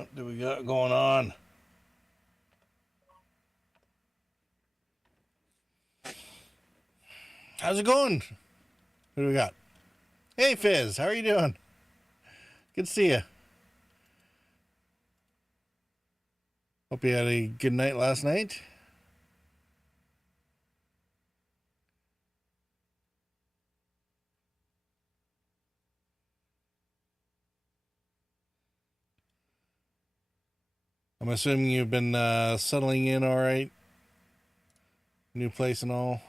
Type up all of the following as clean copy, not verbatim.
What do we got going on? How's it going? Who do we got? Hey, Fizz. How are you doing? Good to see you. Hope you had a good night last night. I'm assuming you've been settling in all right. New place and all.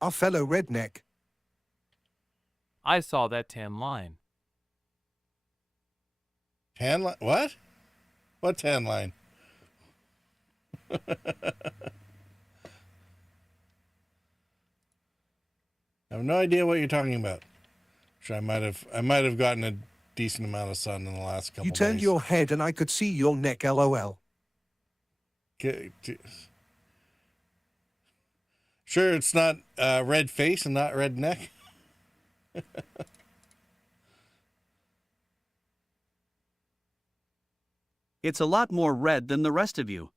Our fellow redneck. I saw that tan line. Tan line? What? What tan line? I have no idea what you're talking about. Sure, I might have gotten a decent amount of sun in the last couple You turned days. your head and I could see your neck, lol. Sure, it's not red face and not red neck. It's a lot more red than the rest of you.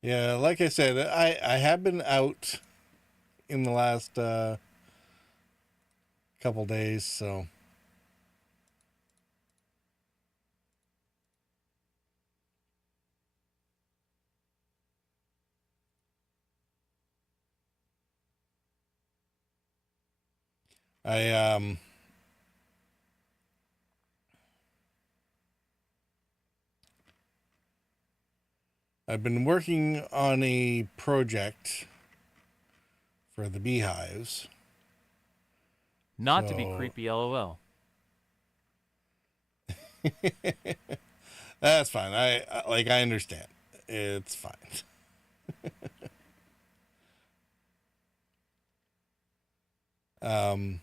Yeah, like I said, I have been out in the last couple days, so I I've been working on a project for the beehives. Not to be creepy, lol. That's fine. I understand. It's fine. um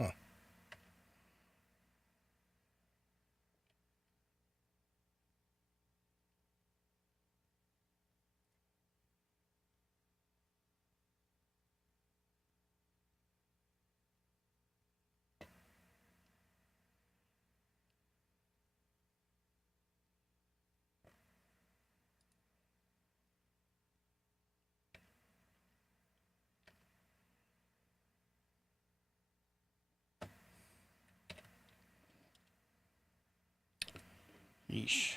huh. Yeesh.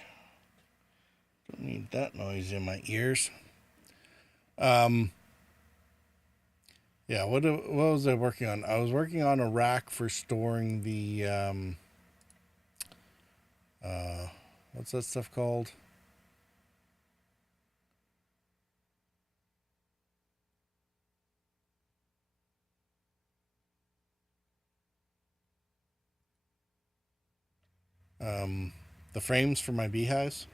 Don't need that noise in my ears. Yeah, what was I working on? I was working on a rack for storing the what's that stuff called? The frames for my beehives.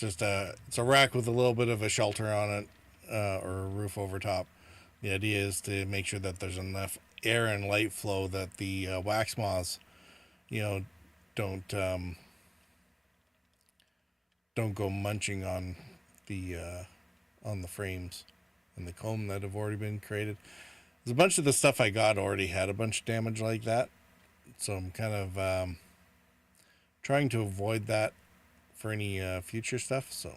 It's a rack with a little bit of a shelter on it, or a roof over top. The idea is to make sure that there's enough air and light flow that the wax moths, you know, don't don't go munching on the frames and the comb that have already been created. There's a bunch of the stuff I got already had a bunch of damage like that, so I'm kind of trying to avoid that for any future stuff. So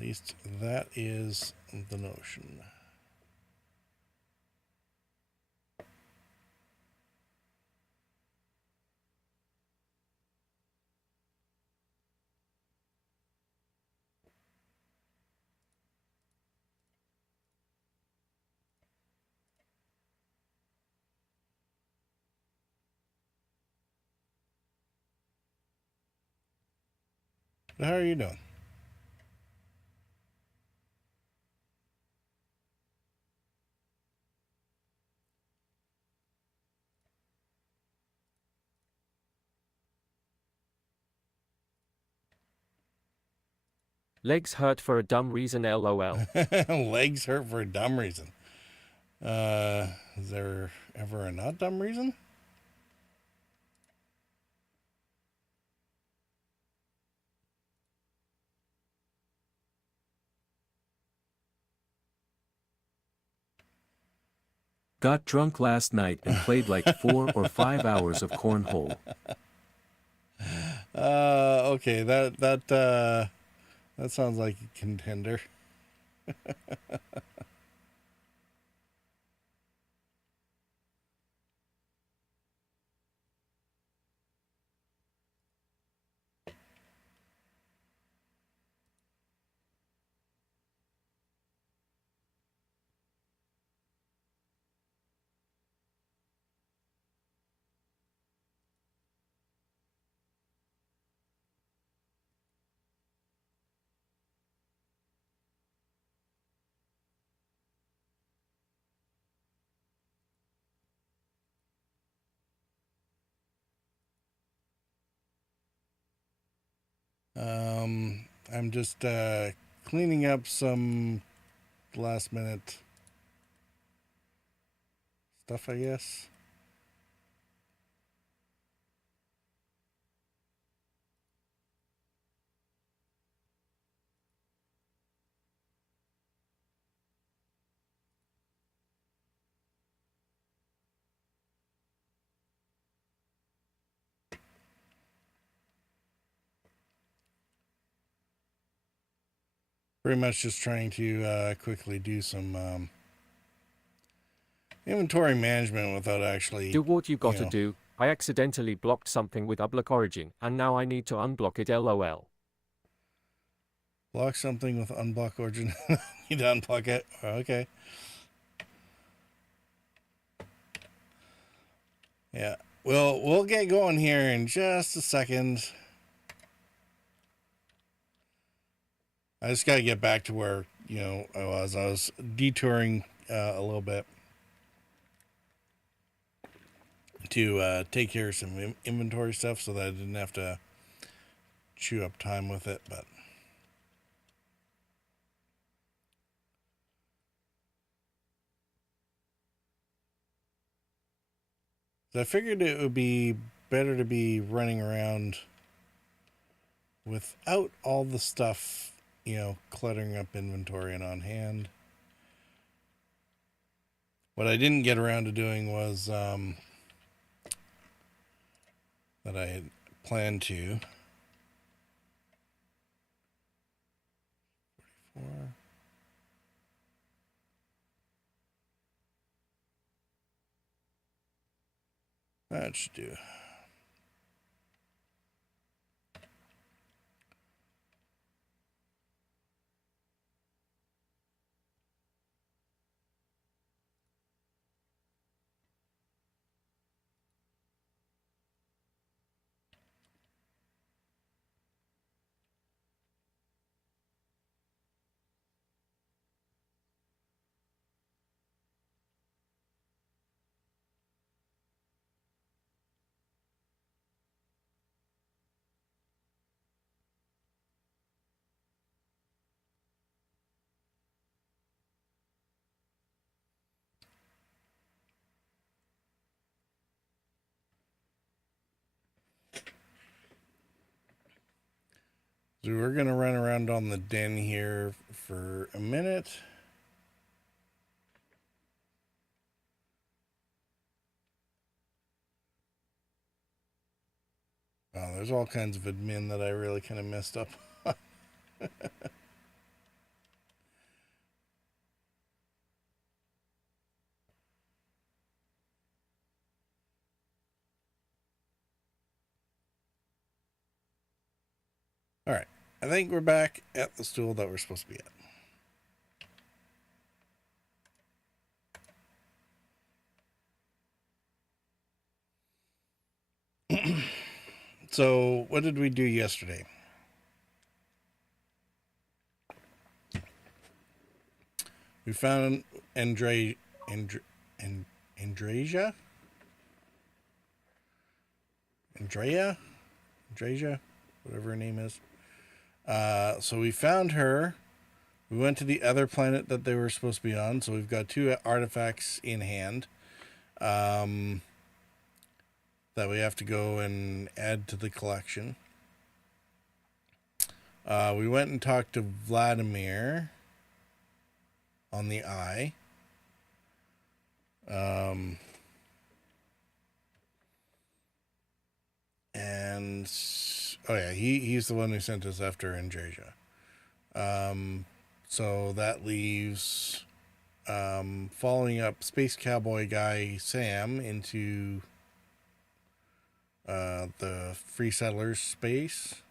At least that is the notion. How are you doing? Legs hurt for a dumb reason, lol. Legs hurt for a dumb reason. Is there ever a not dumb reason? Got drunk last night and played like 4 or 5 hours of cornhole. Okay, that sounds like a contender. I'm just cleaning up some last minute stuff, I guess. Pretty much just trying to quickly do some inventory management without actually Do what you gotta know. do. I accidentally blocked something with unblock origin, and now I need to unblock it, lol. Block something with unblock origin. You to unblock it. Okay. Yeah. Well, we'll get going here in just a second. I just got to get back to where, I was. I was detouring a little bit to take care of some inventory stuff so that I didn't have to chew up time with it. But I figured it would be better to be running around without all the stuff, cluttering up inventory and on hand. What I didn't get around to doing was that I had planned to. 44. That should do. So we're going to run around on the den here for a minute. Oh, there's all kinds of admin that I really kind of messed up. I think we're back at the stool that we're supposed to be at. So, what did we do yesterday? We found Andrasia? Andrea? Whatever her name is. So we found her. We went to the other planet that they were supposed to be on. So we've got 2 artifacts in hand that we have to go and add to the collection. We went and talked to Vladimir on the eye. And oh yeah, he's the one who sent us after Andrasia. So that leaves following up Space Cowboy guy Sam into the Free Settlers space.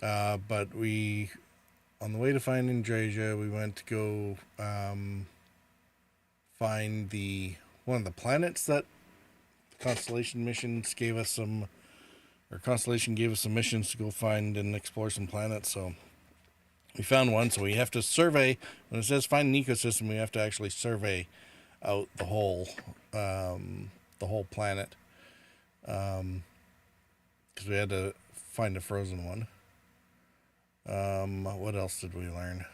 But we, on the way to find Andrasia, we went to go find one of the planets that Constellation missions gave us some, or Constellation gave us some missions to go find and explore some planets. So we found one. So we have to survey. When it says find an ecosystem, we have to actually survey out the whole planet, because we had to find a frozen one. What else did we learn?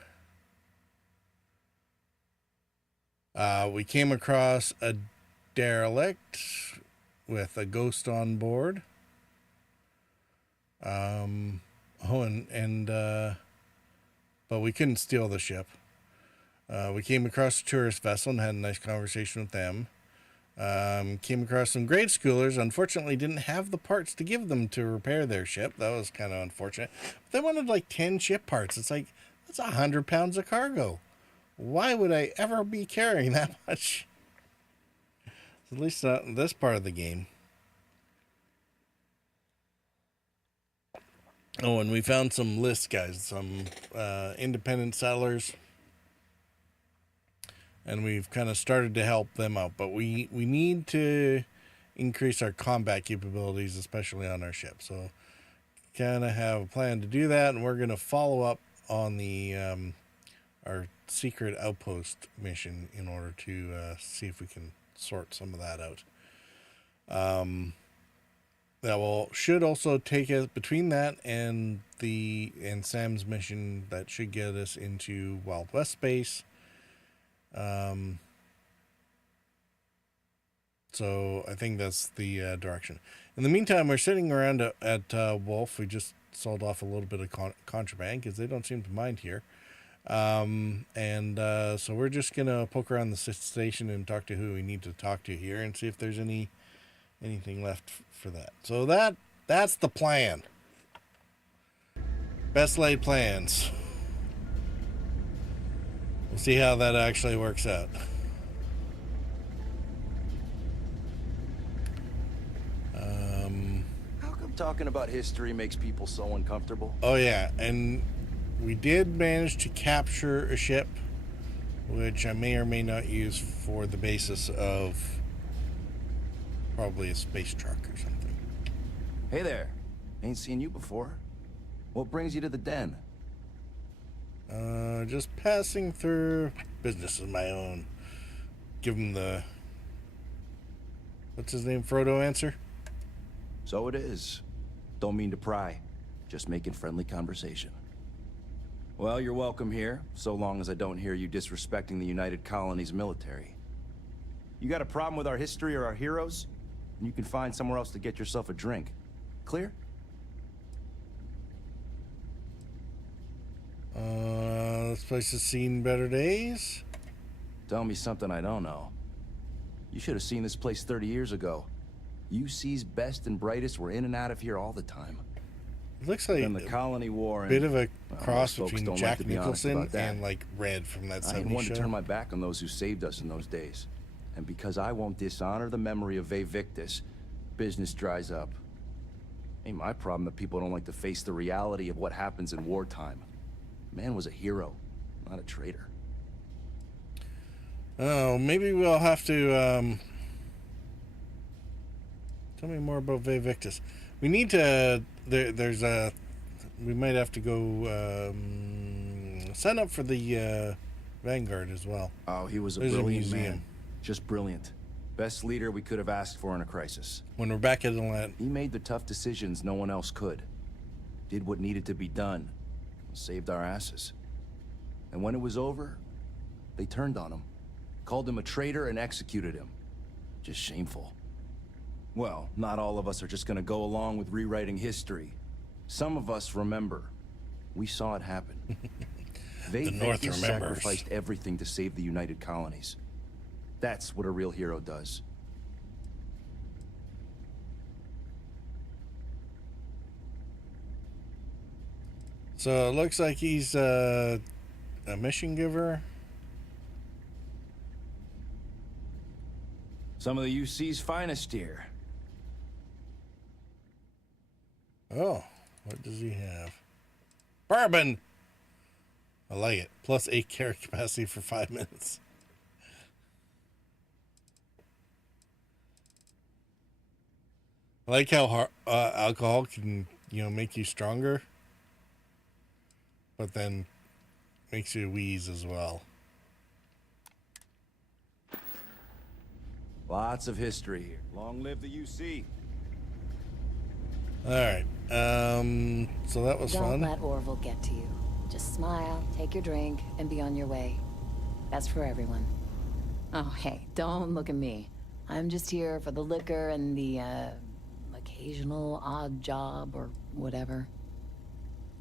We came across a derelict with a ghost on board. But we couldn't steal the ship. We came across a tourist vessel and had a nice conversation with them. Came across some grade schoolers. Unfortunately, didn't have the parts to give them to repair their ship. That was kind of unfortunate. But they wanted like 10 ship parts. It's like, that's 100 pounds of cargo. Why would I ever be carrying that much? At least not in this part of the game. Oh, and we found some lists, guys. Some independent settlers. And we've kind of started to help them out. But we need to increase our combat capabilities, especially on our ship. So kind of have a plan to do that. And we're going to follow up on the our secret outpost mission in order to see if we can sort some of that out. That should also take us between that and Sam's mission. That should get us into Wild West space. So I think that's the direction. In the meantime, we're sitting around at Wolf. We just sold off a little bit of contraband because they don't seem to mind here. So we're just gonna poke around the station and talk to who we need to talk to here and see if there's anything left for that. So that's the plan. Best laid plans. We'll see how that actually works out. How come talking about history makes people so uncomfortable? Oh yeah, and we did manage to capture a ship, which I may or may not use for the basis of probably a space truck or something. Hey there. Ain't seen you before. What brings you to the den? Just passing through. Business of my own. Give him the... What's his name? Frodo answer? So it is. Don't mean to pry. Just making friendly conversation. Well, you're welcome here, so long as I don't hear you disrespecting the United Colonies military. You got a problem with our history or our heroes? And you can find somewhere else to get yourself a drink. Clear? This place has seen better days. Tell me something I don't know. You should have seen this place 30 years ago. UC's best and brightest were in and out of here all the time. It looks like Then the Colony War and... bit of a cross most folks between don't like Jack to be honest Nicholson about that. and like Red from that I ain't 70s one show. to turn my back on those who saved us in those days. And because I won't dishonor the memory of Victus, business dries up. Ain't my problem that people don't like to face the reality of what happens in wartime. Man was a hero, not a traitor. Oh, maybe we'll have to, tell me more about Victus. We need to, there's a, we might have to go, sign up for the, Vanguard as well. Oh, he was a There's a brilliant museum. man. Just brilliant. Best leader we could have asked for in a crisis. When we're back at the land. He made the tough decisions no one else could. Did what needed to be done. Saved our asses. And when it was over, they turned on him. Called him a traitor and executed him. Just shameful. Well, not all of us are just gonna go along with rewriting history. Some of us remember. We saw it happen. The North remembers. Sacrificed everything to save the United Colonies. That's what a real hero does. So it looks like he's a mission giver. Some of the UC's finest here. Oh, what does he have? Bourbon! I like it. Plus 8 carry capacity for 5 minutes. I like how alcohol can, make you stronger, but then makes you wheeze as well. Lots of history here. Long live the UC. All right. So that was Don't fun. let Orville get to you. Just smile, take your drink, and be on your way. That's for everyone. Oh, hey, don't look at me. I'm just here for the liquor and the, occasional odd job or whatever.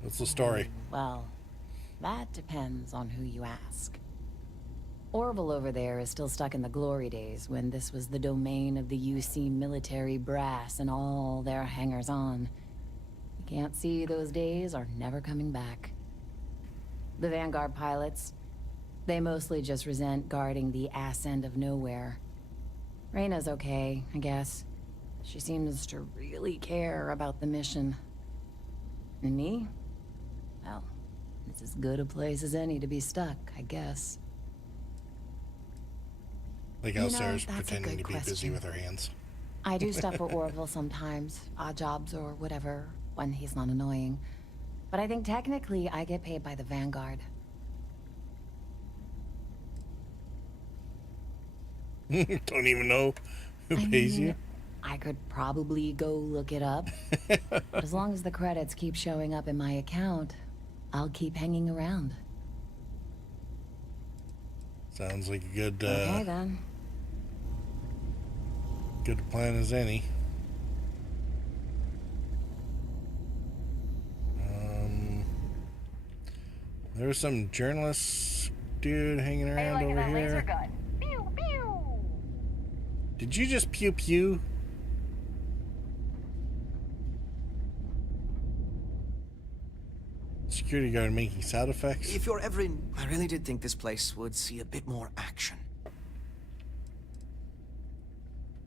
What's the story? Well, that depends on who you ask. Orville over there is still stuck in the glory days when this was the domain of the UC military brass and all their hangers-on. You can't see those days are never coming back. The Vanguard pilots, they mostly just resent guarding the ass end of nowhere. Reyna's okay, I guess. She seems to really care about the mission. And me? Well, it's as good a place as any to be stuck, I guess. Like You know, Sarah's that's a pretending good to be busy question. with her hands. I do stuff for Orville sometimes, odd jobs or whatever, when he's not annoying. But I think technically I get paid by the Vanguard. Don't even know who pays you. I could probably go look it up. But as long as the credits keep showing up in my account, I'll keep hanging around. Sounds like a good, Okay then. good plan as any. There's some journalist dude hanging around over here. Pew, pew. Did you just pew pew? Security guard making sound effects. If you're ever in... I really did think this place would see a bit more action.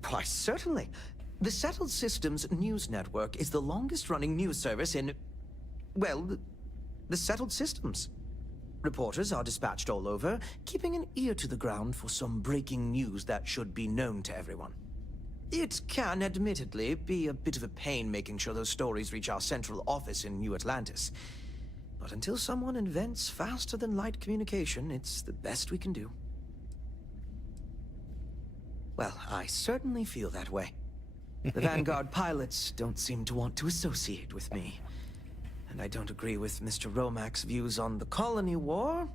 Why, certainly. The Settled Systems News Network is the longest-running news service in... well, the Settled Systems. Reporters are dispatched all over, keeping an ear to the ground for some breaking news that should be known to everyone. It can, admittedly, be a bit of a pain making sure those stories reach our central office in New Atlantis. But until someone invents faster-than-light communication, it's the best we can do. Well, I certainly feel that way. The Vanguard pilots don't seem to want to associate with me. And I don't agree with Mr. Romack's views on the colony war,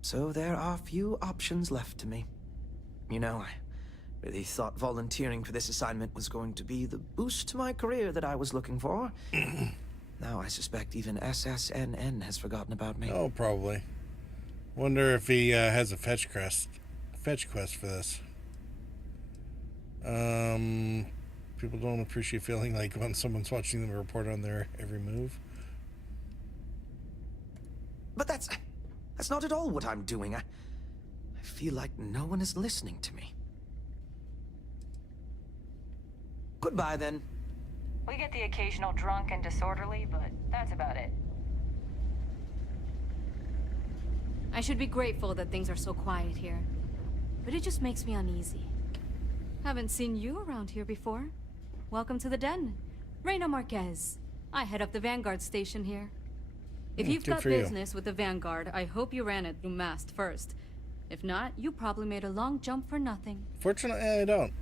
so there are few options left to me. You know, I really thought volunteering for this assignment was going to be the boost to my career that I was looking for. Now I suspect even SSNN has forgotten about me. Oh, probably. Wonder if he has a fetch quest for this. People don't appreciate feeling like when someone's watching them report on their every move. But that's not at all what I'm doing. I feel like no one is listening to me. Goodbye, then. We get the occasional drunk and disorderly, but that's about it. I should be grateful that things are so quiet here, but it just makes me uneasy. Haven't seen you around here before. Welcome to the den. Reina Marquez. I head up the Vanguard station here. If you've good got for you. business with the Vanguard, I hope you ran it through Mast first. If not, you probably made a long jump for nothing. Fortunately, I don't.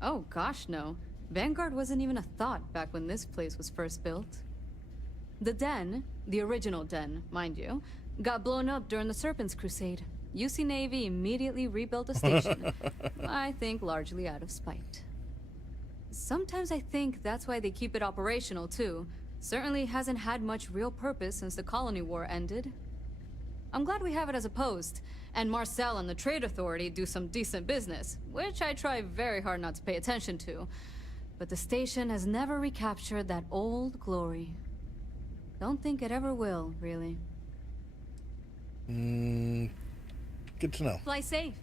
Oh gosh, no. Vanguard wasn't even a thought back when this place was first built. The den, the original den, mind you, got blown up during the Serpent's Crusade. UC Navy immediately rebuilt the station. I think largely out of spite. Sometimes I think that's why they keep it operational too. Certainly hasn't had much real purpose since the Colony War ended. I'm glad we have it as a post, and Marcel and the Trade Authority do some decent business, which I try very hard not to pay attention to. But the station has never recaptured that old glory. Don't think it ever will, really. Good to know. Fly safe.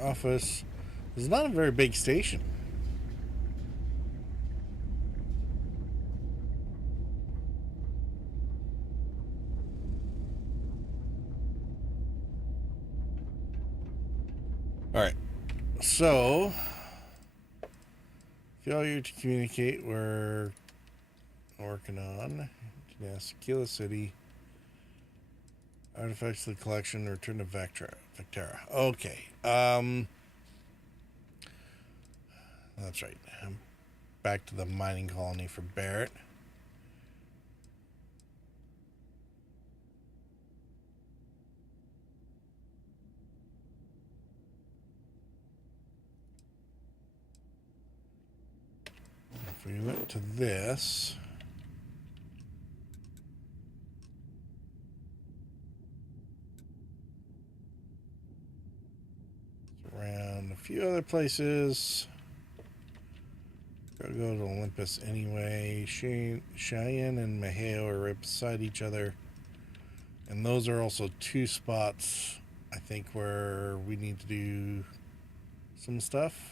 Our office. It's not a very big station. Alright, so failure to communicate, we're working on Tequila City, artifacts of the collection, return to Vectera. Okay, that's right. I'm back to the mining colony for Barrett. If we went to this, around a few other places. Gotta go to Olympus anyway. Cheyenne and Maheo are right beside each other. And those are also two spots, I think, where we need to do some stuff.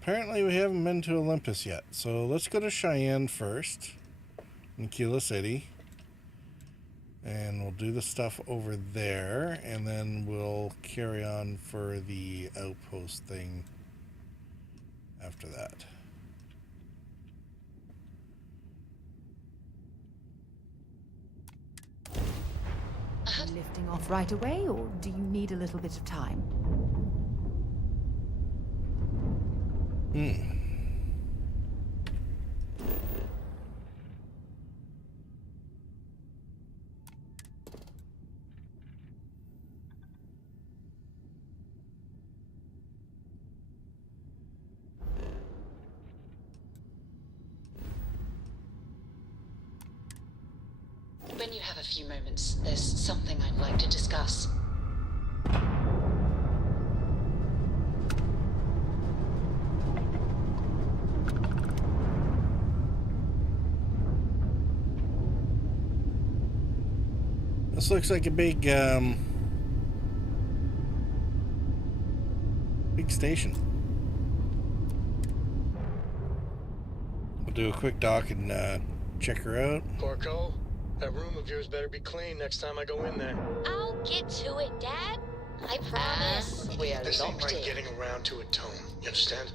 Apparently we haven't been to Olympus yet. So let's go to Cheyenne first, in Kila City. And we'll do the stuff over there, and then we'll carry on for the outpost thing after that. Lifting off right away, or do you need a little bit of time? When you have a few moments, there's something I'd like to discuss. This looks like a big, big station. We'll do a quick dock and check her out. Porco, that room of yours better be clean next time I go in there. I'll get to it, Dad. I promise. We're this ain't like getting around to it, Tone. You understand?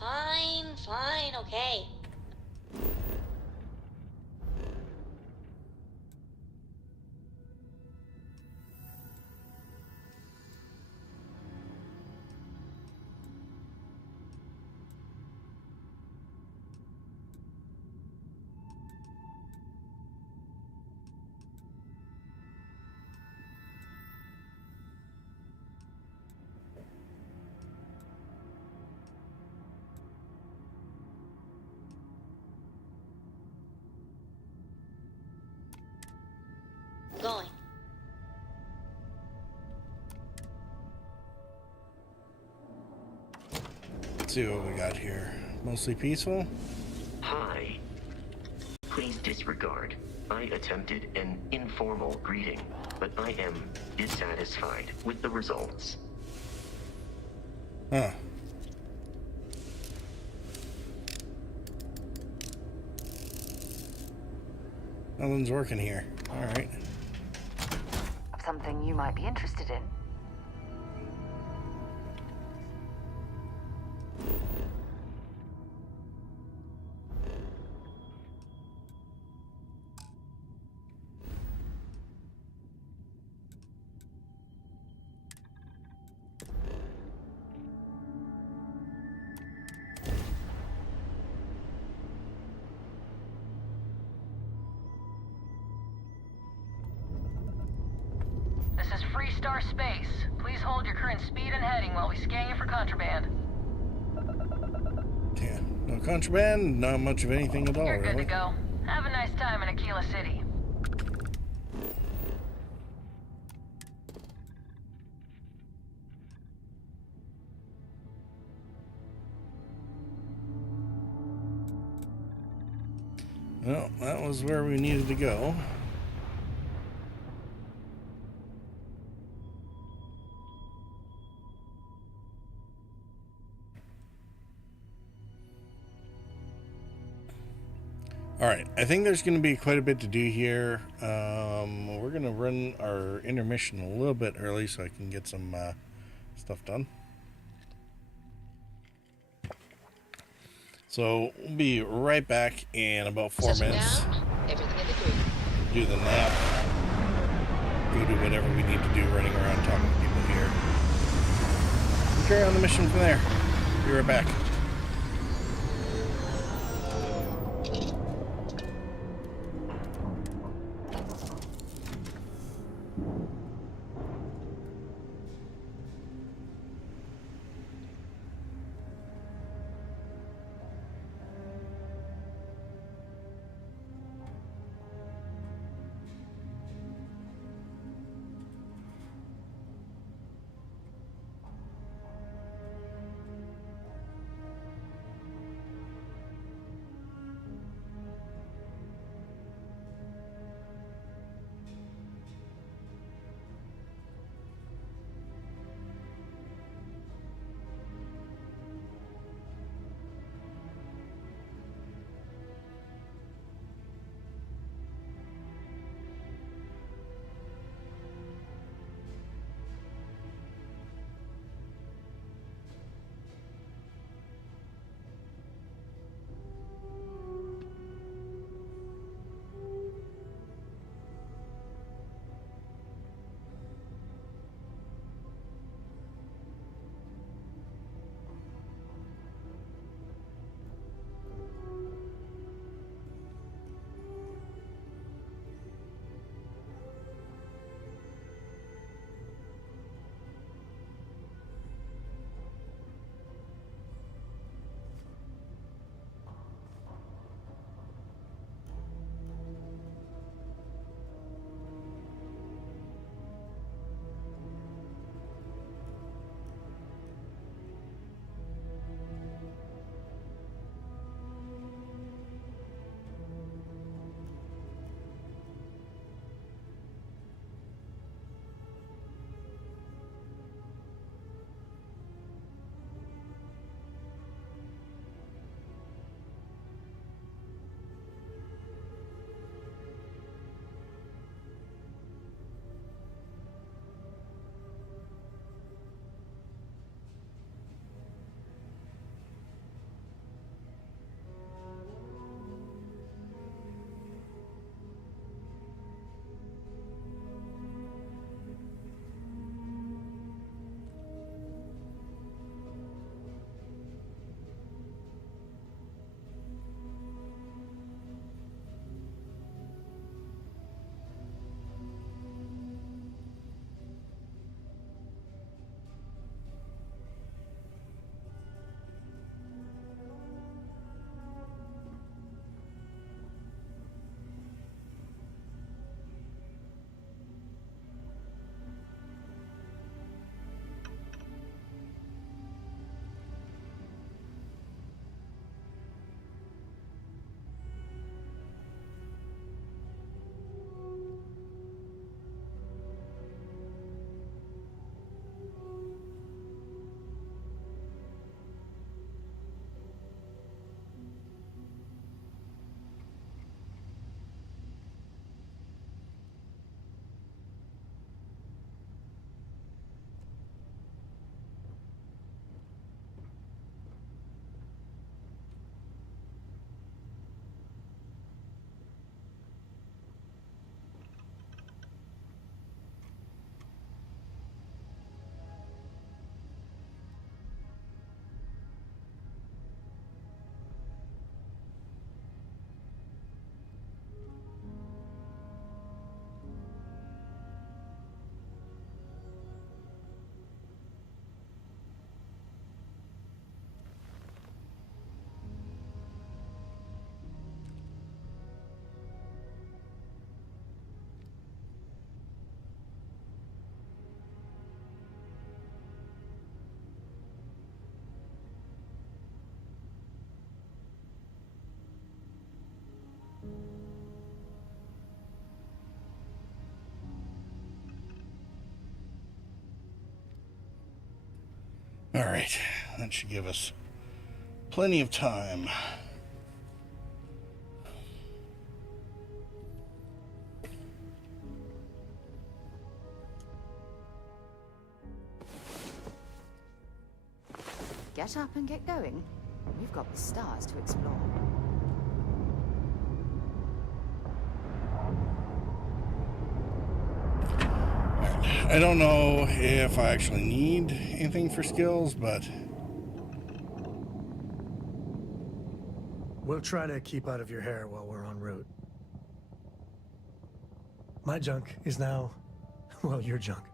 Fine, okay. going. Let's see what we got here. Mostly peaceful? Hi. Please disregard. I attempted an informal greeting, but I am dissatisfied with the results. Huh. Nothing's working here. Alright. Something you might be interested in. This is Freestar Space. Please hold your current speed and heading while we scan you for contraband. Yeah. No contraband, not much of anything at all, You're good really. to go. Have a nice time in Aquila City. Well, that was where we needed to go. Alright, I think there's going to be quite a bit to do here. We're going to run our intermission a little bit early so I can get some stuff done. So we'll be right back in about 4 minutes. Everything in the green. Do the nap. Go do whatever we need to do running around talking to people here. We'll carry on the mission from there. Be right back. All right, that should give us plenty of time. Get up and get going. We've got the stars to explore. I don't know if I actually need anything for skills, but We'll try to keep out of your hair while we're en route. My junk is now, well, your junk.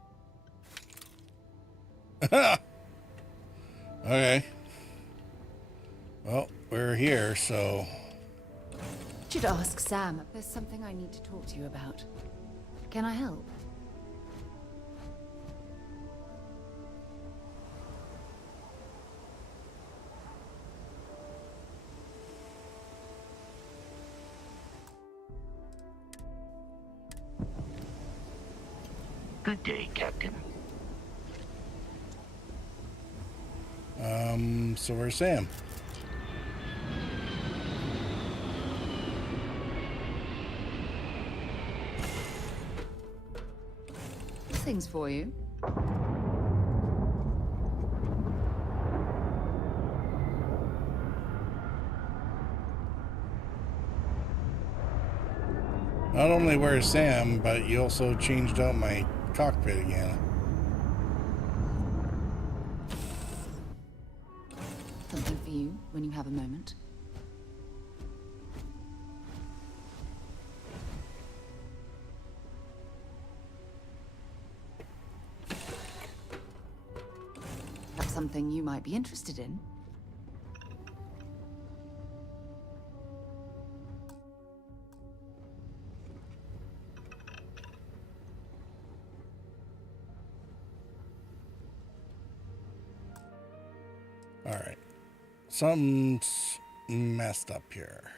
okay. Well, we're here, so... Should ask Sam. There's something I need to talk to you about. Can I help? Good day, Captain. So where's Sam? Things for you. Not only where's Sam, but you also changed out my cockpit again. Something for you when you have a moment. That's something you might be interested in. All right. Something's messed up here.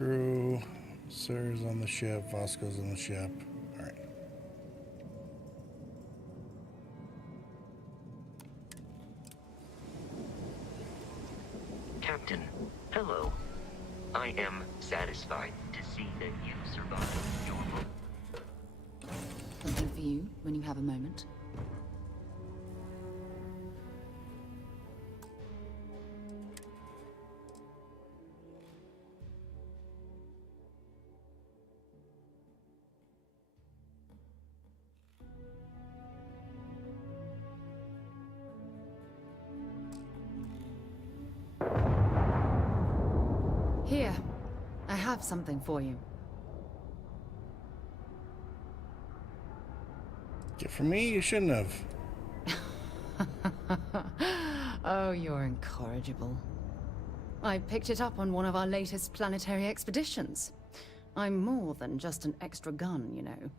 Crew, Sir's on the ship, Vasco's on the ship. All right. Captain, hello. I am satisfied to see that you survived your role. Something for you when you have a moment. Here, I have something for you. Get from me? You shouldn't have. Oh, you're incorrigible. I picked it up on one of our latest planetary expeditions. I'm more than just an extra gun, you know.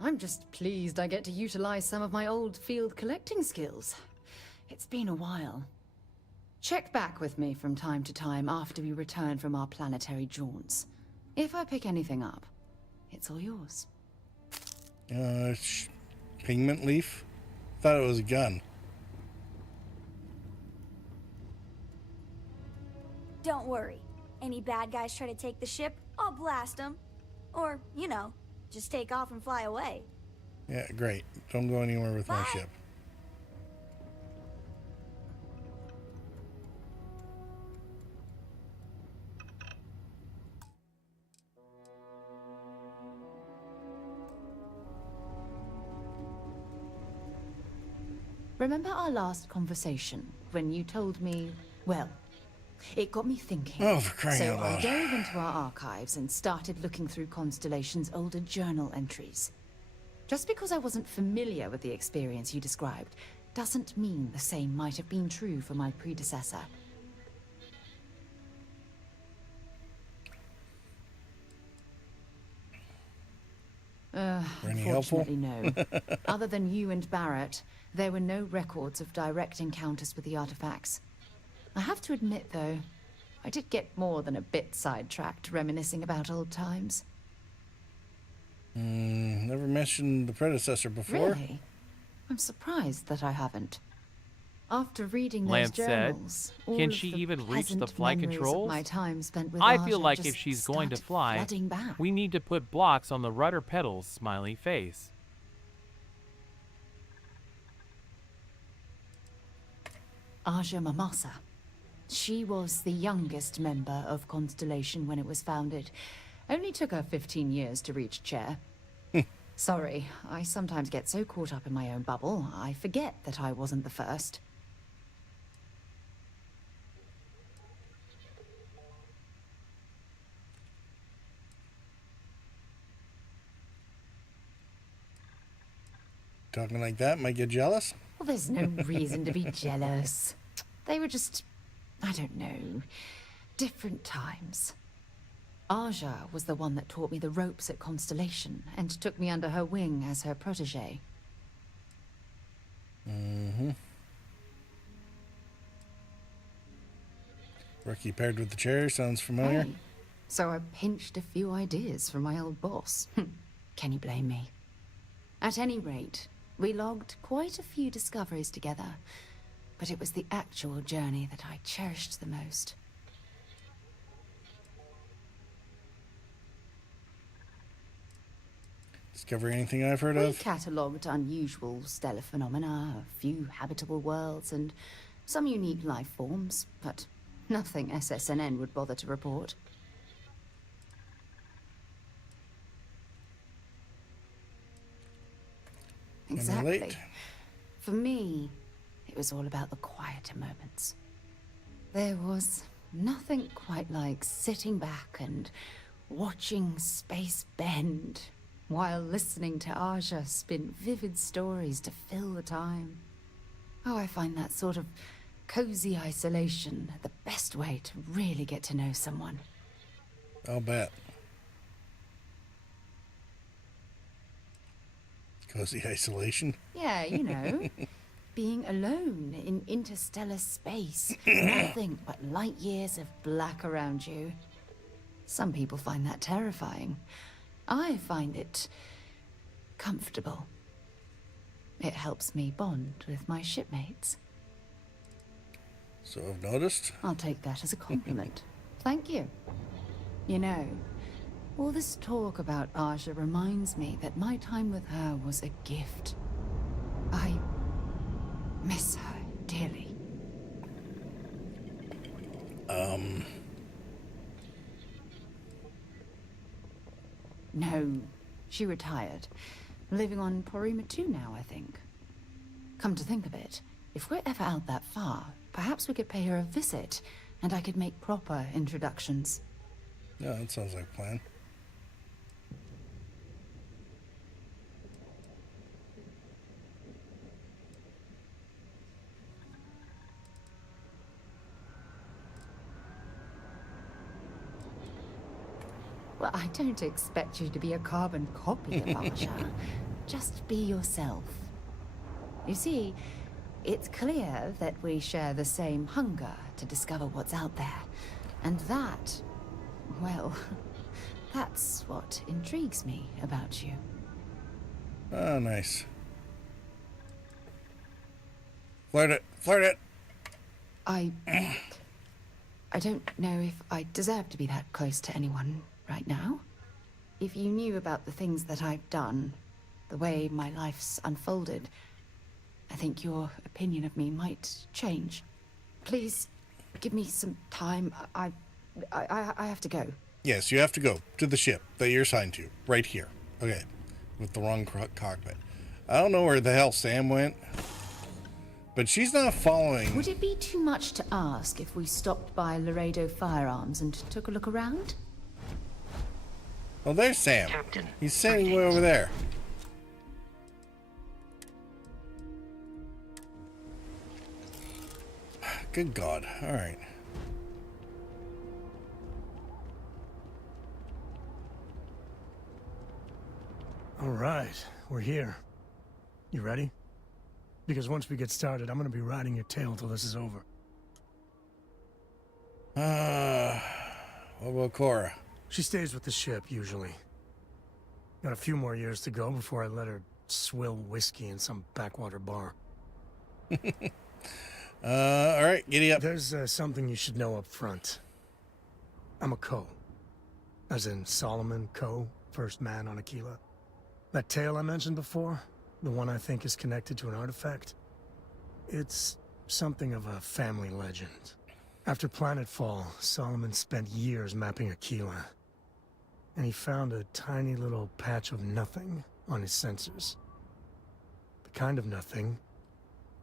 I'm just pleased I get to utilize some of my old field collecting skills. It's been a while. Check back with me from time to time after we return from our planetary jaunts. If I pick anything up, it's all yours. Pigment leaf? Thought it was a gun. Don't worry. Any bad guys try to take the ship, I'll blast them. Or, you know, just take off and fly away. Yeah, great. Don't go anywhere with my ship. remember our last conversation when you told me, well, it got me thinking. Oh, for crying so out I loud. dove into our archives and started looking through Constellation's older journal entries. Just because I wasn't familiar with the experience you described doesn't mean the same might have been true for my predecessor. Any helpful? Unfortunately, no. Other than you and Barrett, there were no records of direct encounters with the artifacts. I have to admit, though, I did get more than a bit sidetracked reminiscing about old times. Never mentioned the predecessor before. Really? I'm surprised that I haven't. After reading those Lance said, journals, "Can all she of the even reach the pleasant flight memories of controls? my time spent with I feel Aja like if just she's going to started fly, flooding back. we need to put blocks on the rudder pedals." Smiley face. Aja Mamasa. She was the youngest member of Constellation when it was founded. Only took her 15 years to reach chair. Sorry, I sometimes get so caught up in my own bubble, I forget that I wasn't the first. Talking like that might get jealous. Well, there's no reason to be jealous. They were just, I don't know, different times. Aja was the one that taught me the ropes at Constellation and took me under her wing as her protege. Rookie paired with the chair sounds familiar. Hey, so I pinched a few ideas from my old boss. Can you blame me? At any rate, we logged quite a few discoveries together, but it was the actual journey that I cherished the most. Discover anything I've heard We of? catalogued unusual stellar phenomena, a few habitable worlds, and some unique life forms, but nothing SSNN would bother to report. Can Exactly. relate. For me, it was all about the quieter moments. There was nothing quite like sitting back and watching space bend while listening to Aja spin vivid stories to fill the time. Oh, I find that sort of cozy isolation the best way to really get to know someone. I'll bet. Cozy isolation. Yeah, you know, being alone in interstellar space, nothing but light years of black around you. Some people find that terrifying. I find it comfortable. It helps me bond with my shipmates. So I've noticed. I'll take that as a compliment. Thank you. You know, all this talk about Aja reminds me that my time with her was a gift. I miss her dearly. No, she retired. Living on Porima 2 now, I think. Come to think of it, if we're ever out that far, perhaps we could pay her a visit, and I could make proper introductions. Yeah, that sounds like a plan. Well, I don't expect you to be a carbon copy of Aja. Just be yourself. You see, it's clear that we share the same hunger to discover what's out there. And that, well, that's what intrigues me about you. Oh, nice. Flirt it. Flirt it. I don't know if I deserve to be that close to anyone right now. If you knew about the things that I've done, the way my life's unfolded, I think your opinion of me might change. Please, give me some time. I have to go. Yes, you have to go to the ship that you're assigned to. Right here. Okay. With the wrong cockpit. I don't know where the hell Sam went. But she's not following. Would it be too much to ask if we stopped by Laredo Firearms and took a look around? Well, there's Sam. Captain, He's sitting way over there. Good God. All right. All right, we're here. You ready? Because once we get started, I'm gonna be riding your tail till this is over. What about Cora? She stays with the ship, usually. Got a few more years to go before I let her swill whiskey in some backwater bar. All right, giddy up. There's something you should know up front. I'm a Co. As in Solomon Co., first man on Aquila. That tale I mentioned before, the one I think is connected to an artifact, it's something of a family legend. After Planetfall, Solomon spent years mapping Aquila, and he found a tiny little patch of nothing on his sensors. The kind of nothing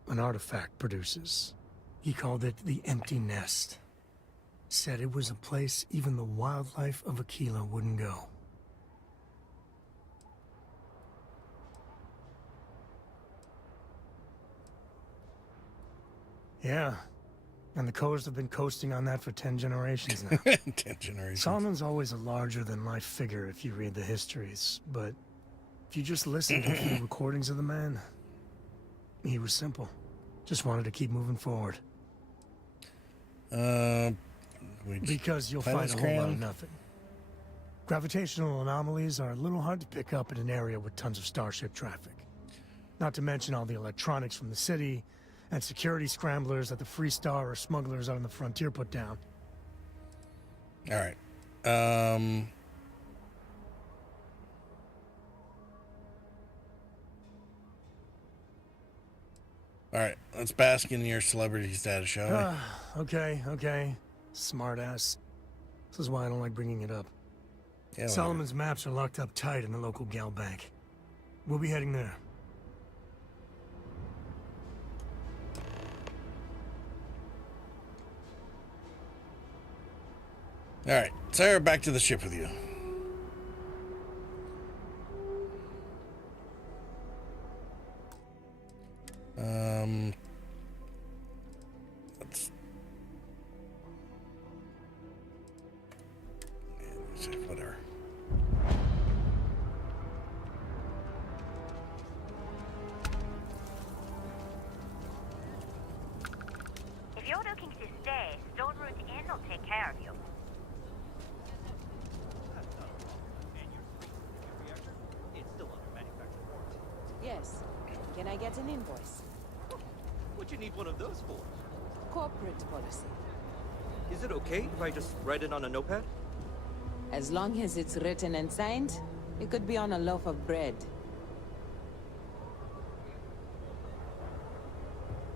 an artifact produces. He called it the Empty Nest. Said it was a place even the wildlife of Aquila wouldn't go. Yeah, and the Coast have been coasting on that for 10 generations now. 10 generations. Solomon's always a larger-than-life figure if you read the histories, but if you just listen to a few recordings of the man, he was simple. Just wanted to keep moving forward. Because you'll find a whole lot of nothing. Gravitational anomalies are a little hard to pick up in an area with tons of starship traffic. Not to mention all the electronics from the city, and security scramblers that the Free Star or smugglers out on the frontier put down. All right. All right, let's bask in your celebrity status, shall we? Okay. Smartass. This is why I don't like bringing it up. Yeah, Solomon's maps are locked up tight in the local gal bank. We'll be heading there. All right, Sarah, back to the ship with you. Whatever. If you're looking to stay, Stone Root Inn will take care of you. Yes. Can I get an invoice? What'd you need one of those for? Corporate policy. Is it okay if I just write it on a notepad? As long as it's written and signed, it could be on a loaf of bread.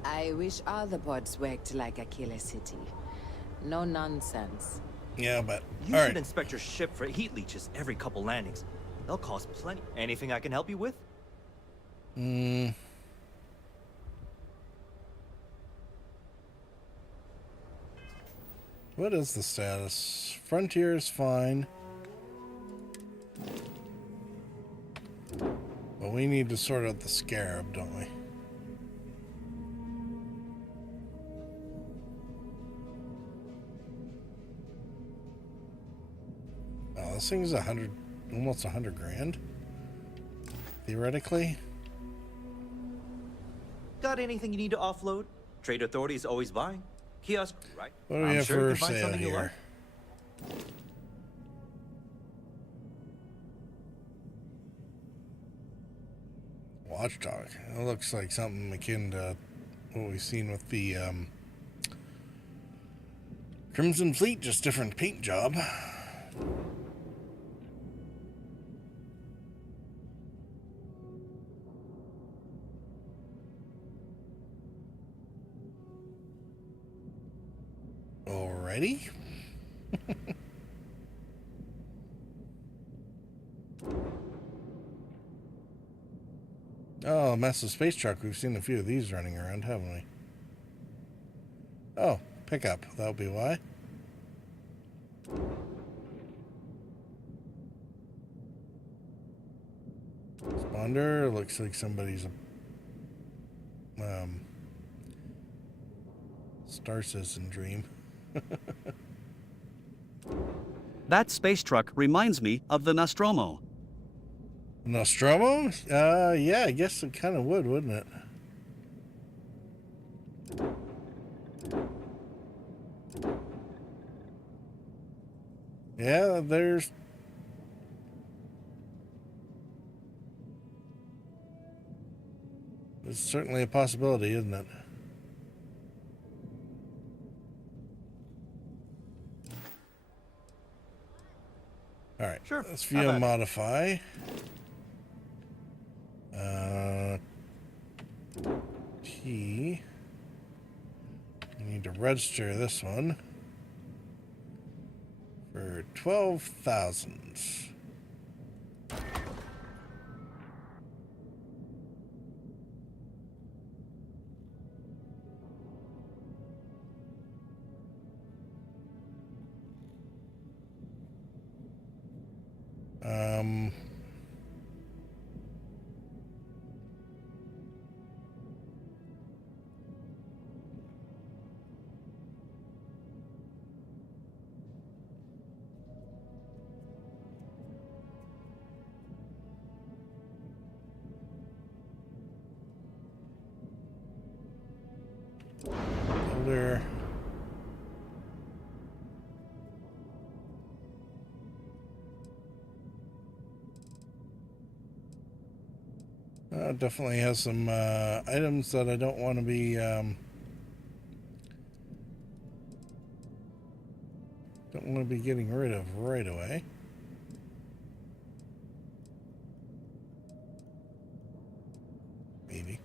I wish all the pods worked like Aquila City. No nonsense. Yeah, but You should inspect your ship for heat leeches every couple landings. They'll cost plenty. Anything I can help you with? What is the status? Frontier is fine. But we need to sort out the Scarab, don't we? Oh, this thing is almost 100 grand. Theoretically. Got anything you need to offload? Trade Authority is always buying. Kiosk, right? What do we have sure you for can find sale something you here? like. Watchdog. It looks like something akin to what we've seen with the Crimson Fleet, just different paint job. Alrighty. Oh, a massive space truck. We've seen a few of these running around, haven't we? Oh, pickup. That'll be why. Spawner. Looks like somebody's Star Citizen dream. That space truck reminds me of the Nostromo. Nostromo? Yeah, I guess it kind of would, wouldn't it? Yeah, there's... It's certainly a possibility, isn't it? Alright, sure. Let's view and modify. T. I need to register this one for 12,000. Folder. Definitely has some items that I don't want to be getting rid of right away. Maybe.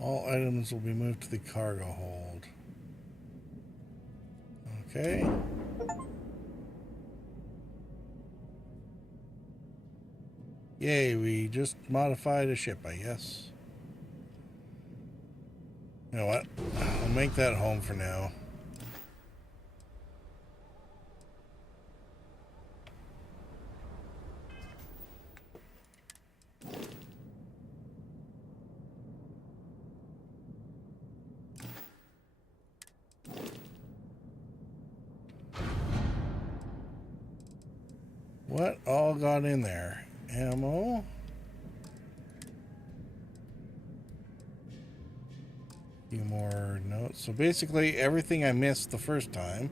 All items will be moved to the cargo hold. Okay. Yay, we just modified a ship, I guess. You know what? I'll make that home for now. What all got in there? Ammo. A few more notes. So basically everything I missed the first time.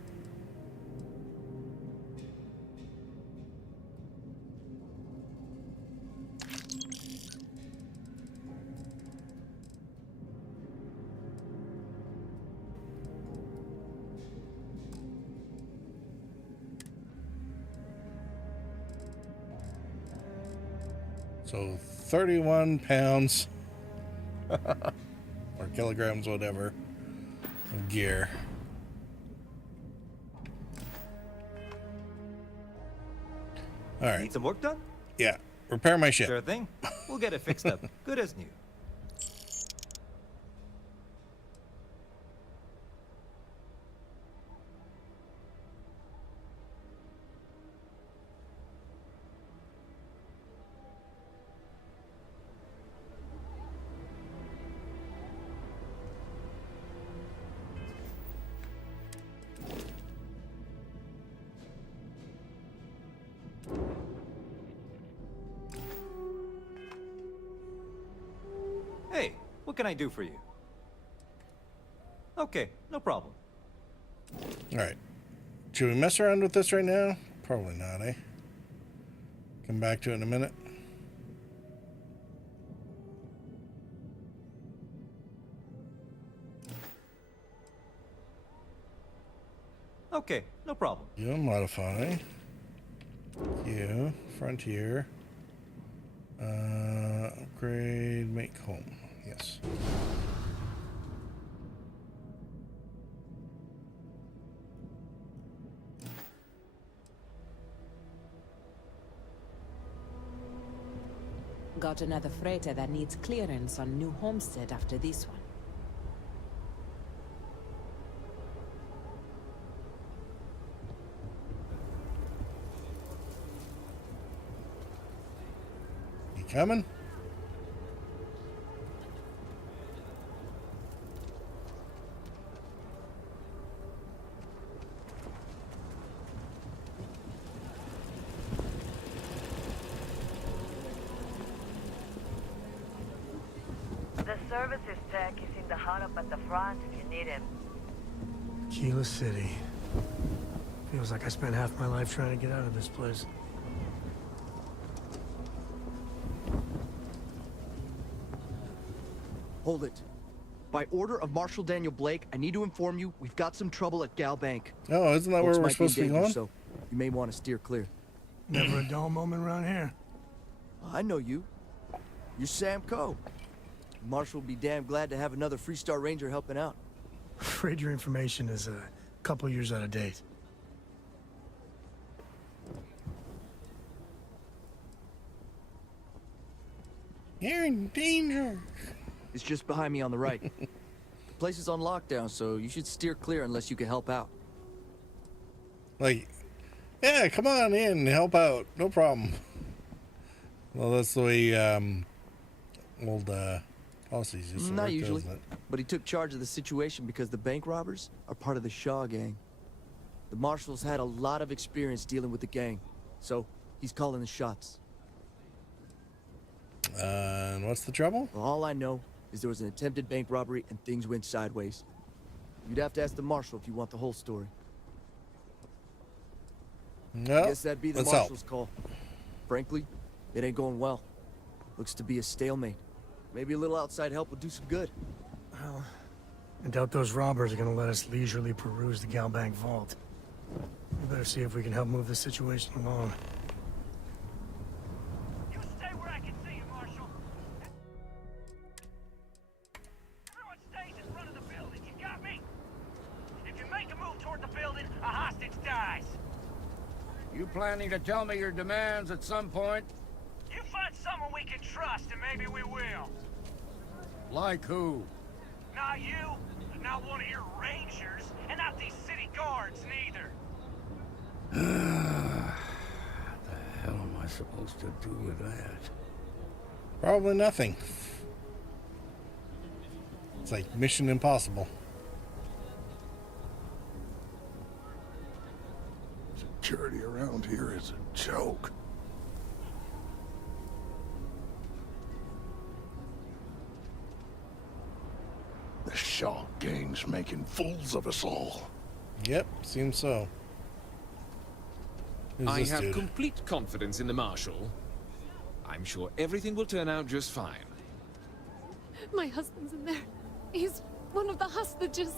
So 31 pounds or kilograms, whatever, of gear. All right. Need some work done? Yeah. Repair my ship. Sure thing. We'll get it fixed up. Good as new. Hey, what can I do for you? Okay, no problem. All right. Should we mess around with this right now? Probably not, eh? Come back to it in a minute. Okay, no problem. You modify. You frontier. Upgrade. Make home. Yes. Got another freighter that needs clearance on New Homestead after this one. You coming? The services tech is in the hut up at the front if you need him. Kila City. Feels like I spent half my life trying to get out of this place. Hold it. By order of Marshal Daniel Blake, I need to inform you we've got some trouble at Gal Bank. Oh, isn't that Folks where we're might supposed to be in danger, going? So you may want to steer clear. Never a dull moment around here. I know you. You're Sam Coe. Marshal will be damn glad to have another Freestar Ranger helping out. Afraid your information is a couple years out of date. You're in danger. It's just behind me on the right. The place is on lockdown, so you should steer clear unless you can help out. Like, yeah, come on in and help out. No problem. Well, that's the way old policies used to Not work, usually, doesn't it? but he took charge of the situation because the bank robbers are part of the Shaw gang. The Marshal's had a lot of experience dealing with the gang, so he's calling the shots. And what's the trouble? Well, all I know is there was an attempted bank robbery and things went sideways. You'd have to ask the Marshal if you want the whole story. No, I guess that'd be the let's Marshal's call. Frankly, it ain't going well. Looks to be a stalemate. Maybe a little outside help would do some good. Well, I doubt those robbers are gonna let us leisurely peruse the Gal Bank vault. We better see if we can help move this situation along. You stay where I can see you, Marshal. Everyone stays in front of the building. You got me? If you make a move toward the building, a hostage dies. You planning to tell me your demands at some point? You find someone we can trust, and maybe we will. Like who? Not you, not one of your rangers, and not these city guards neither. What the hell am I supposed to do with that? Probably nothing. It's like Mission Impossible. Security around here is a joke. The Shaw gang's making fools of us all. Yep, seems so. Who's I this have dude? complete confidence in the Marshal. I'm sure everything will turn out just fine. My husband's in there. He's one of the hostages.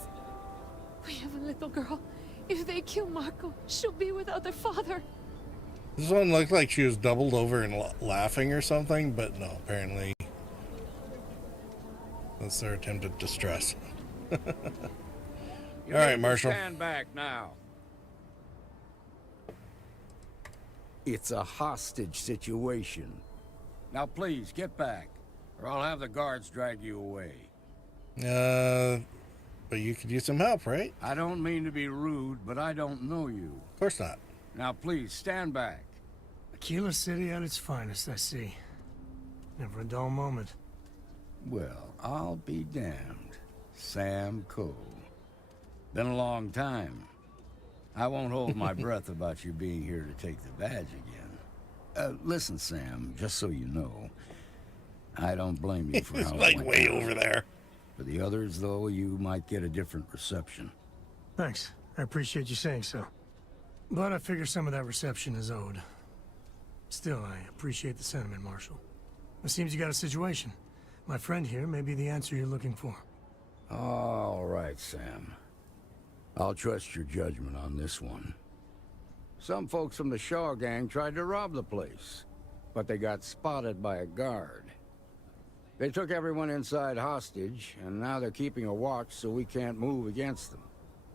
We have a little girl. If they kill Marco, she'll be without their father. This one looked like she was doubled over and laughing or something, but no, apparently that's their attempted distress. All right, Marshal. Stand back now. It's a hostage situation. Now please, get back, or I'll have the guards drag you away. But you could use some help, right? I don't mean to be rude, but I don't know you. Of course not. Now please, stand back. Aquila City at its finest, I see. Never a dull moment. Well, I'll be damned. Sam Cole. Been a long time. I won't hold my breath about you being here to take the badge again. Listen, Sam, just so you know, I don't blame you for how it like went way down. over there. For the others, though, you might get a different reception. Thanks. I appreciate you saying so. But I figure some of that reception is owed. Still, I appreciate the sentiment, Marshal. It seems you got a situation. My friend here may be the answer you're looking for. All right, Sam. I'll trust your judgment on this one. Some folks from the Shaw gang tried to rob the place, but they got spotted by a guard. They took everyone inside hostage, and now they're keeping a watch so we can't move against them.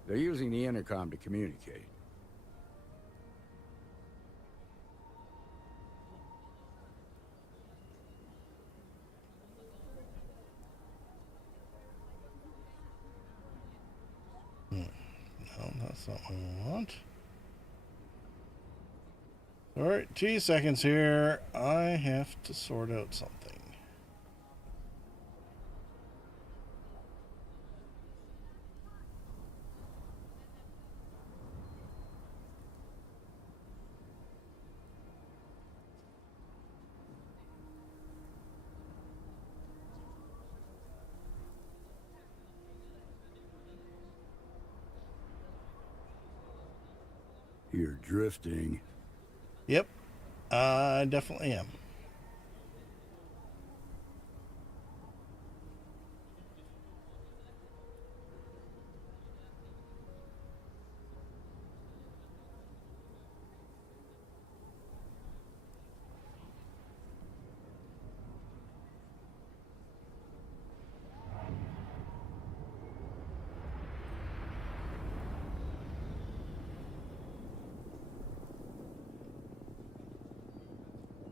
They're using the intercom to communicate. No, that's not what we want. Alright, 2 seconds here. I have to sort out something. You're drifting. Yep, I definitely am.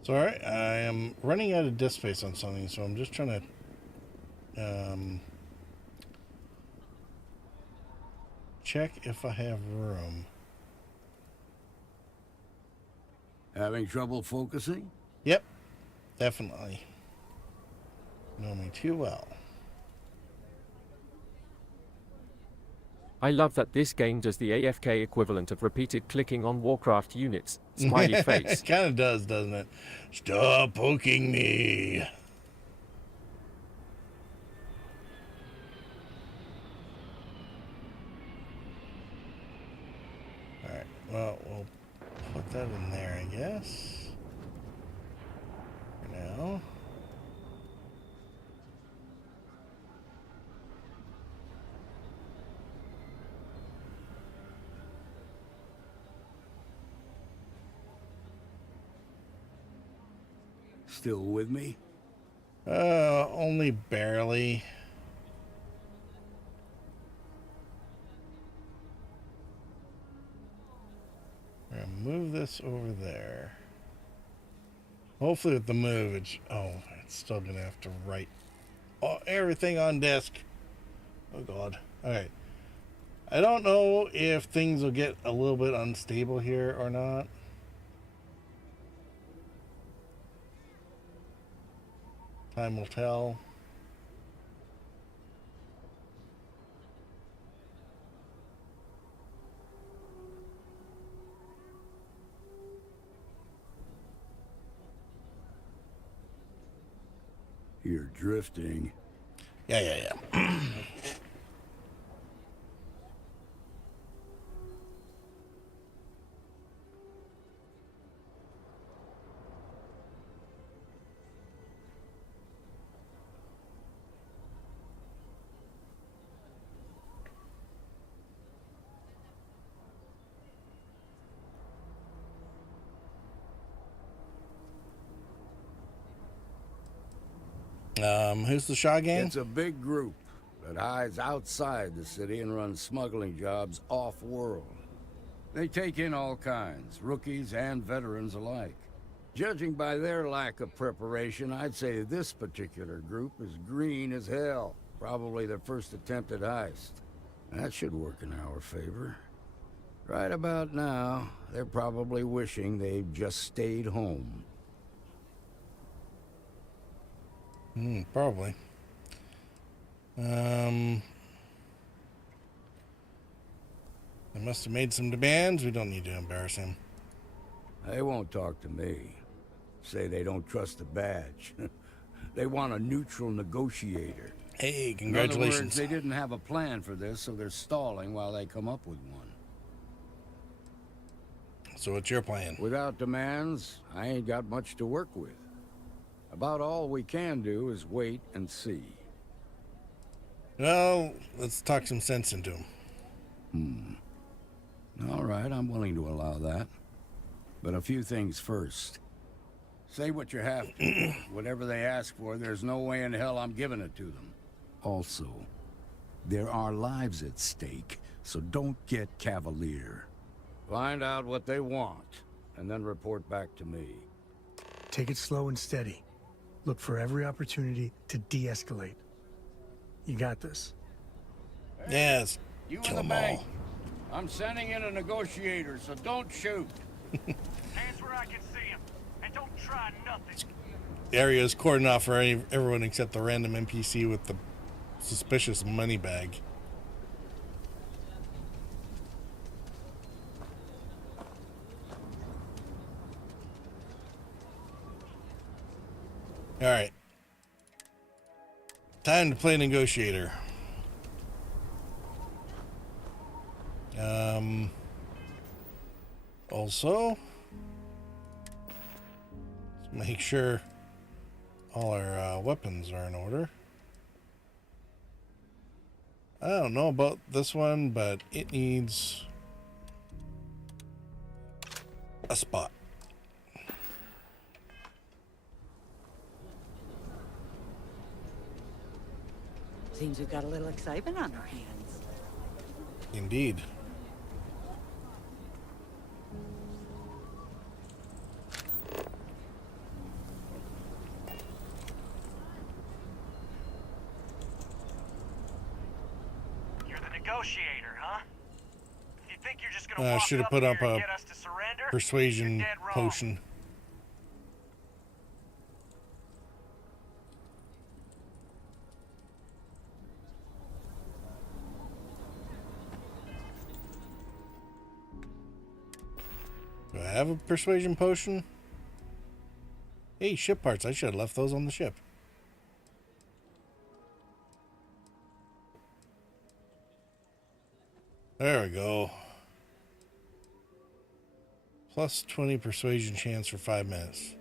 Sorry, I am running out of disk space on something, so I'm just trying to check if I have room. Having trouble focusing? Yep, definitely. Know me too well. I love that this game does the AFK equivalent of repeated clicking on Warcraft units. Smiley face. It kind of does, doesn't it? Stop poking me. Alright, well, we'll put that in there, I guess. For now. Still with me? Only barely. We're gonna move this over there. Hopefully with the move, it's still gonna have to write everything on disk. Oh God. Alright. I don't know if things will get a little bit unstable here or not. Time will tell. You're drifting. Yeah. Who's the Shaw gang? It's a big group that hides outside the city and runs smuggling jobs off-world. They take in all kinds, rookies and veterans alike. Judging by their lack of preparation, I'd say this particular group is green as hell. Probably their first attempt at heist. That should work in our favor. Right about now, they're probably wishing they'd just stayed home. Probably. They must have made some demands. We don't need to embarrass him. They won't talk to me. Say they don't trust the badge. They want a neutral negotiator. Hey, In other congratulations. words, they didn't have a plan for this, so they're stalling while they come up with one. So what's your plan? Without demands, I ain't got much to work with. About all we can do is wait and see. Well, let's talk some sense into him. All right, I'm willing to allow that. But a few things first. Say what you have to. Whatever they ask for, there's no way in hell I'm giving it to them. Also, there are lives at stake, so don't get cavalier. Find out what they want, and then report back to me. Take it slow and steady. Look for every opportunity to de-escalate. You got this. Yes. You Kill in the them bank. all. I'm sending in a negotiator, so don't shoot. Hands where I can see him. And don't try nothing. The area is cordoned off for everyone except the random NPC with the suspicious money bag. All right. Time to play negotiator. Also, let's make sure all our weapons are in order. I don't know about this one, but it needs a spot. Seems we've got a little excitement on our hands. Indeed. You're the negotiator, huh? If you think you're just gonna I walk should have up put here up and a get us to surrender, persuasion you're dead wrong. potion. Do I have a persuasion potion? Hey, ship parts. I should have left those on the ship. There we go. Plus 20 persuasion chance for 5 minutes.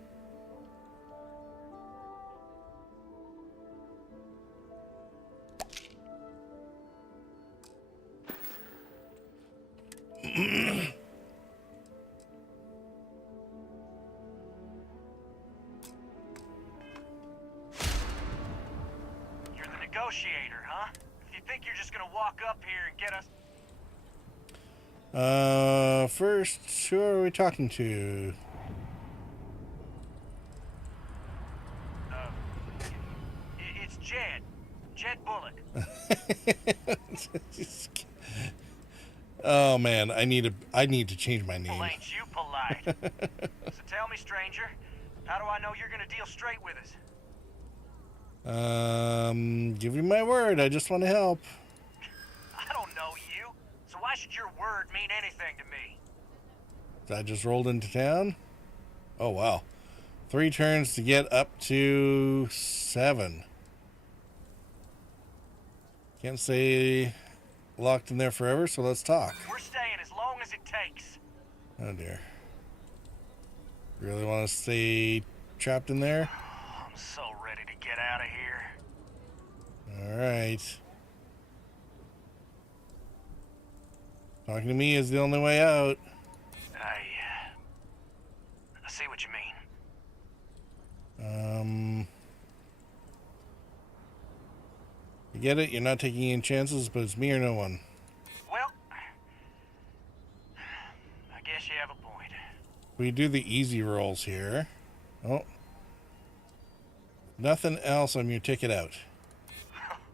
You're the negotiator, huh? If you think you're just gonna walk up here and get us... First, who are we talking to? It's Jed. Jed Bullock. Oh man, I need to change my name. Well, ain't you polite? So tell me, stranger, how do I know you're gonna deal straight with us? Give you my word. I just want to help. I don't know you, so why should your word mean anything to me? I just rolled into town. Oh wow, 3 turns to get up to 7. Can't stay locked in there forever, so let's talk. We're staying as long as it takes. Oh dear. Really want to stay trapped in there? I'm so ready to get out of here. All right. Talking to me is the only way out. I see what you mean. You get it? You're not taking any chances, but it's me or no one. Well, We do the easy rolls here. Oh. Nothing else on your ticket out.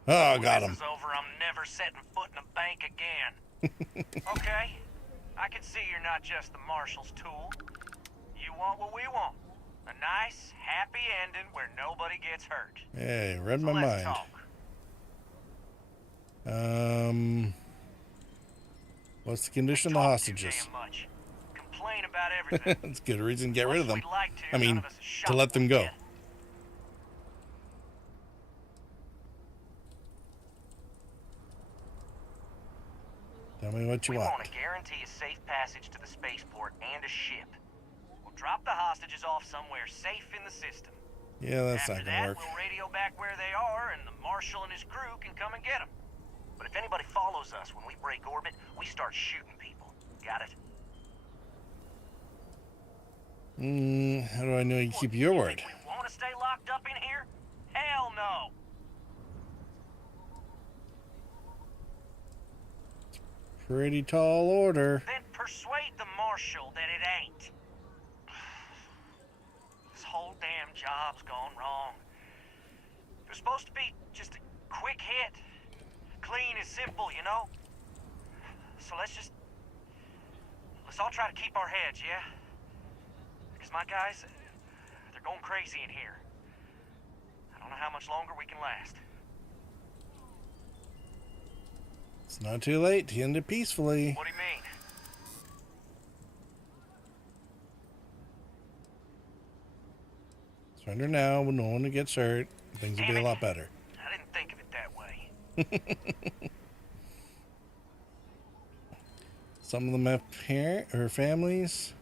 Oh, got him. This is over. I'm never setting foot in a bank again. Okay. I can see you're not just the marshal's tool. You want what we want. A nice, happy ending where nobody gets hurt. Hey, read So my let's mind. Talk. What's the condition of the hostages? Complain about everything. It's a good reason to get rid of them. Like to, I mean, to let them go. Tell me what you We want. want to guarantee a safe passage to the spaceport and a ship. We'll drop the hostages off somewhere safe in the system. Yeah, that's After not gonna work. We'll radio back where they are, and the marshal and his crew can come and get them. But if anybody follows us when we break orbit, we start shooting people. Got it? How do I know you keep your word? We want to stay locked up in here? Hell no! Pretty tall order. Then persuade the marshal that it ain't. This whole damn job's gone wrong. It was supposed to be just a quick hit. Clean and simple, you know? So let's all try to keep our heads, yeah? Because my guys, they're going crazy in here. I don't know how much longer we can last. It's not too late to end it peacefully. What do you mean? Surrender now when no one gets hurt. Things will be a lot better. I didn't think of it that way. Some of them have parents or families.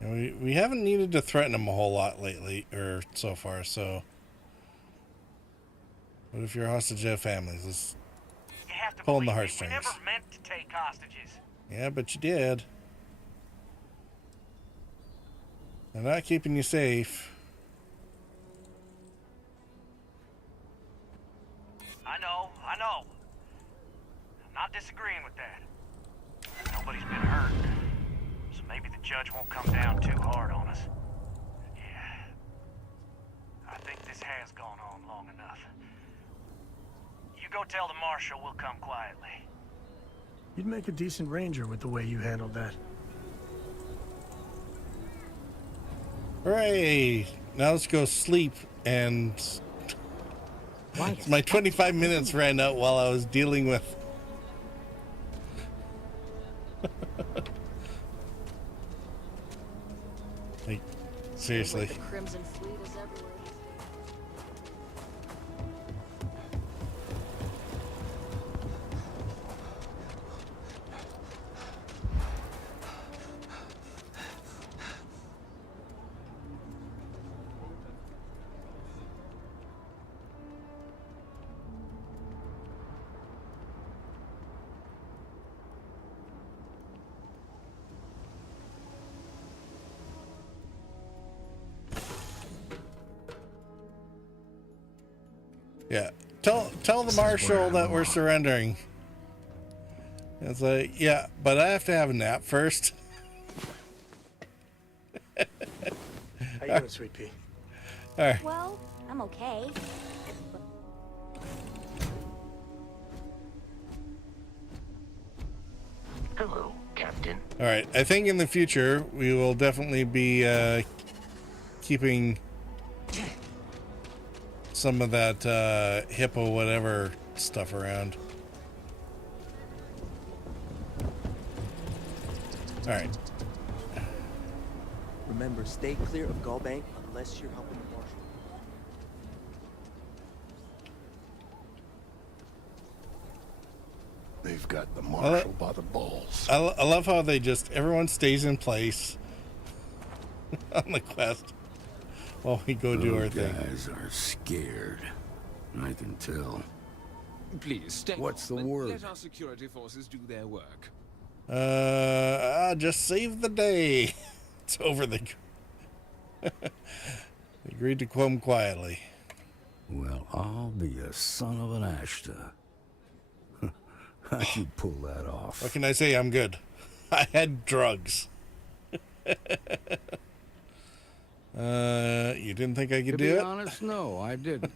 And we haven't needed to threaten them a whole lot lately, or so far, so... What if your hostage have families? Let's pull on the heartstrings. We never meant to take hostages. Yeah, but you did. They're not keeping you safe. I know. I'm not disagreeing with that. Nobody's been hurt. So maybe the judge won't come down too hard on us. Yeah. I think this has gone on long enough. You go tell the marshal we'll come quietly. You'd make a decent ranger with the way you handled that. Hooray! Now let's go sleep and... My 25 minutes ran out while I was dealing with... Like, seriously. The Crimson Fleet is everywhere. Yeah. Tell the marshal that we're surrendering. It's like, yeah, but I have to have a nap first. How you doing, Sweet Pea? All right. Well, I'm okay. Hello, Captain. All right. I think in the future we will definitely be keeping some of that hippo whatever stuff around. All right. Remember, stay clear of Gulbank unless you're helping the marshal. They've got the marshal by the balls. I love how they just everyone stays in place on the quest while we go do our thing. Guys are scared. I can tell. Please stay What's calm the and word? let our security forces do their work. Just save the day. It's over the... Agreed to come quietly. Well, I'll be a son of an Ashta. How'd you pull that off? What can I say? I'm good. I had drugs. You didn't think I could do it? To be honest, no, I didn't.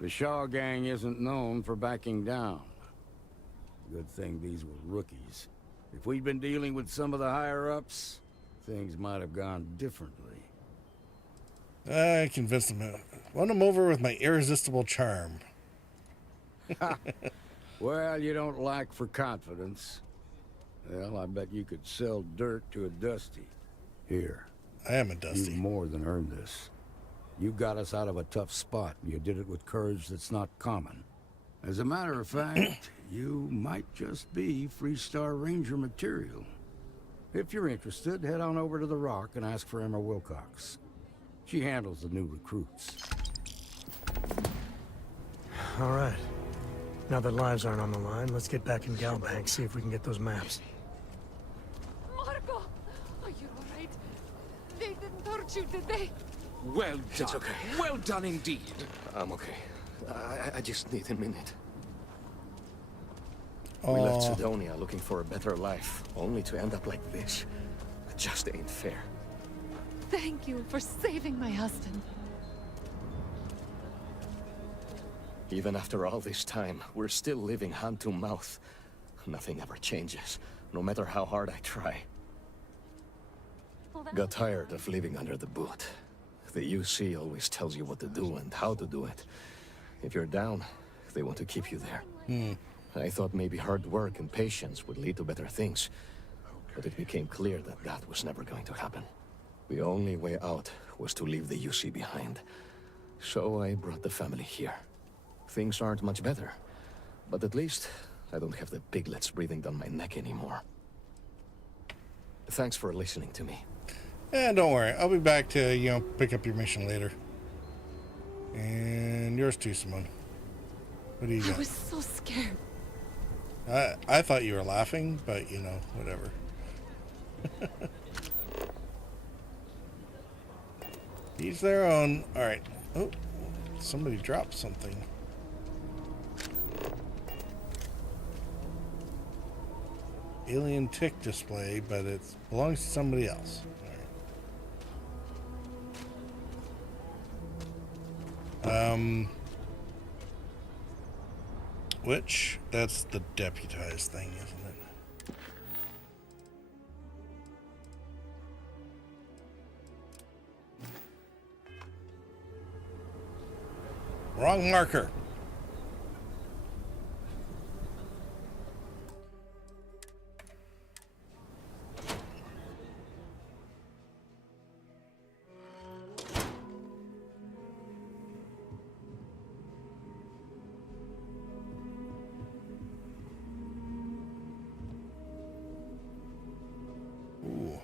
The Shaw gang isn't known for backing down. Good thing these were rookies. If we'd been dealing with some of the higher-ups, things might have gone differently. I convinced them. Won them over with my irresistible charm. Well, you don't lack for confidence. Well, I bet you could sell dirt to a Dusty. Here. I am a Dusty. You more than earned this. You got us out of a tough spot, and you did it with courage that's not common. As a matter of fact, you might just be Freestar Ranger material. If you're interested, head on over to the Rock and ask for Emma Wilcox. She handles the new recruits. All right. Now that lives aren't on the line, let's get back in Galbank, see if we can get those maps. Marco! Are you alright? They didn't hurt you, did they? Well done. It's okay. Well done indeed. I'm okay. I just need a minute. Oh. We left Sidonia looking for a better life, only to end up like this. It just ain't fair. Thank you for saving my husband. Even after all this time, we're still living hand to mouth. Nothing ever changes, no matter how hard I try. Got tired of living under the boot. The UC always tells you what to do and how to do it. If you're down, they want to keep you there. I thought maybe hard work and patience would lead to better things, but it became clear that that was never going to happen. The only way out was to leave the UC behind. So I brought the family here. Things aren't much better, but at least I don't have the piglets breathing down my neck anymore. Thanks for listening to me. And don't worry, I'll be back to, pick up your mission later. And yours too, Simone. What do you got? I was so scared. I thought you were laughing, but, whatever. Each their own. All right. Oh, somebody dropped something. Alien tick display, but it belongs to somebody else. Which, that's the deputized thing, isn't it? Wrong marker. Ooh.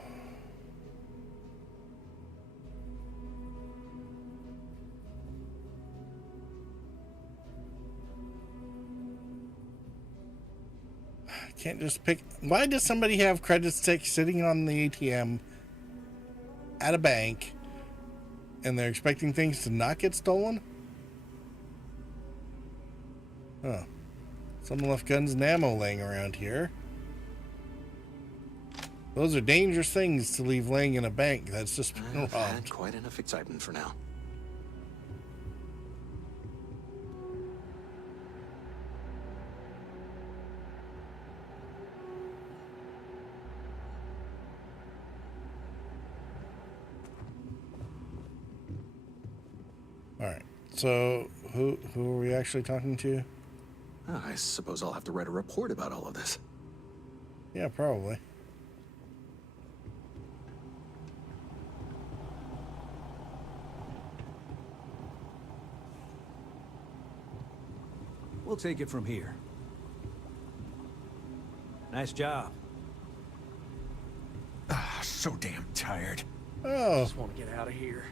Can't just pick. Why does somebody have credit sticks sitting on the ATM at a bank and they're expecting things to not get stolen? Huh. Someone left guns and ammo laying around here. Those are dangerous things to leave laying in a bank that's just been I've robbed. had quite enough excitement for now. All right. So who are we actually talking to? I suppose I'll have to write a report about all of this. Yeah, probably. We'll take it from here. Nice job. So damn tired. Oh. Just want to get out of here.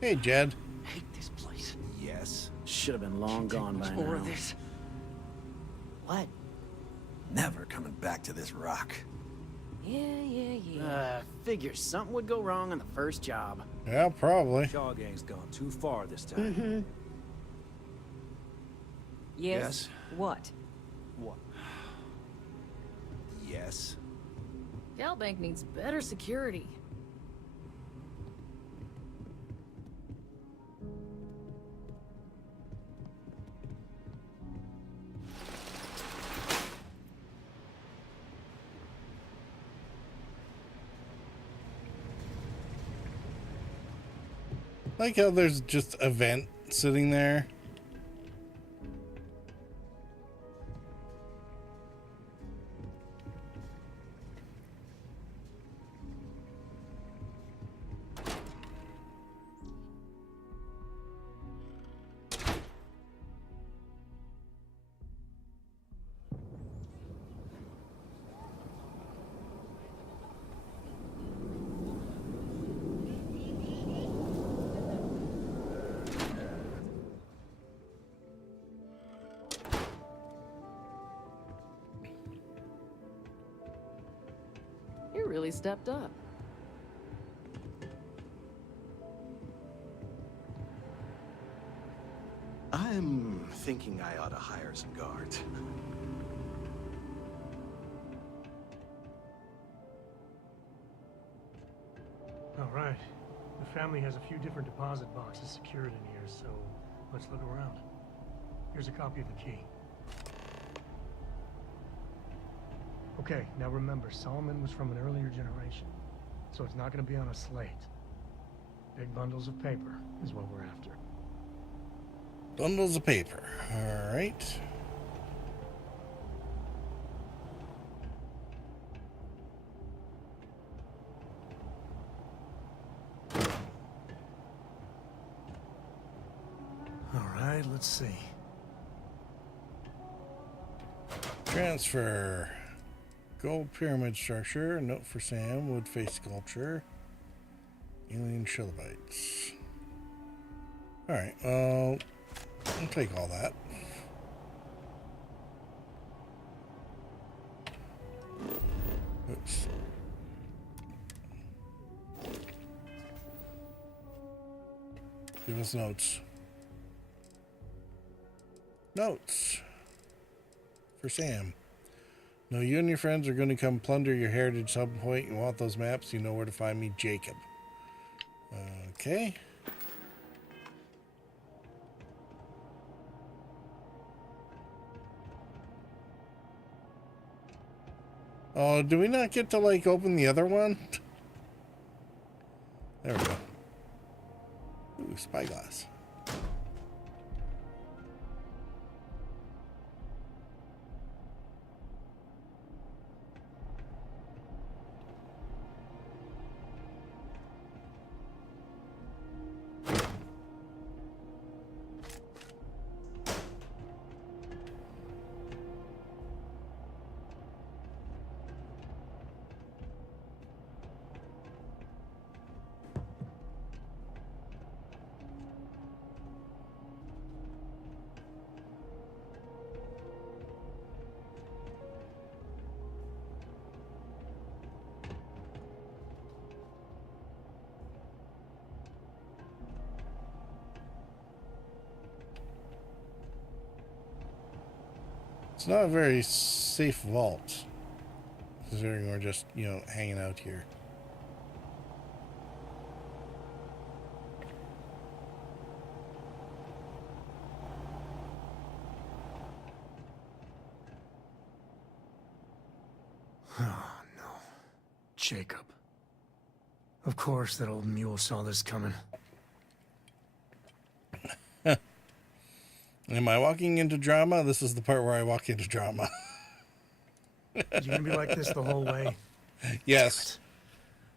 Hey, Jed. Hate this place. Yes. Should have been long gone by More of now. this. What? Never coming back to this rock. Yeah. Figure something would go wrong on the first job. Yeah, probably. Shaw gang's gone too far this time. Yes? What? What? guess. Galbank needs better security. Like how there's just a vent sitting there. You really stepped up. I'm thinking I ought to hire some guards. All right. The family has a few different deposit boxes secured in here, so let's look around. Here's a copy of the key. Okay, now remember, Solomon was from an earlier generation, so it's not going to be on a slate. Big bundles of paper is what we're after. Bundles of paper. All right. All right, let's see. Transfer. Gold pyramid structure. Note for Sam. Wood face sculpture. Alien trilobites. Alright, I'll take all that. Oops. Give us notes. Notes. For Sam. No, you and your friends are going to come plunder your heritage some point. You want those maps? You know where to find me, Jacob. Okay. Oh, do we not get to, like, open the other one? There we go. Ooh, spyglass. It's not a very safe vault, considering we're just, you know, hanging out here. Oh, no. Jacob. Of course that old mule saw this coming. Am I walking into drama? This is the part where I walk into drama. You're gonna be like this the whole way? Yes.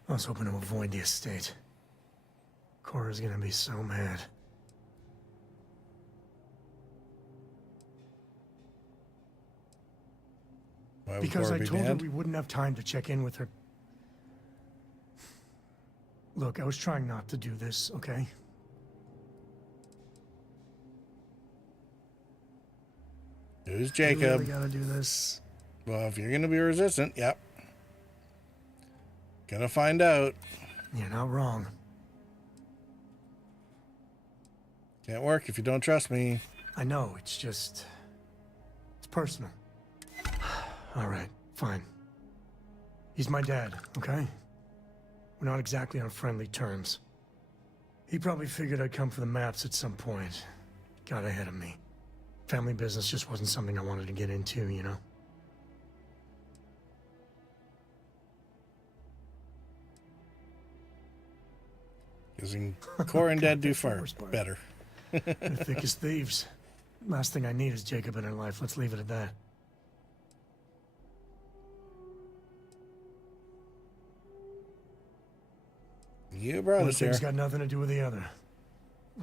I was hoping to avoid the estate. Cora's gonna be so mad. Because I told her we wouldn't have time to check in with her. Look, I was trying not to do this, okay? Who's Jacob? You really gotta do this. Well, if you're gonna be resistant, yep. Gonna find out. You're not wrong. Can't work if you don't trust me. I know, it's just... It's personal. All right, fine. He's my dad, okay? We're not exactly on friendly terms. He probably figured I'd come for the maps at some point. Got ahead of me. Family business just wasn't something I wanted to get into, you know? Using Core and Dad do far better. They're thick as thieves. Last thing I need is Jacob in her life. Let's leave it at that. You brought One us here. thing's got nothing to do with the other.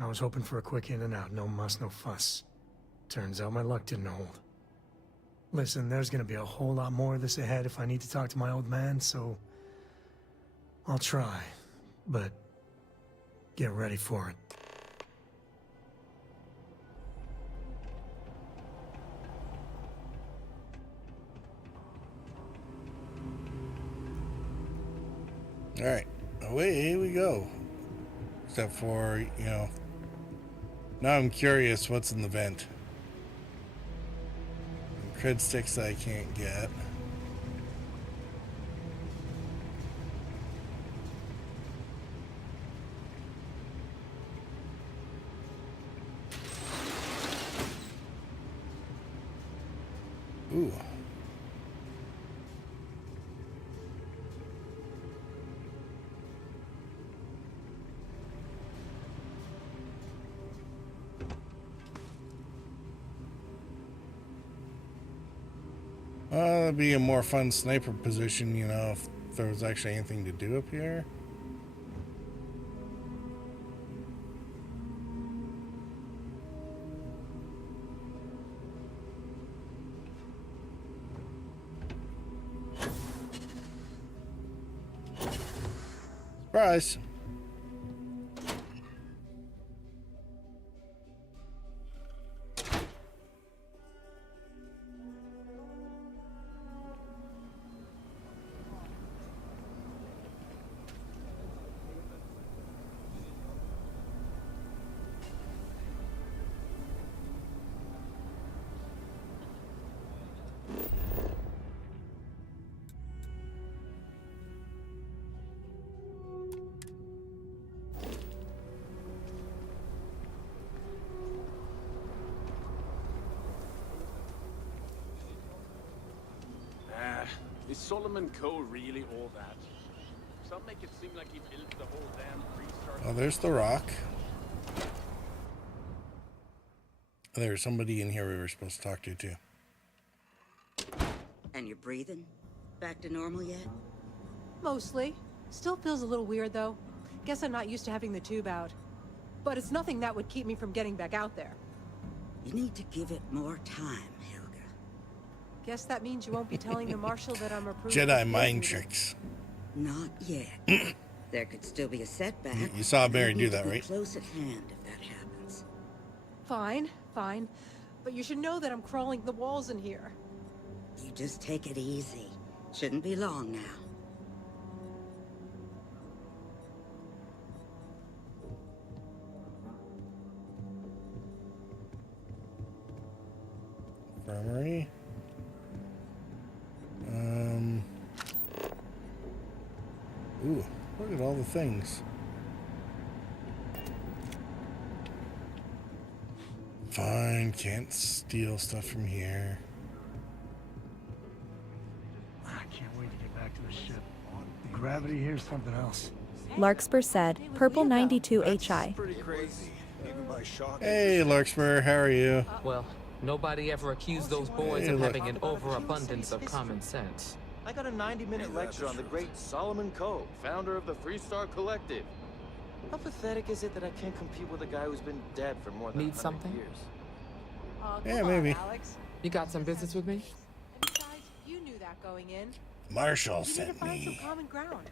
I was hoping for a quick in and out. No muss, no fuss. Turns out my luck didn't hold. Listen, there's gonna be a whole lot more of this ahead if I need to talk to my old man, so... I'll try. But... get ready for it. Alright, away we go. Except for, you know, now I'm curious what's in the vent. Cred sticks that I can't get. Ooh. That'd be a more fun sniper position, you know, if there was actually anything to do up here. Surprise! Is Solomon Co. really all that? Some make it seem like he built the whole damn freestar. Oh, there's the rock. There's somebody in here we were supposed to talk to, too. And you're breathing? Back to normal yet? Mostly. Still feels a little weird, though. Guess I'm not used to having the tube out. But it's nothing that would keep me from getting back out there. You need to give it more time, Helga. Guess that means you won't be telling the Marshal that I'm approved. Jedi mind tricks. Not yet. There could still be a setback. You saw Barry You do need to that, be right? Close at hand if that happens. Fine, fine. But you should know that I'm crawling the walls in here. You just take it easy. Shouldn't be long now. Infirmary. Ooh, look at all the things. Fine, can't steal stuff from here. I can't wait to get back to the ship. The gravity here's something else. Larkspur said, Purple 92 HI. Pretty crazy, even by shock. Hey, Larkspur, how are you? Well, nobody ever accused those boys Hey, of look. having an overabundance of common sense. I got a 90-minute lecture on the great Solomon Coe, founder of the Freestar Collective. How pathetic is it that I can't compete with a guy who's been dead for more than Need 100 something? years? Yeah, maybe. Alex. You got some business with me? Besides, you knew that going in. Marshall You need to sent find some me. common ground.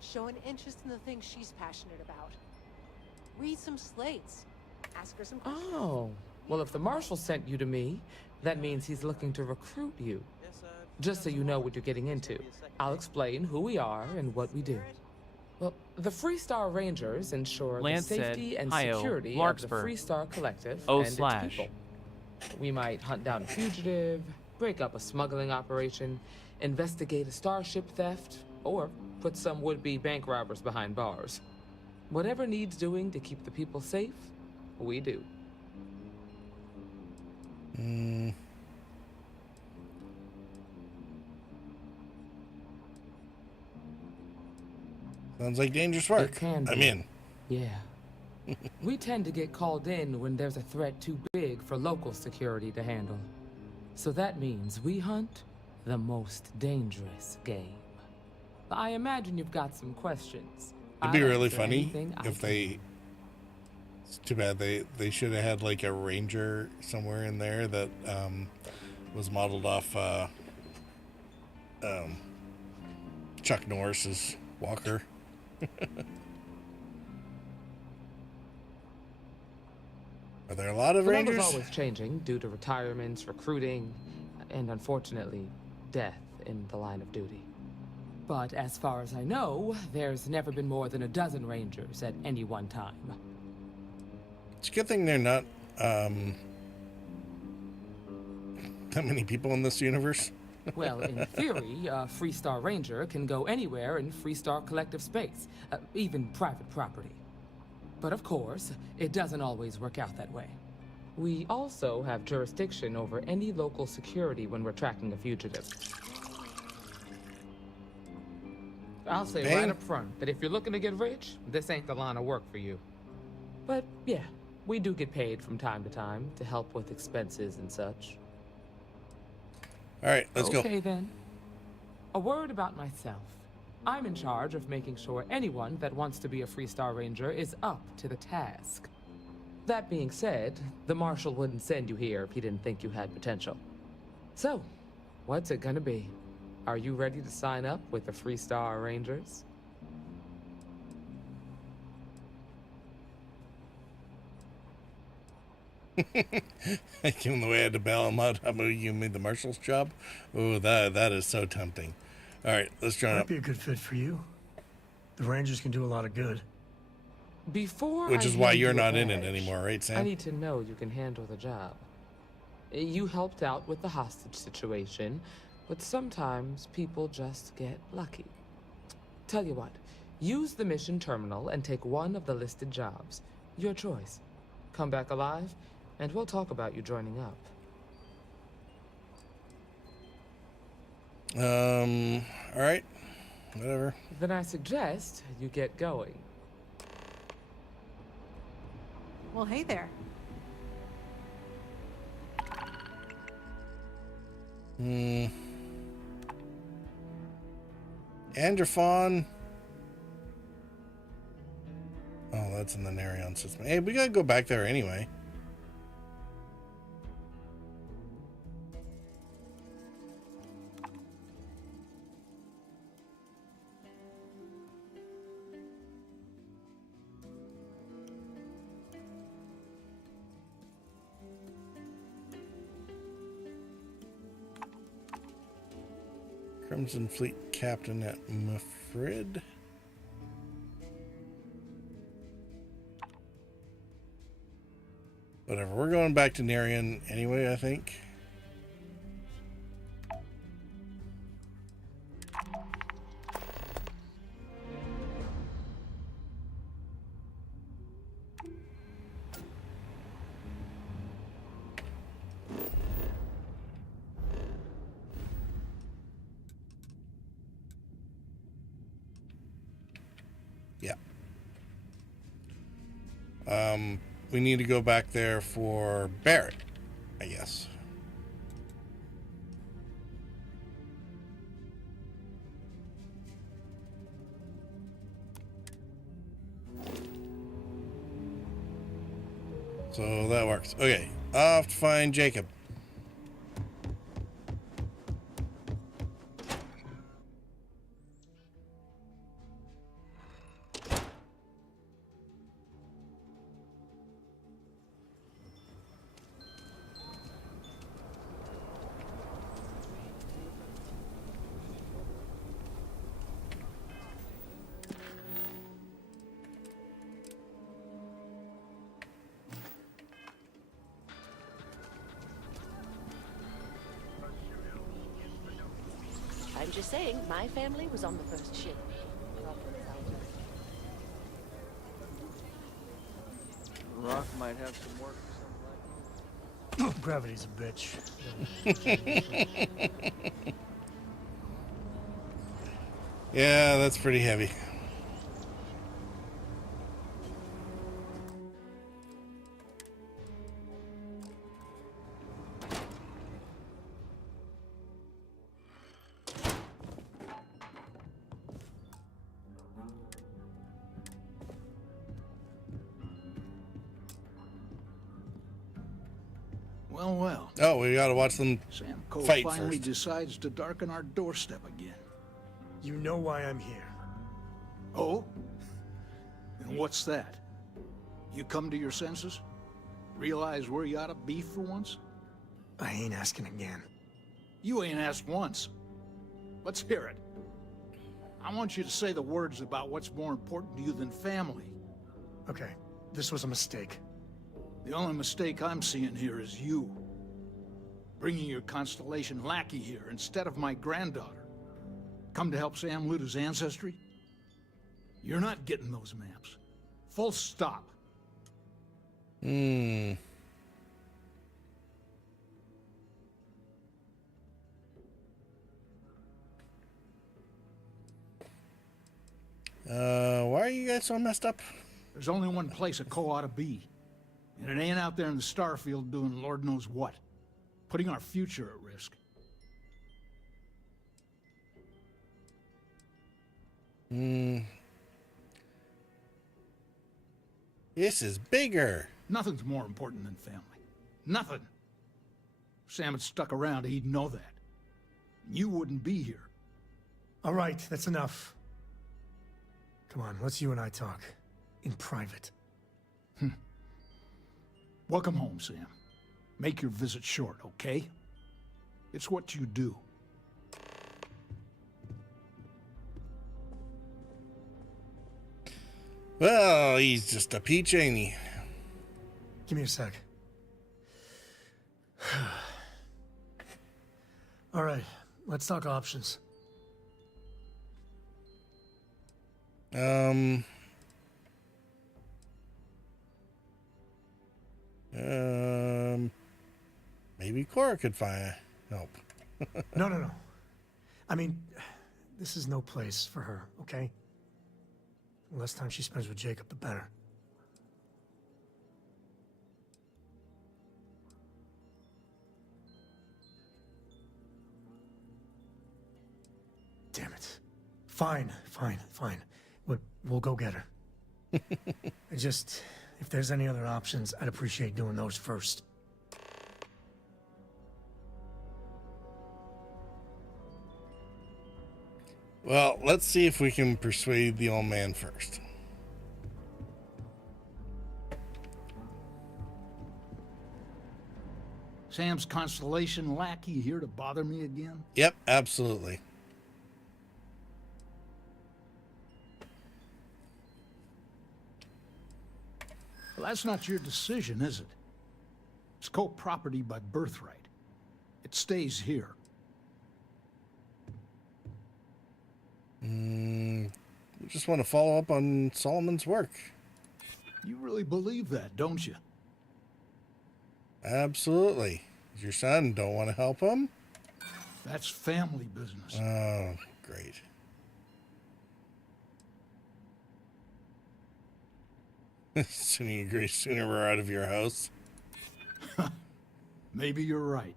Show an interest in the things she's passionate about. Read some slates. Ask her some questions. Oh, well, if the Marshal sent you to me, that means he's looking to recruit you. Just so you know what you're getting into, I'll explain who we are and what we do. Well, the Freestar Rangers ensure Lance the said, safety and "Hi-yo, security of the Larkspur. Freestar Collective O and its slash. people. We might hunt down a fugitive, break up a smuggling operation, investigate a starship theft, or put some would-be bank robbers behind bars. Whatever needs doing to keep the people safe, we do. Sounds like dangerous work. It can be. I'm in. Yeah. We tend to get called in when there's a threat too big for local security to handle. So that means we hunt the most dangerous game. I imagine you've got some questions. It'd be I'll really answer funny anything I if can. they... It's too bad they should have had like a ranger somewhere in there that was modeled off Chuck Norris's Walker. Are there a lot of The rangers? number's always changing due to retirements, recruiting, and unfortunately, death in the line of duty. But as far as I know, there's never been more than a dozen rangers at any one time. It's a good thing they're not that many people in this universe. Well, in theory, a Freestar Ranger can go anywhere in Freestar Collective space, even private property. But of course, it doesn't always work out that way. We also have jurisdiction over any local security when we're tracking a fugitive. I'll say right up front that if you're looking to get rich, this ain't the line of work for you. But yeah, we do get paid from time to time to help with expenses and such. All right, let's go. Okay then. A word about myself. I'm in charge of making sure anyone that wants to be a Freestar Ranger is up to the task. That being said, the Marshal wouldn't send you here if he didn't think you had potential. So, what's it gonna be? Are you ready to sign up with the Freestar Rangers? I give him the way I had to bail him out. How about you made the Marshal's job? Oh, that is so tempting. All right, let's join Might up. be a good fit for you. The Rangers can do a lot of good. Before Which I is why hand you're you a not in it badge, anymore, right, Sam? I need to know you can handle the job. You helped out with the hostage situation, but sometimes people just get lucky. Tell you what, use the mission terminal and take one of the listed jobs. Your choice. Come back alive, and we'll talk about you joining up. All right, whatever. Then I suggest you get going. Well, hey there. Androphon. Oh, that's in the Narion system. Hey, we gotta go back there anyway. Crimson Fleet Captain at Mafrid. Whatever, we're going back to Narion anyway, I think. Yeah. We need to go back there for Barrett, I guess. So that works. Okay, off to find Jacob. just saying, my family was on the first ship. Rock might have some work for someone like you. Gravity's a bitch. Yeah, that's pretty heavy. Well, well. Oh, we gotta watch them Sam Cole fight finally first. decides to darken our doorstep again. You know why I'm here. Oh? And what's that? You come to your senses? Realize where you ought to be for once? I ain't asking again. You ain't asked once. Let's hear it. I want you to say the words about what's more important to you than family. Okay, this was a mistake. The only mistake I'm seeing here is you. Bringing your Constellation lackey here instead of my granddaughter. Come to help Sam loot his ancestry? You're not getting those maps. Full stop. Why are you guys so messed up? There's only one place a co ought to be. And it ain't out there in the Starfield doing Lord knows what. Putting our future at risk. This is bigger. Nothing's more important than family. Nothing. If Sam had stuck around, he'd know that. You wouldn't be here. All right, that's enough. Come on, let's you and I talk. In private. Welcome home, Sam. Make your visit short, okay? It's what you do. Well, he's just a peach, ain't he? Give me a sec. All right, let's talk options. Maybe Cora could find help. No. I mean, this is no place for her, okay? The less time she spends with Jacob, the better. Damn it. Fine. We'll go get her. If there's any other options, I'd appreciate doing those first. Well, let's see if we can persuade the old man first. Sam's Constellation lackey here to bother me again? Yep, absolutely. Well, that's not your decision, is it? It's co-property by birthright. It stays here. We just want to follow up on Solomon's work. You really believe that, don't you? Absolutely. Does your son don't want to help him? That's family business. Oh, great. Sooner you agree, sooner we're out of your house. Maybe you're right.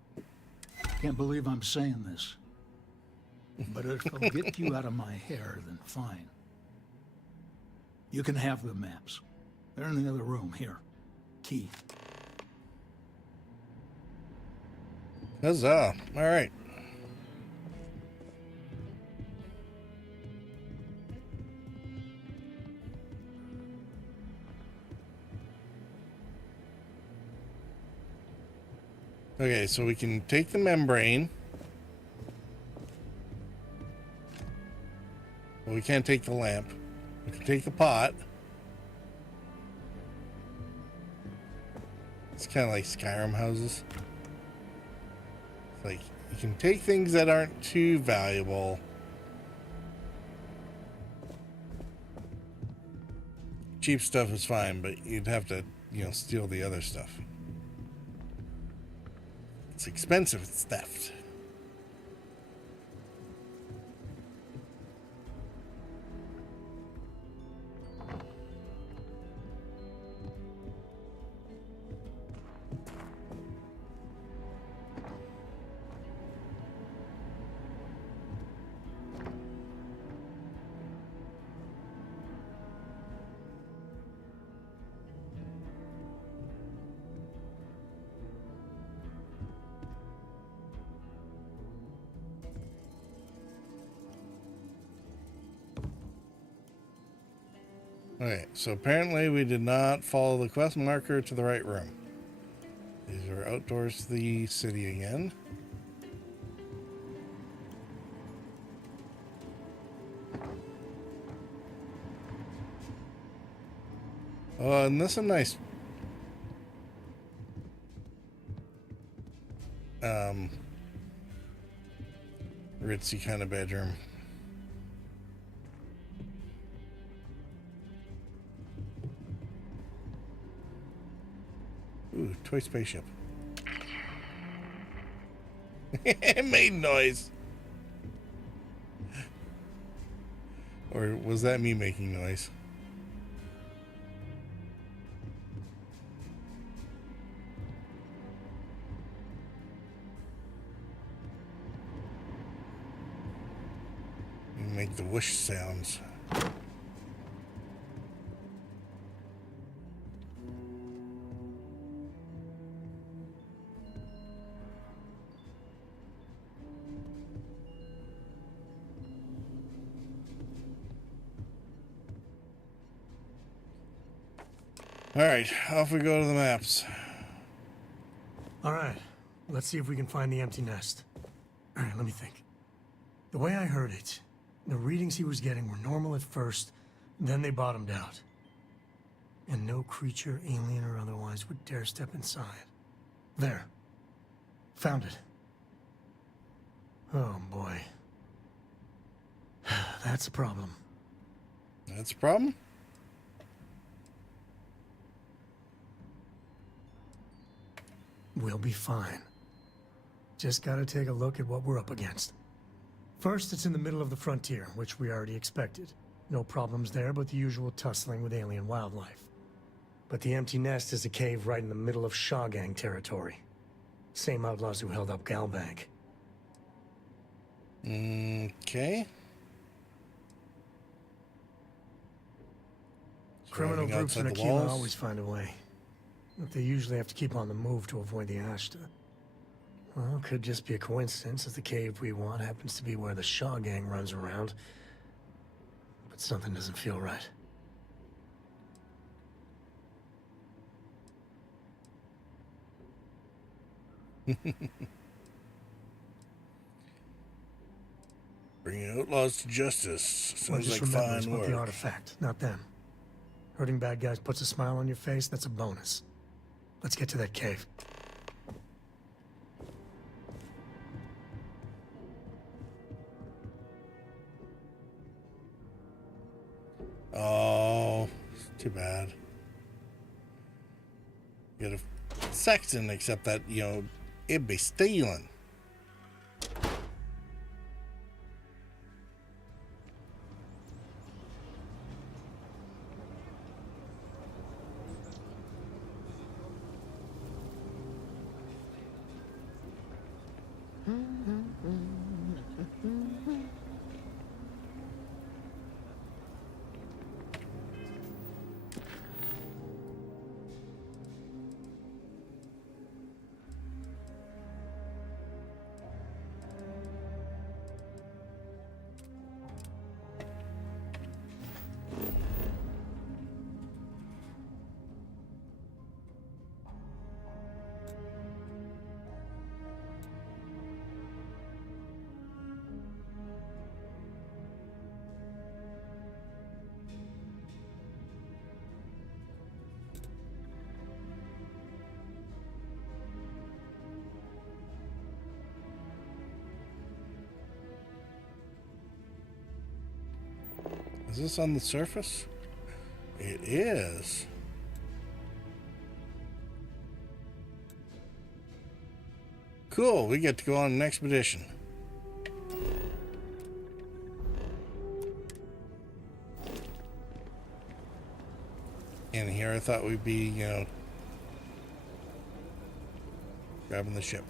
Can't believe I'm saying this. But if it'll get you out of my hair, then fine. You can have the maps. They're in the other room, here. Key. Huzzah. All right. Okay, so we can take the membrane. But we can't take the lamp. We can take the pot. It's kind of like Skyrim houses. It's like You can take things that aren't too valuable. Cheap stuff is fine, but you'd have to, steal the other stuff. It's expensive, it's theft. Okay, so apparently we did not follow the quest marker to the right room. These are outdoors to the city again. Oh, and this is a nice ritzy kind of bedroom. Ooh, toy spaceship. It made noise. Or was that me making noise? Make the whoosh sounds. All right, off we go to the maps. All right, let's see if we can find the empty nest. All right, let me think. The way I heard it, the readings he was getting were normal at first, then they bottomed out. And no creature, alien or otherwise, would dare step inside. There. Found it. Oh, boy. That's a problem. That's a problem? We'll be fine. Just gotta take a look at what we're up against. First, it's in the middle of the frontier, which we already expected. No problems there, but the usual tussling with alien wildlife. But the empty nest is a cave right in the middle of Shaw Gang territory. Same outlaws who held up Galbank. Okay. Criminal groups in Aquila always find a way. But they usually have to keep on the move to avoid the Ashta. Well, could just be a coincidence, as the cave we want happens to be where the Shaw Gang runs around. But something doesn't feel right. Bringing outlaws to justice. Sounds like remember, it's fun about work. the artifact, not them. Hurting bad guys puts a smile on your face, that's a bonus. Let's get to that cave. Oh, too bad. Get a Saxon, except that, it'd be stealing. Is this on the surface? It is. Cool, we get to go on an expedition. And here I thought we'd be, you know, grabbing the ship.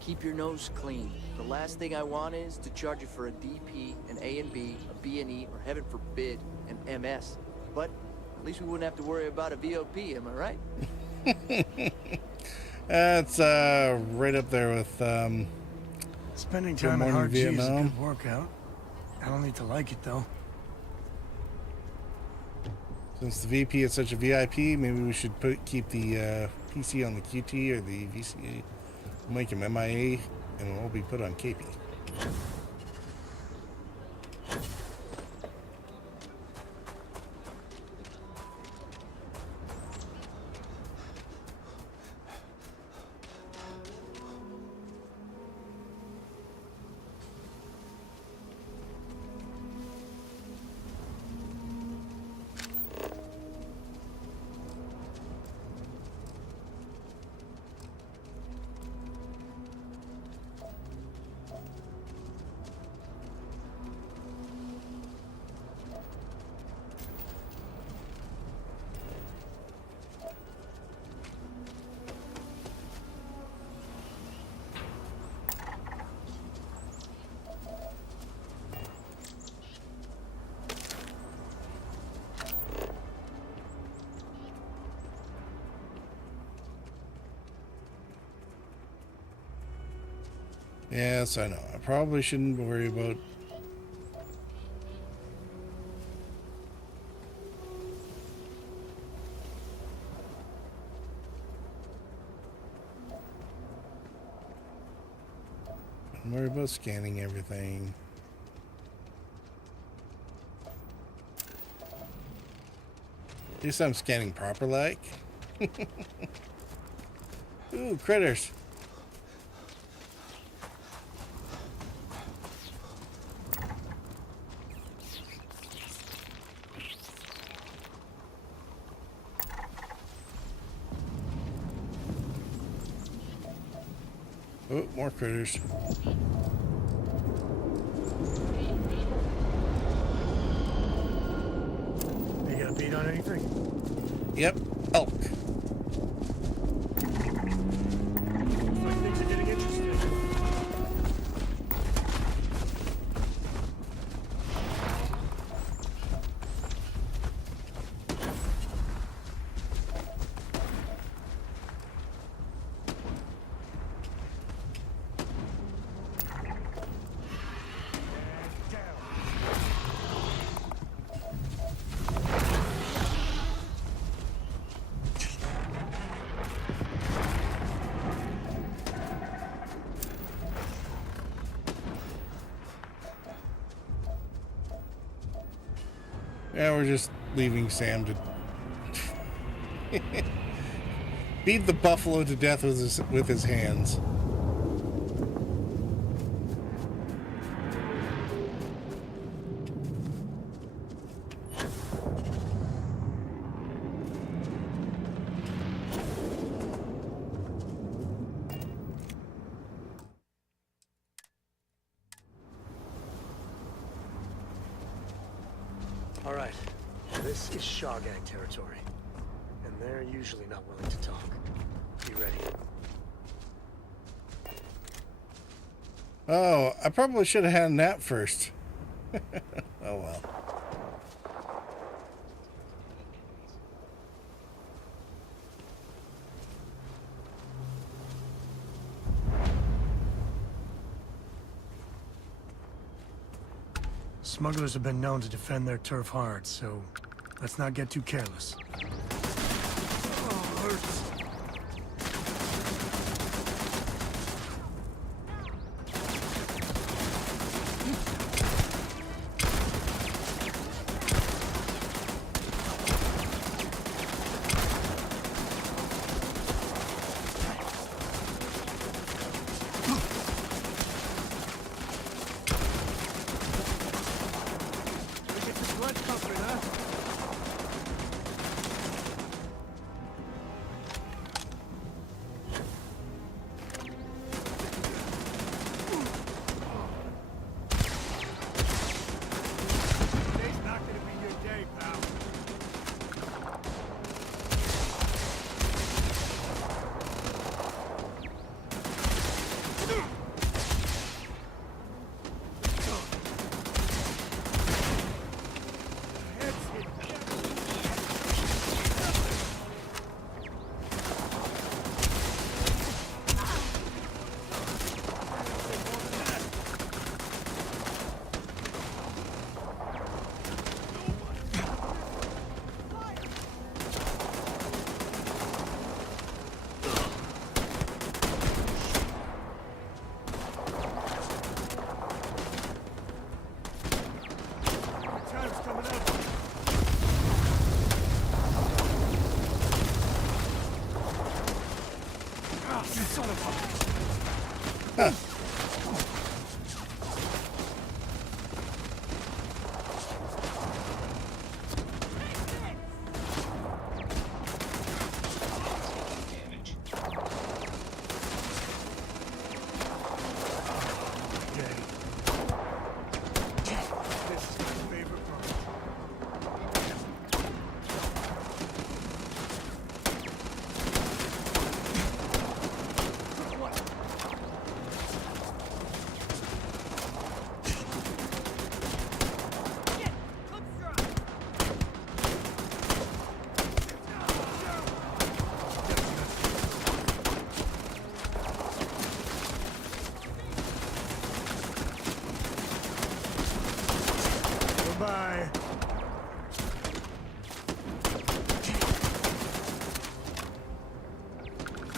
Keep your nose clean. The last thing I want is to charge you for a DP, an A and B, a B and E, or heaven forbid, an MS. But at least we wouldn't have to worry about a VOP, am I right? That's right up there with Spending Good time at Morning Hard G is a Vietnam. good workout. I don't need to like it though. Since the VP is such a VIP, maybe we should keep the PC on the QT or the VCA. Make him MIA and we'll be put on KP. Yes, I know. I probably shouldn't worry about scanning everything. At least I'm scanning proper like. Ooh, critters. Oh, more critters. You got a beat on anything? Yep, elk. Like things are getting interesting. Yeah, we're just leaving Sam to beat the buffalo to death with his hands. All right, this is Shaw Gang territory, and they're usually not willing to talk. Be ready. Oh, I probably should have had a nap first. Oh well. Smugglers have been known to defend their turf hard, so let's not get too careless. Oh, hurts.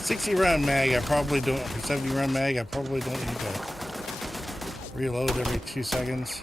60 round mag, I probably don't, for 70 round mag, I probably don't need to reload every 2 seconds.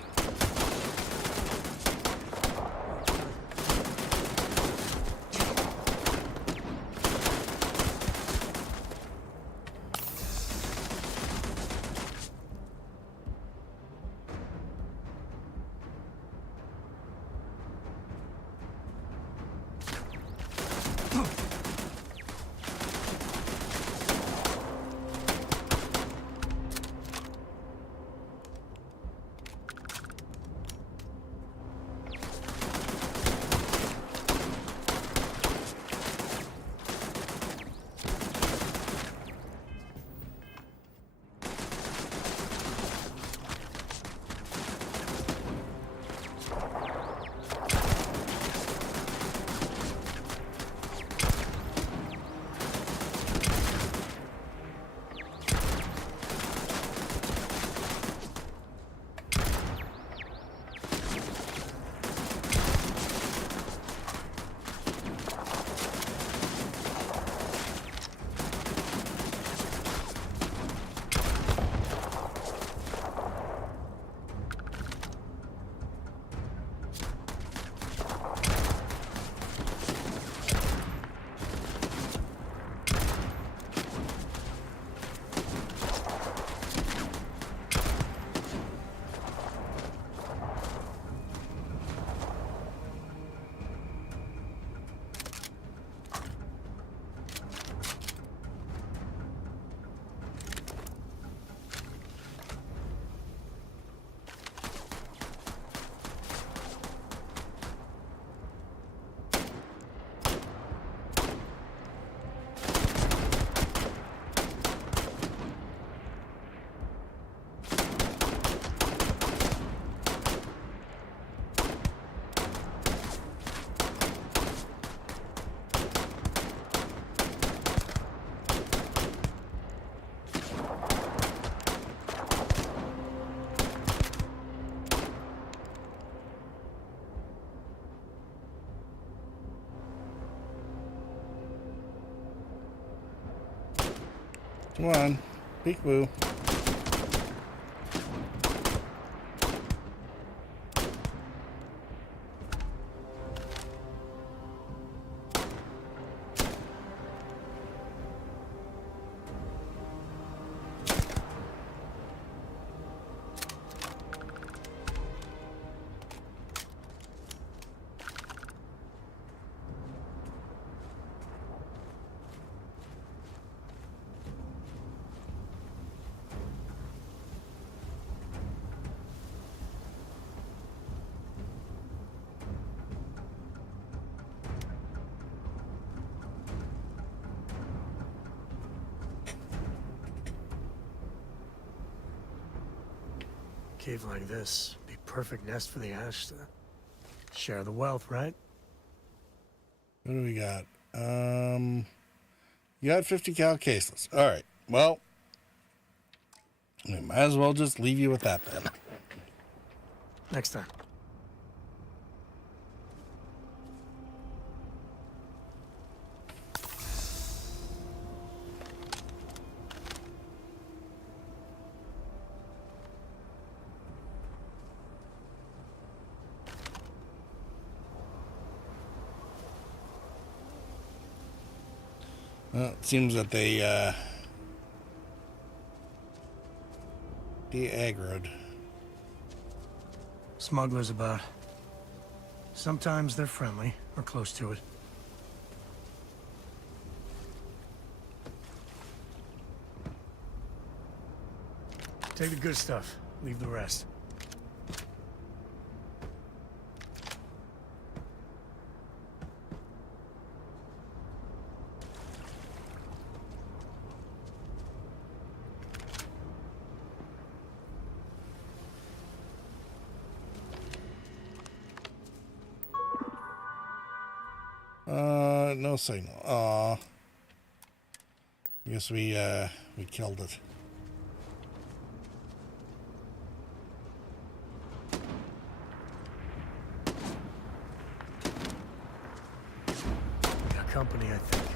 Come on, peekaboo. Cave like this, be perfect nest for the Ash to share the wealth, right? What do we got? You got 50 cal caseless. All right. Well, we might as well just leave you with that then. Next time. Well, it seems that they aggroed. Smugglers about. Sometimes they're friendly, or close to it. Take the good stuff, leave the rest. No signal. Aw. I guess we killed it. Got company, I think.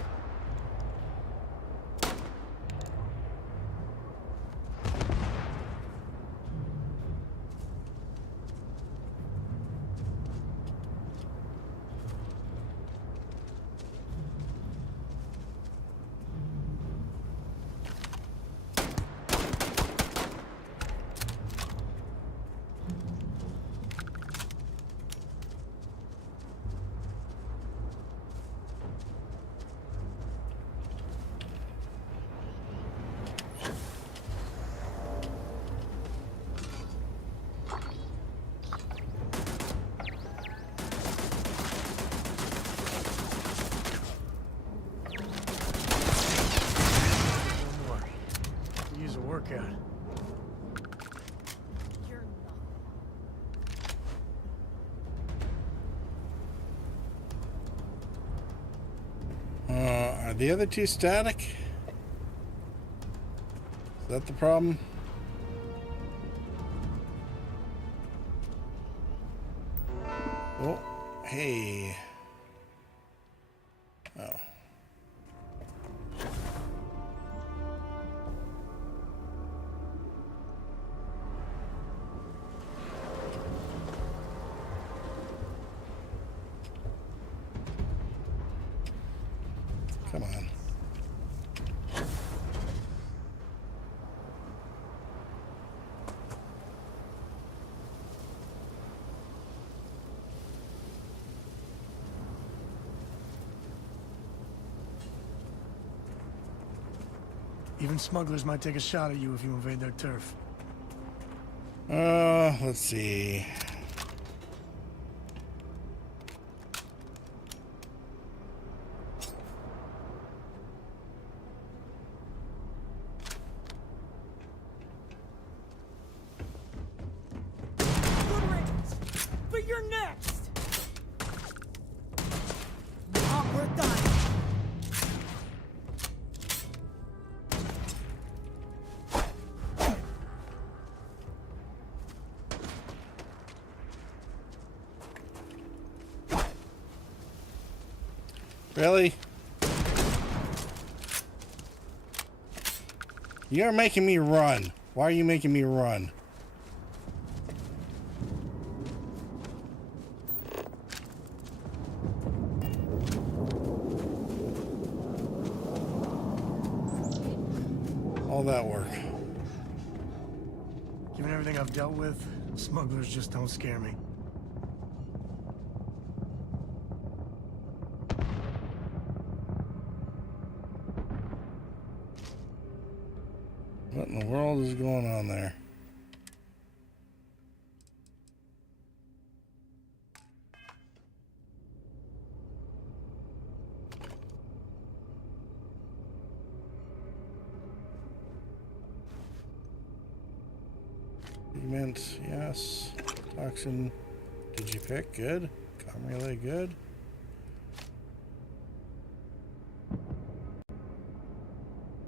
the other two static? Is that the problem? Oh, hey. Oh. Come on. Even smugglers might take a shot at you if you invade their turf. Let's see. But you're next! We're done. Really? You're making me run. Why are you making me run? All that work. Given everything I've dealt with, smugglers just don't scare me. What in the world is going on there? Pigment, yes. Toxin, Digipick, good. Com relay, good.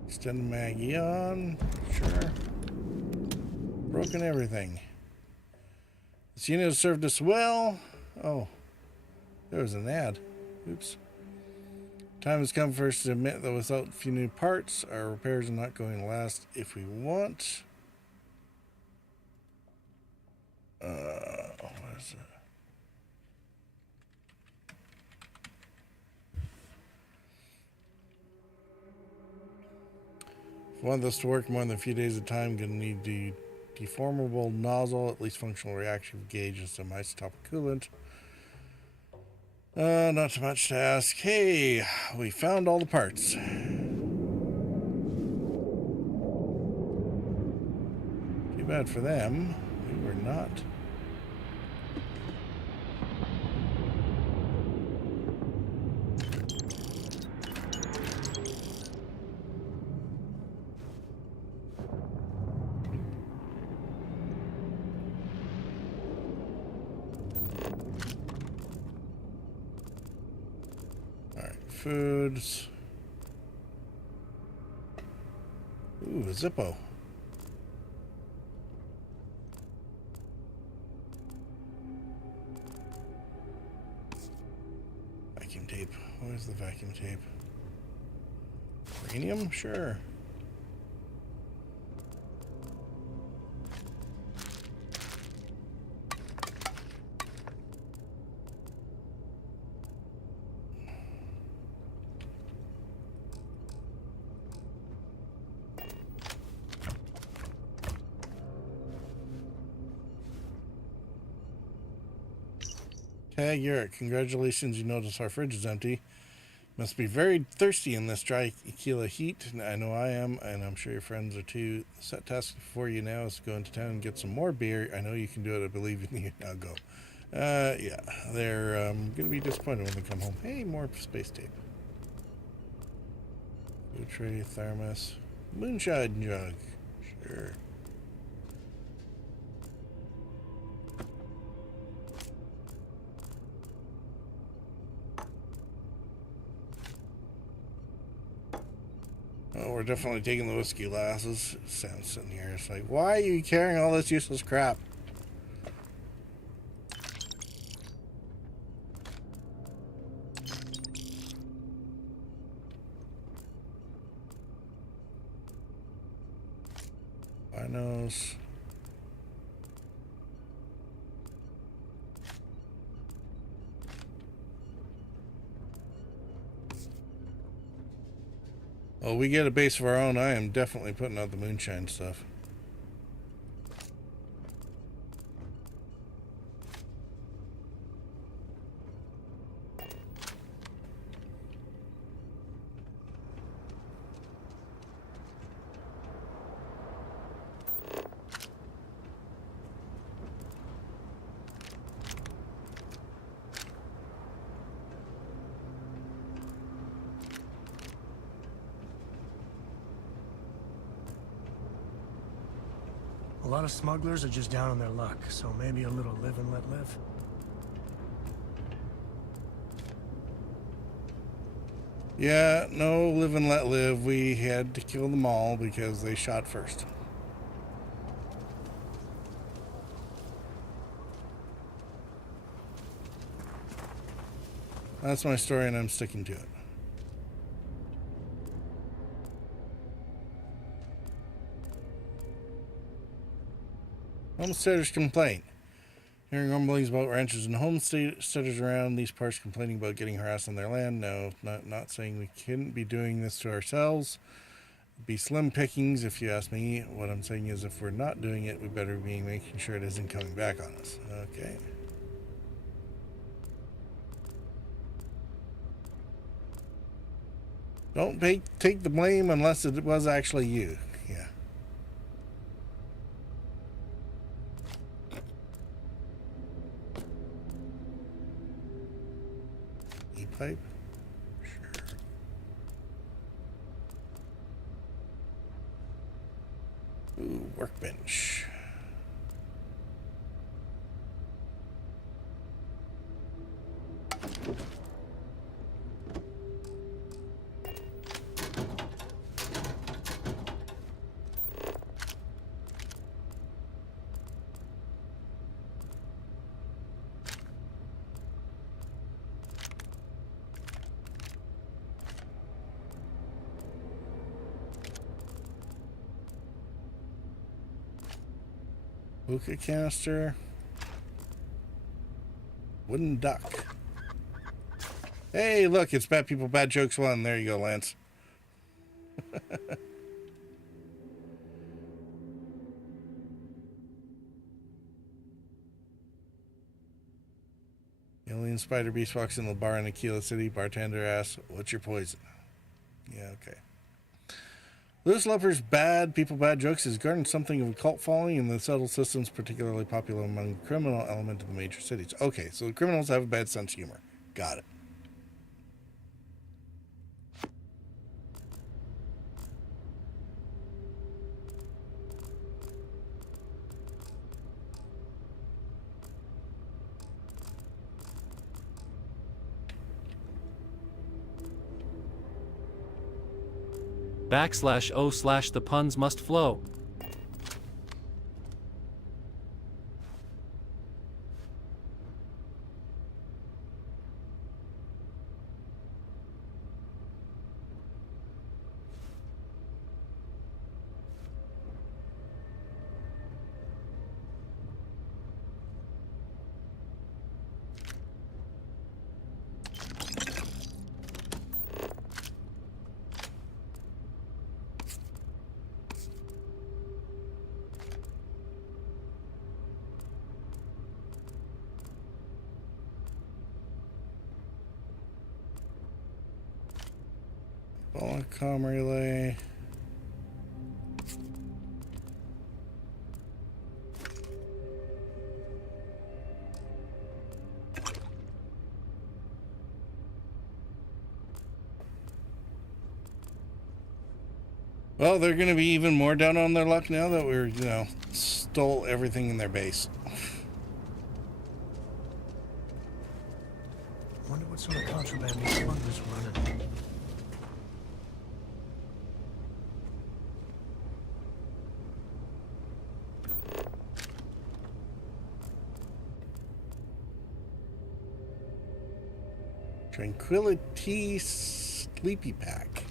Extended mag Eon, sure. Broken everything. This unit has served us well. Oh, there was an ad. Oops. Time has come for us to admit that without a few new parts, our repairs are not going to last if we want. What is it? If we want this to work more than a few days at a time, gonna need the deformable nozzle, at least functional reaction gauge, and some isotopic coolant. Not too much to ask. Hey, we found all the parts. Too bad for them. We were not. Foods. Ooh, a Zippo. Vacuum tape. Where's the vacuum tape? Uranium? Sure. Hey, Garrett, congratulations. You notice our fridge is empty. Must be very thirsty in this dry Aquila heat. I know I am, and I'm sure your friends are too. The set task for you now is to go into town and get some more beer. I know you can do it. I believe in you. Now go. Yeah, they're going to be disappointed when they come home. Hey, more space tape. Food tray, thermos, moonshine jug. Sure. we're definitely taking the whiskey glasses. Sam's sitting here. It's like, why are you carrying all this useless crap? Binos. Well, we get a base of our own. I am definitely putting out the moonshine stuff. A lot of smugglers are just down on their luck, so maybe a little live and let live. Yeah, no live and let live. We had to kill them all because they shot first. That's my story and I'm sticking to it. Homesteaders complain. Hearing rumblings about ranchers and homesteaders around these parts complaining about getting harassed on their land. No, not saying we couldn't be doing this to ourselves. It'd be slim pickings if you ask me. What I'm saying is if we're not doing it, we better be making sure it isn't coming back on us. Okay. Don't take the blame unless it was actually you. Yeah. E-pipe? Sure. Ooh, workbench. Hookah canister. Wooden duck. Hey, look, it's Bad People, Bad Jokes 1. There you go, Lance. Alien spider beast walks in the bar in Aquila City. Bartender asks, "What's your poison?" Yeah, okay. Loose Leper's Bad People, Bad Jokes has garnered something of a cult following in the settled systems, particularly popular among the criminal element of the major cities. Okay, so the criminals have a bad sense of humor. Got it. /o/ the puns must flow. Comm relay. Well, they're going to be even more down on their luck now that we're, stole everything in their base. Wonder what sort of contraband these smugglers were running. Tranquility Sleepy Pack.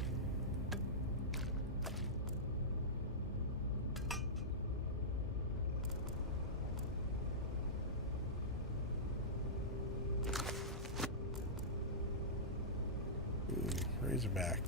Ooh, Razorback.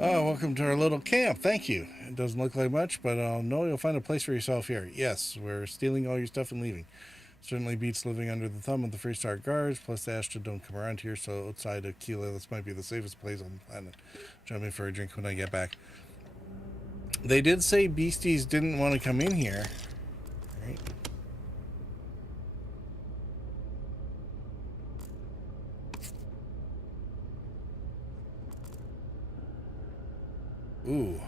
Oh, welcome to our little camp. Thank you. It doesn't look like much, but I'll know you'll find a place for yourself here. Yes, we're stealing all your stuff and leaving. Certainly beats living under the thumb of the Freestar guards, plus the Astra don't come around here, so outside of Keela, this might be the safest place on the planet. Join me for a drink when I get back. They did say beasties didn't want to come in here. All right. Ooh.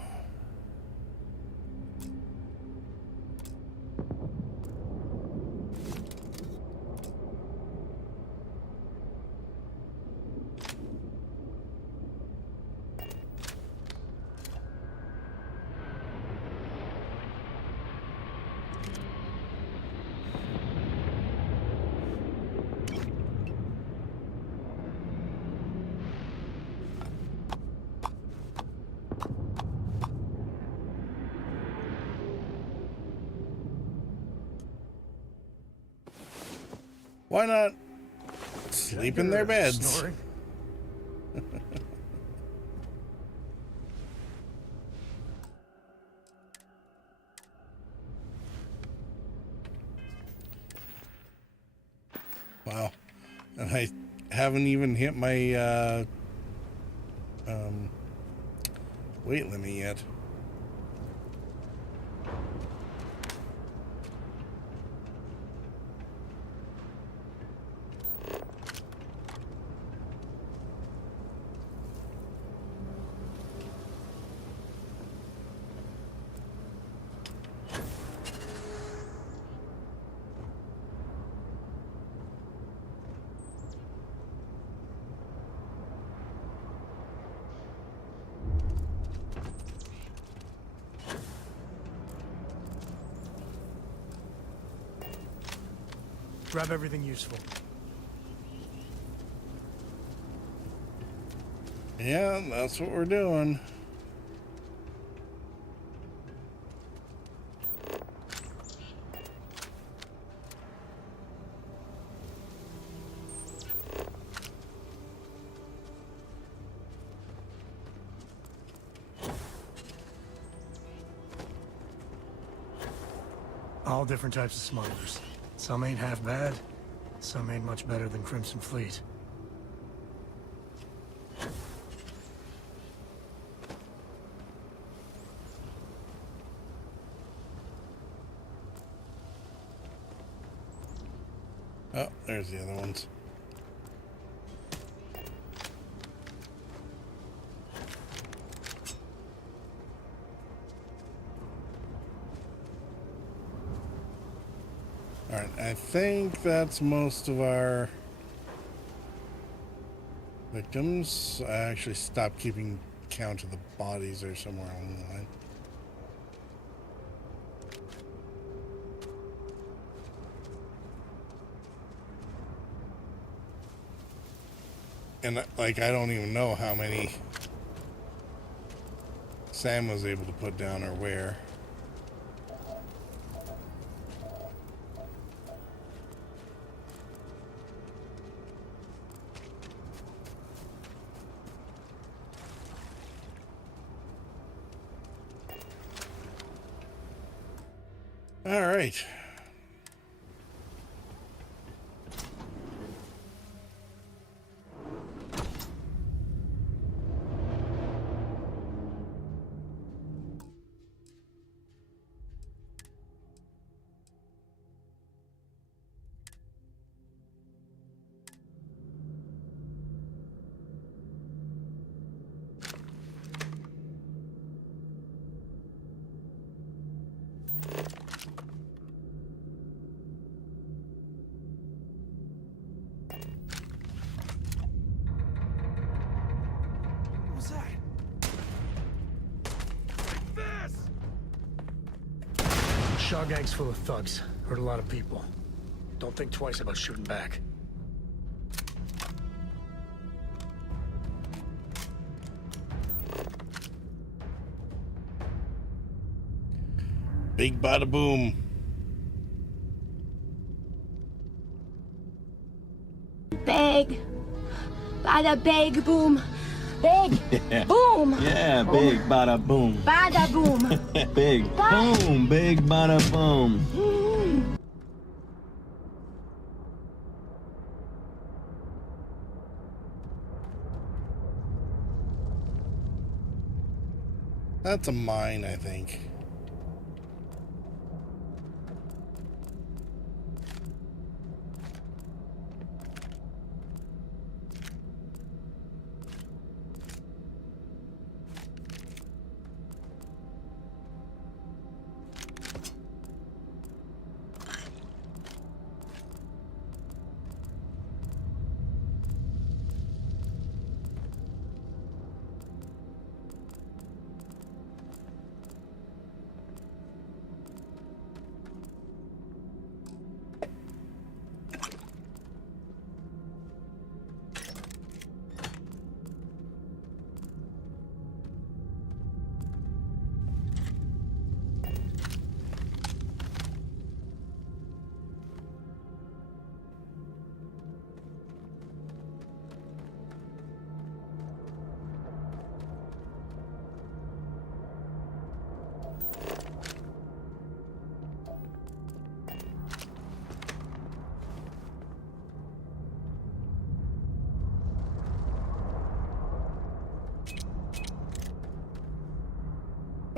Why not sleep in their beds? Snoring? Wow. And I haven't even hit my weight limit yet. Grab everything useful. Yeah, that's what we're doing. All different types of smugglers. Some ain't half bad, some ain't much better than Crimson Fleet. Oh, there's the other ones. Alright, I think that's most of our victims. I actually stopped keeping count of the bodies or somewhere along the line. And, like, I don't even know how many Sam was able to put down or where. All right. Shaw gang's full of thugs. Hurt a lot of people. Don't think twice about shooting back. Big bada boom. Big. Bada big boom. Big. Yeah. Boom. Yeah, big bada boom. Bada boom. Big boom, big bada boom. That's a mine, I think.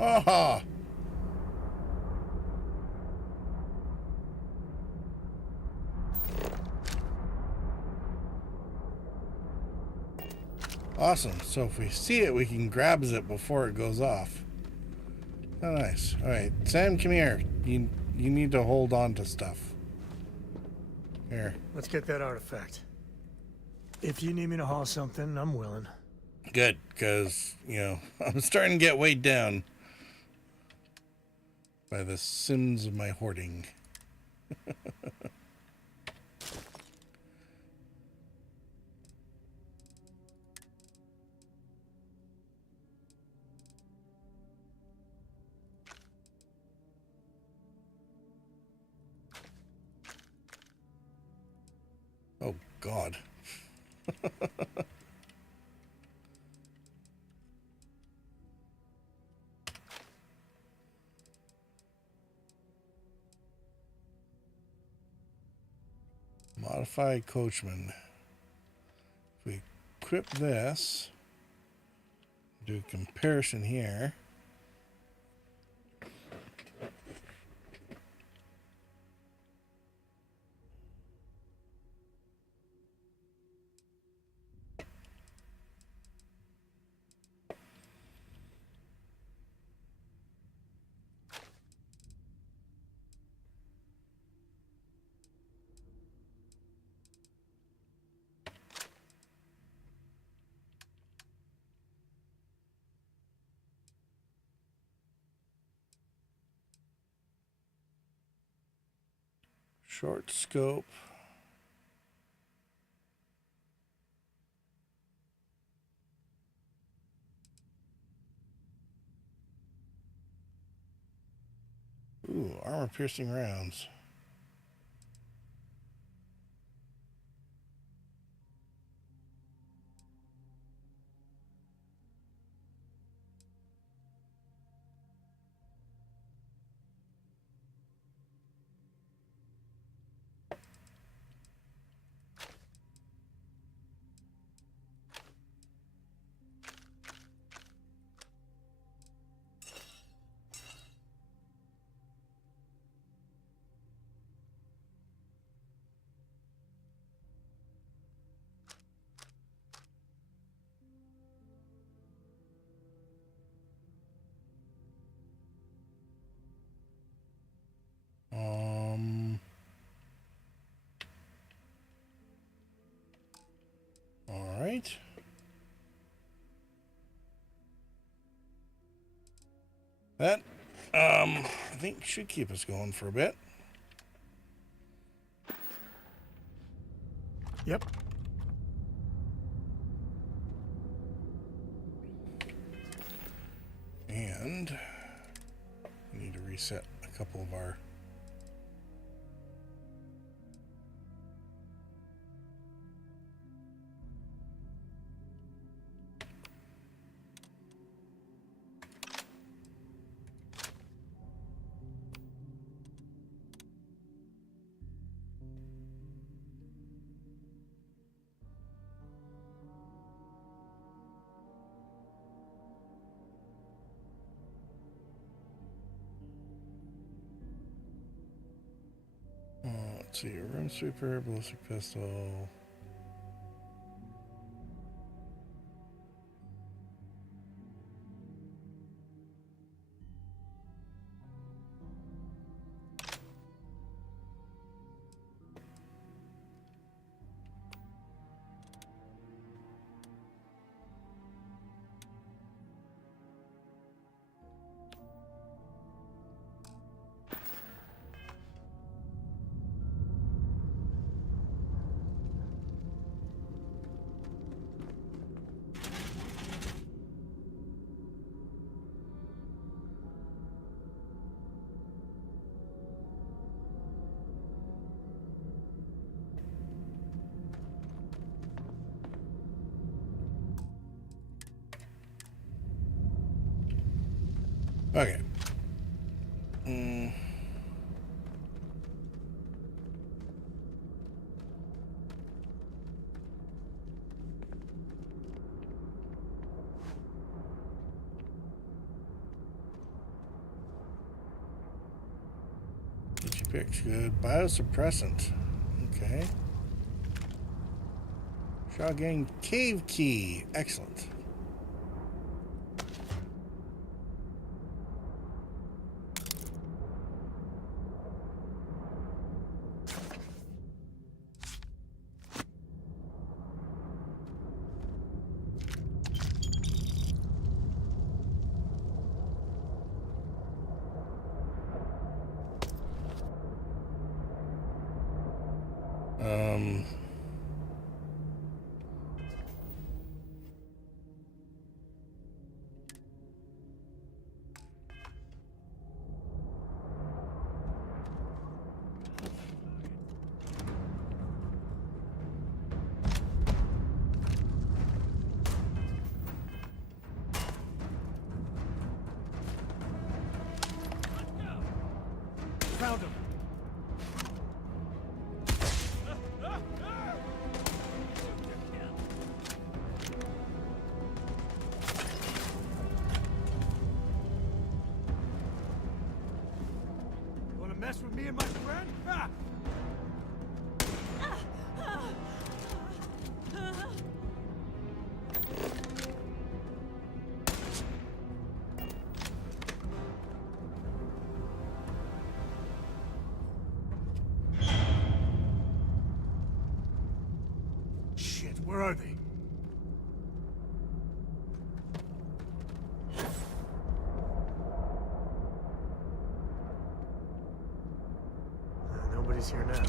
Aha! Awesome. So if we see it, we can grab it before it goes off. Oh, nice. All right, Sam, come here. You need to hold on to stuff. Here. Let's get that artifact. If you need me to haul something, I'm willing. Good, because, you know, I'm starting to get weighed down by the sins of my hoarding. Oh, God. Modify coachman. If we equip this, do a comparison here. Short scope. Ooh, armor piercing rounds. All right. That I think should keep us going for a bit. Yep. And we need to reset a couple of our let's see, room sweeper, ballistic pistol. Okay. What you picked? Good. Biosuppressant. Okay. Shotgun cave key. Excellent. Found him. Want to mess with me and my friend? Ha! Where are they? Nobody's here now.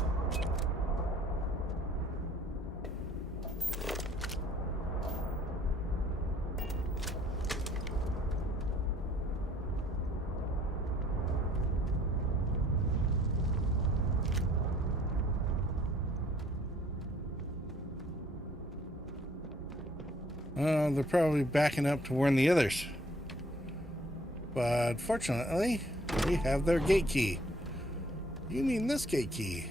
They're probably backing up to warn the others. But fortunately, we have their gate key. You mean this gate key?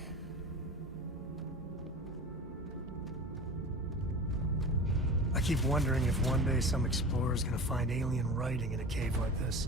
I keep wondering if one day some explorer's gonna find alien writing in a cave like this.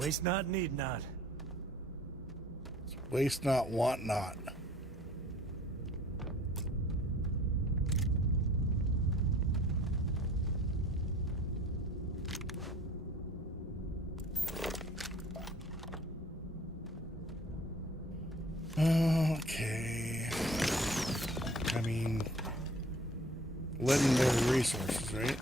Waste not, need not. Waste not, want not. Okay. I mean, letting their resources, right?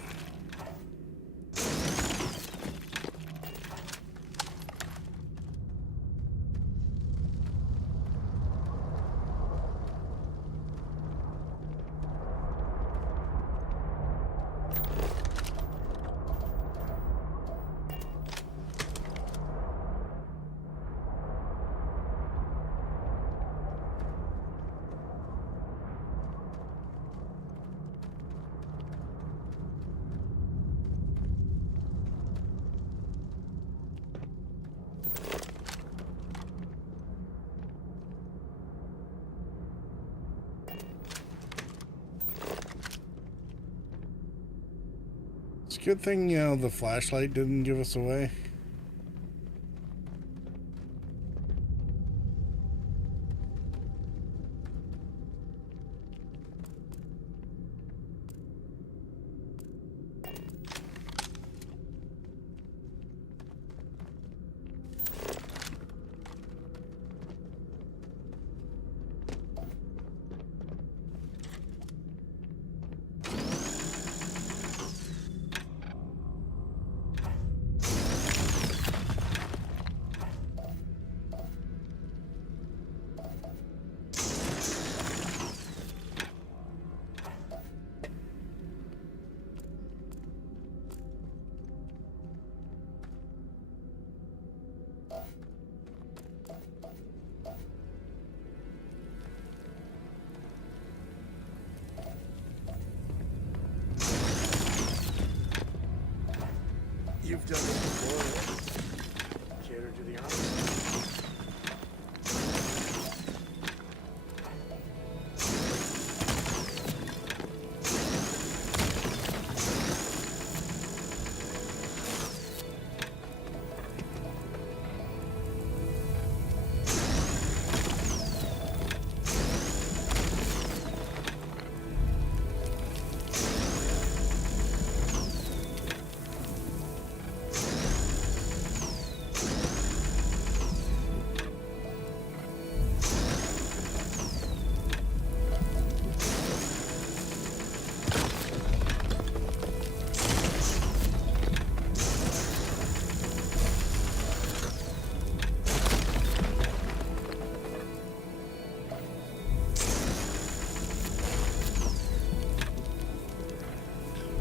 It's a good thing, you know, the flashlight didn't give us away. You've done this before. Cater to the honest.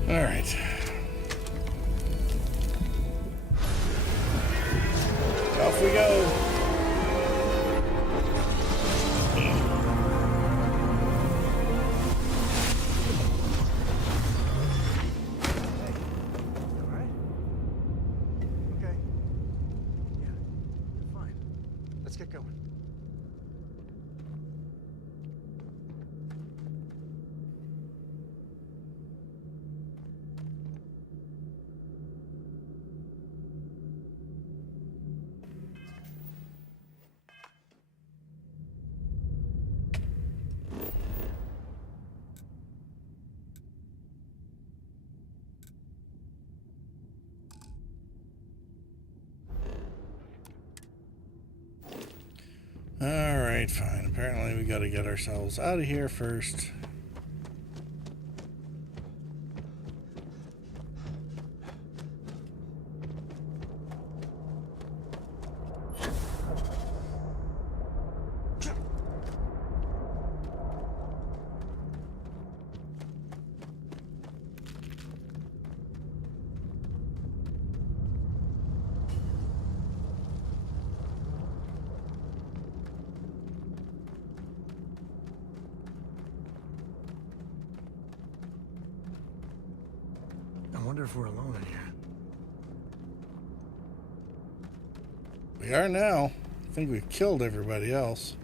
All right. Off we go. Alright? Okay. Yeah, you're fine. Let's get going. All right, fine. Apparently we got to get ourselves out of here first. I wonder if we're alone in here. We are now. I think we've killed everybody else.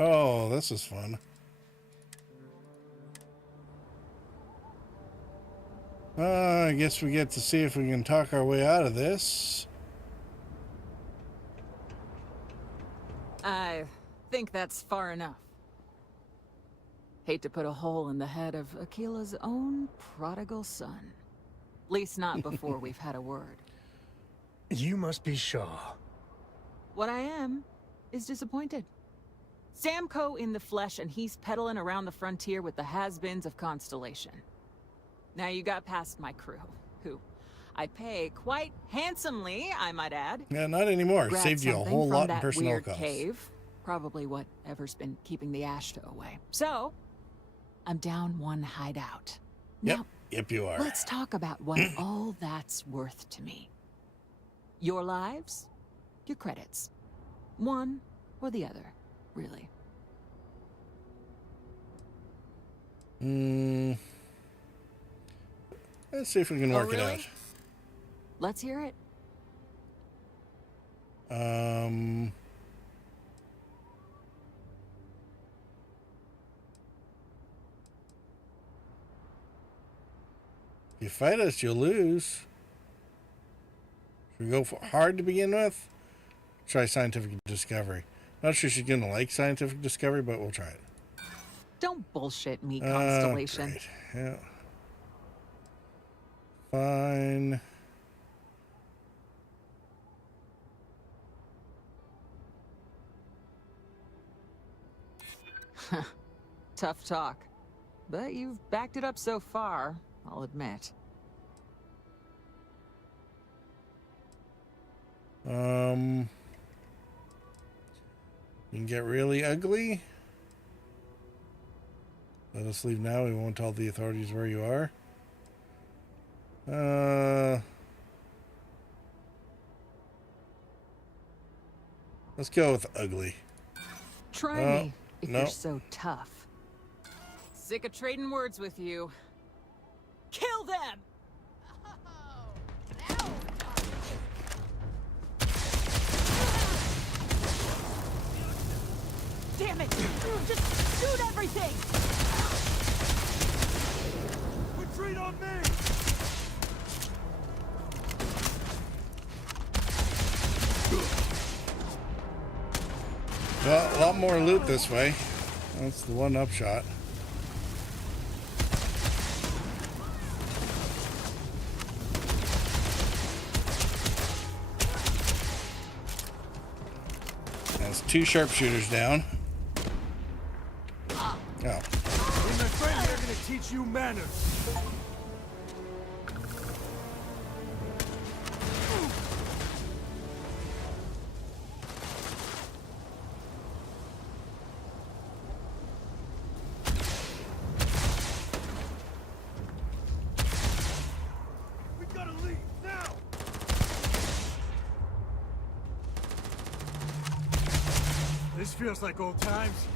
Oh, this is fun. I guess we get to see if we can talk our way out of this. I think that's far enough. Hate to put a hole in the head of Akila's own prodigal son. At least not before we've had a word. You must be Shaw. What I am is disappointed. Sam Coe in the flesh, and he's peddling around the frontier with the has-beens of Constellation. Now you got past my crew, who I pay quite handsomely, I might add. Yeah, not anymore. Grabbed Saved you a something whole from lot in that personnel weird costs. cave. Probably whatever's been keeping the Ashta away. So, I'm down one hideout. Yep, Now, yep, you are. let's talk about what all that's worth to me. Your lives, your credits. One or the other, really. Let's see if we can work it out. Let's hear it. If you fight us, you'll lose. Should we go for hard to begin with? Try scientific discovery. Not sure she's gonna like scientific discovery, but we'll try it. Don't bullshit me, Constellation. Great. Yeah. Fine. Tough talk. But you've backed it up so far, I'll admit. You can get really ugly. Let us leave now. We won't tell the authorities where you are. Let's go with ugly. Try me if you're so tough. Sick of trading words with you. Kill them! Damn it! Just shoot everything! Retreat on me! Well, a lot more loot this way. That's the one upshot. That's 2 sharpshooters down. Oh. When my friend, they're gonna teach you manners. We gotta leave now. This feels like old times.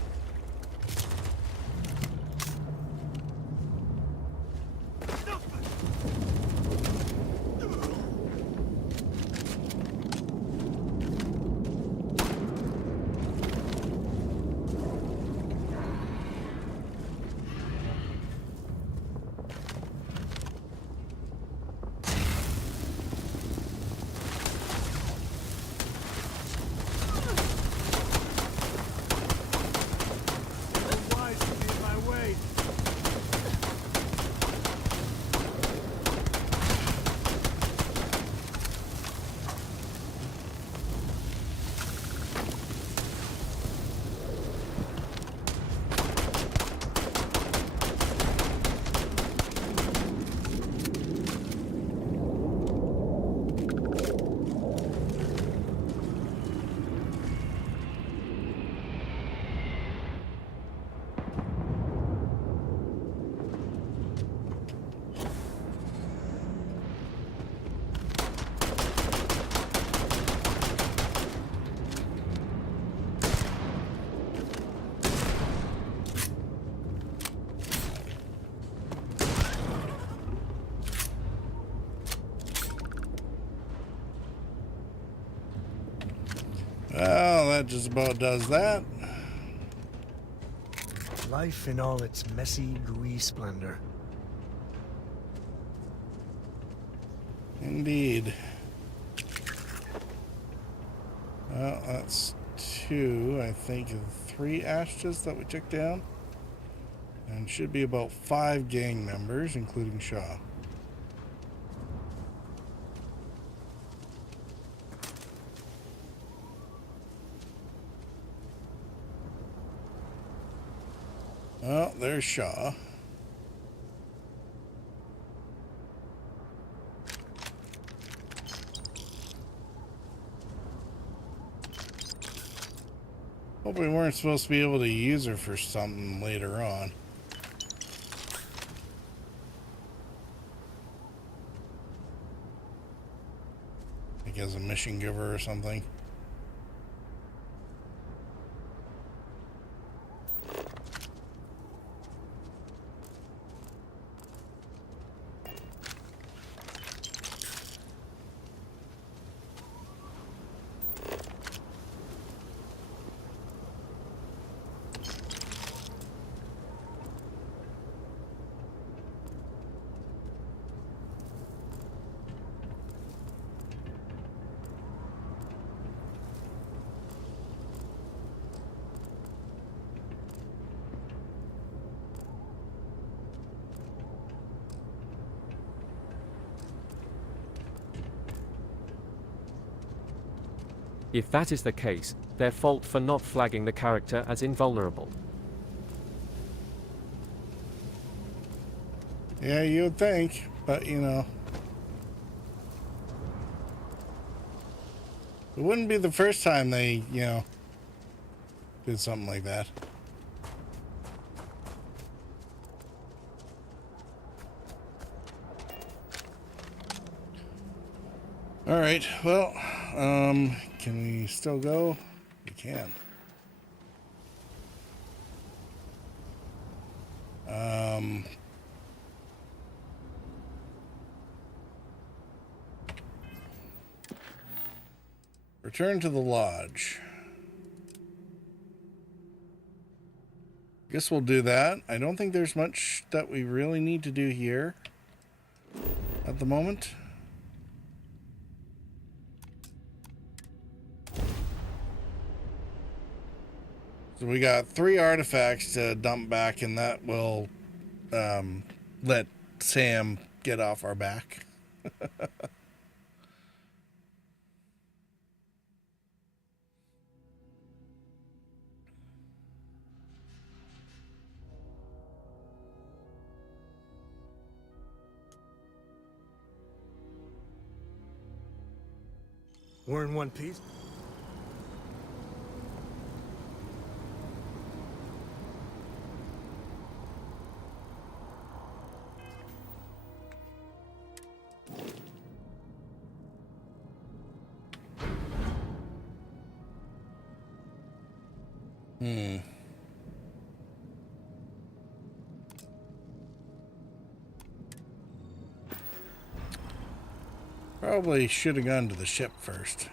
Well, that just about does that. Life in all its messy, gooey splendor. Indeed. Well, that's 2, I think, of 3 Ashtas that we took down. And should be about 5 gang members, including Shaw. Well, there's Shaw. Hope we weren't supposed to be able to use her for something later on. Like as a mission giver or something. If that is the case, their fault for not flagging the character as invulnerable. Yeah, you would think, but you know. It wouldn't be the first time they, you know, did something like that. Alright, well, can we still go? We can. Return to the lodge. Guess we'll do that. I don't think there's much that we really need to do here at the moment. So we got 3 artifacts to dump back, and that will let Sam get off our back. We're in one piece. Probably should have gone to the ship first.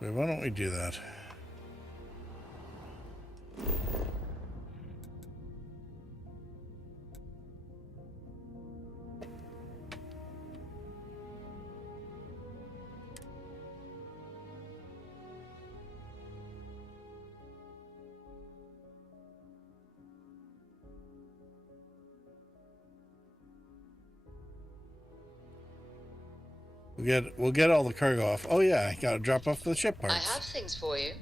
So why don't we do that? We'll get all the cargo off. Oh yeah, I gotta drop off the ship parts. I have things for you.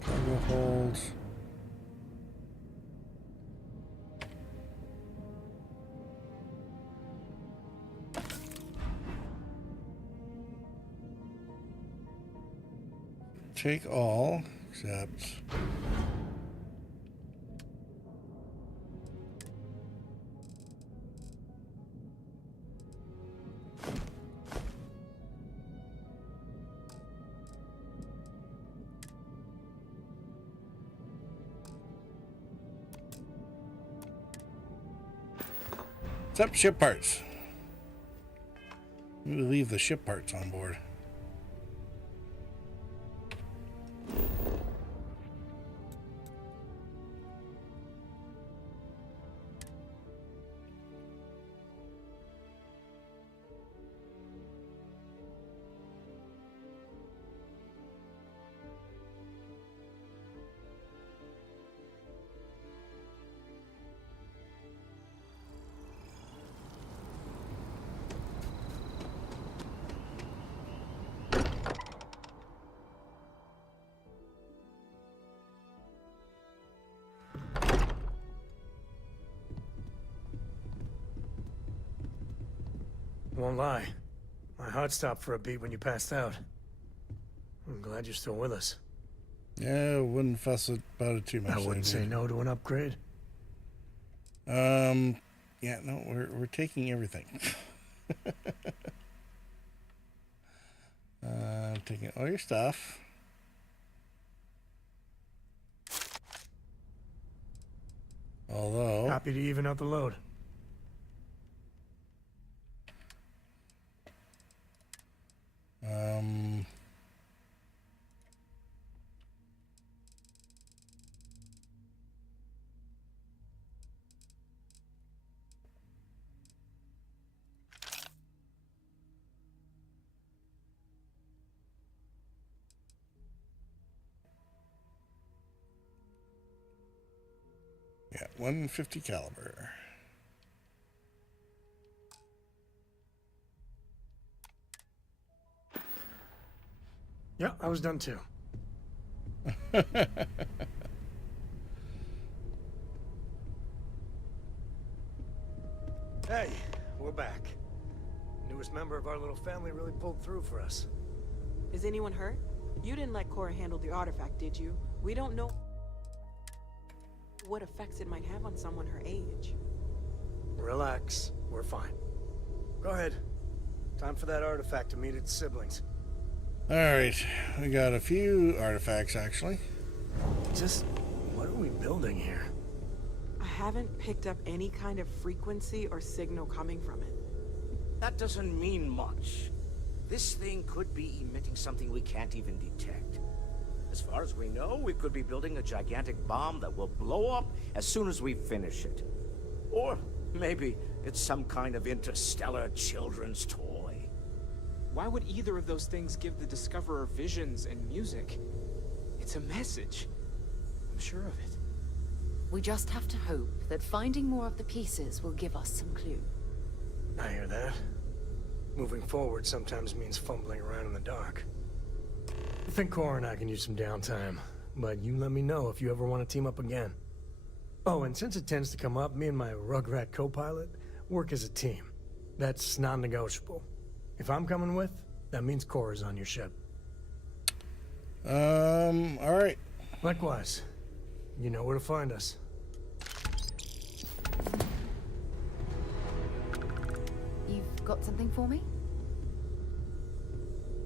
Cargo hold. Take all, except... What's up, ship parts? I'm gonna leave the ship parts on board. Won't lie. My heart stopped for a beat when you passed out. I'm glad you're still with us. Yeah, wouldn't fuss about it too much. I wouldn't say no to an upgrade. Yeah, no, we're taking everything. Taking all your stuff. Although, Happy to even out the load. yeah, 150 caliber. Yeah, I was done too. Hey, we're back. Newest member of our little family really pulled through for us. Is anyone hurt? You didn't let Cora handle the artifact, did you? We don't know what effects it might have on someone her age. Relax, we're fine. Go ahead. Time for that artifact to meet its siblings. Alright, we got a few artifacts actually. Just, what are we building here? I haven't picked up any kind of frequency or signal coming from it. That doesn't mean much. This thing could be emitting something we can't even detect. As far as we know, we could be building a gigantic bomb that will blow up as soon as we finish it. Or maybe it's some kind of interstellar children's toy. Why would either of those things give the Discoverer visions and music? It's a message. I'm sure of it. We just have to hope that finding more of the pieces will give us some clue. I hear that. Moving forward sometimes means fumbling around in the dark. I think Cora and I can use some downtime, but you let me know if you ever want to team up again. Oh, and since it tends to come up, me and my Rugrat co-pilot work as a team. That's non-negotiable. If I'm coming with, that means Cora's on your ship. Alright. Likewise. You know where to find us. You've got something for me?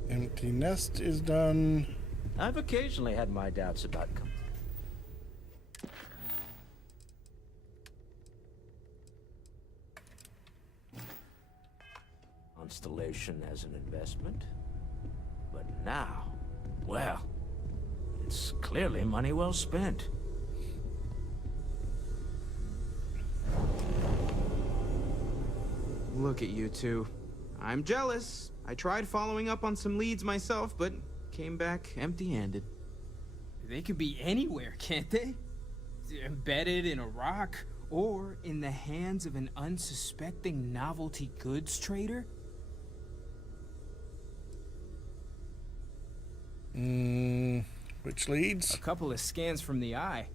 Empty nest is done. I've occasionally had my doubts about Constellation as an investment. But now, well, it's clearly money well spent. Look at you two. I'm jealous. I tried following up on some leads myself, but came back empty-handed. They could be anywhere, can't they? Embedded in a rock, or in the hands of an unsuspecting novelty goods trader? Which leads? A couple of scans from the eye.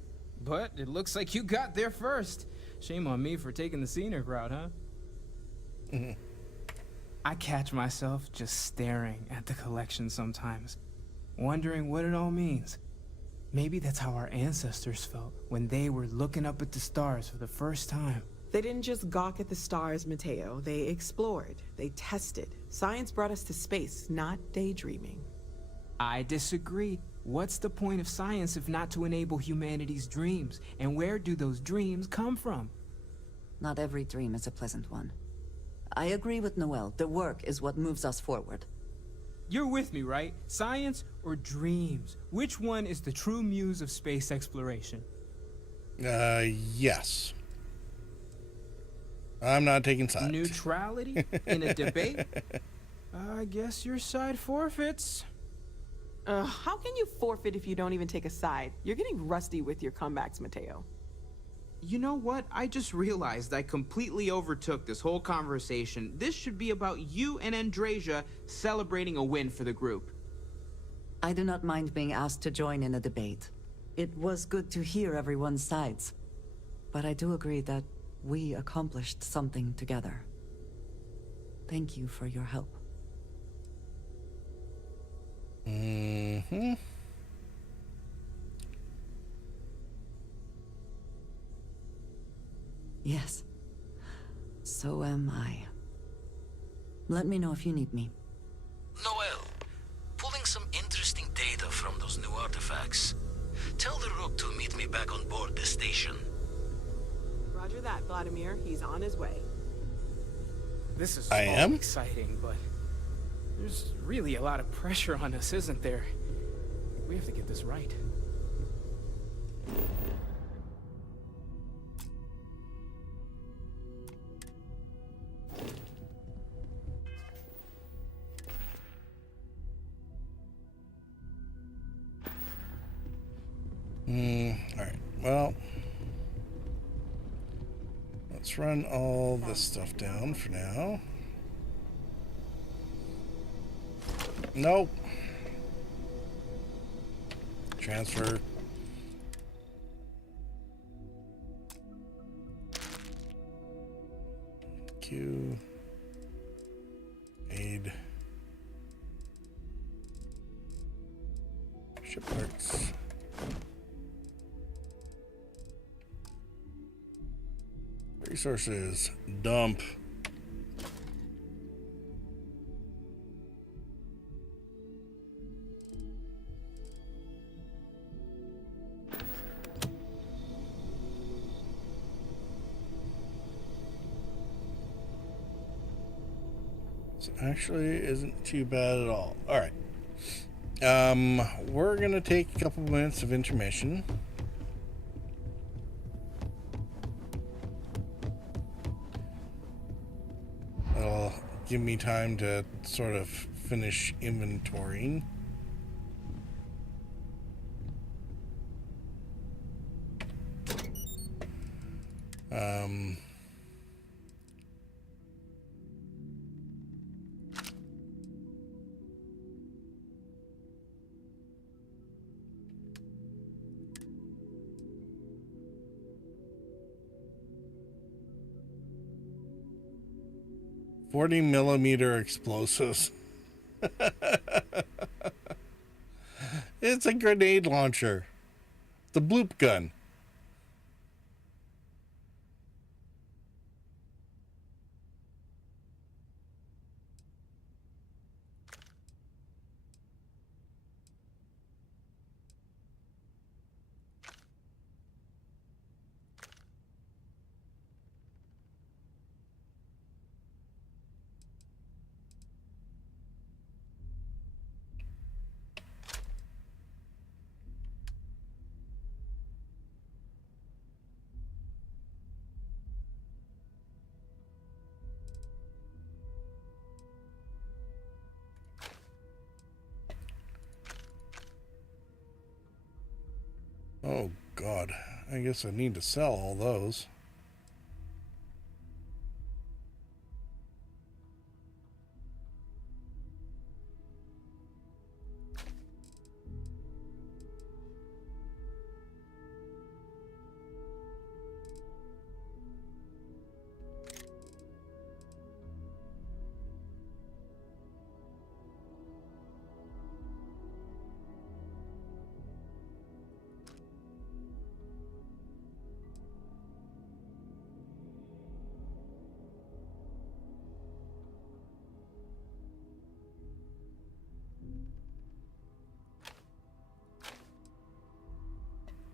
But it looks like you got there first. Shame on me for taking the scenic route, huh? I catch myself just staring at the collection sometimes, wondering what it all means. Maybe that's how our ancestors felt when they were looking up at the stars for the first time. They didn't just gawk at the stars, Mateo. They explored. They tested. Science brought us to space, not daydreaming. I disagree. What's the point of science if not to enable humanity's dreams? And where do those dreams come from? not every dream is a pleasant one. I agree with Noel. The work is what moves us forward. You're with me, right? Science or dreams? Which one is the true muse of space exploration? Yes. I'm not taking sides. Neutrality in a debate? I guess your side forfeits. How can you forfeit if you don't even take a side? You're getting rusty with your comebacks, Mateo. You know what? I just realized I completely overtook this whole conversation. This should be about you and Andrasia celebrating a win for the group. I do not mind being asked to join in a debate. It was good to hear everyone's sides. But I do agree that we accomplished something together. Thank you for your help. Mm-hmm. Yes. So am I. Let me know if you need me. Noel, pulling some interesting data from those new artifacts. Tell the Rook to meet me back on board the station. Roger that, Vladimir. He's on his way. This is I all am? exciting, but there's really a lot of pressure on us, isn't there? We have to get this right. Alright, well, let's run all this stuff down for now. Nope. Transfer. Q. Aid. Ship parts. Resources. Dump. This actually isn't too bad at all. All right. We're gonna take a couple minutes of intermission. That'll give me time to sort of finish inventorying. .40mm explosives. It's a grenade launcher. The bloop gun. Oh, God. I guess I need to sell all those.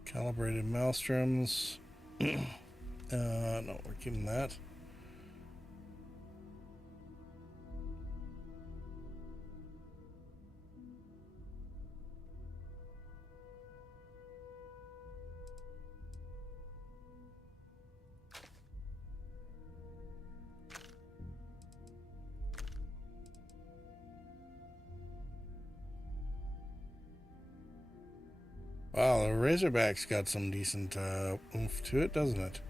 Calibrated maelstroms. No, we're keeping that. Wow, the Razorback's got some decent oomph to it, doesn't it?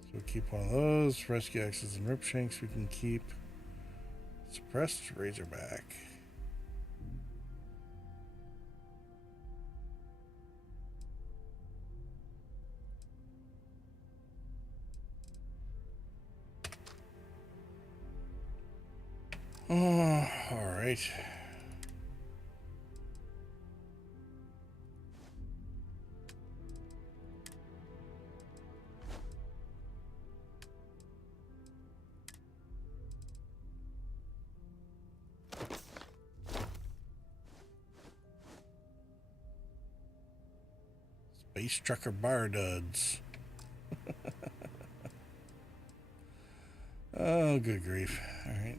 So we'll keep one of those. Rescue axes and ripshanks we can keep. Suppressed Razorback. Oh, all right. Space Trucker Bar Duds. Oh, good grief. All right.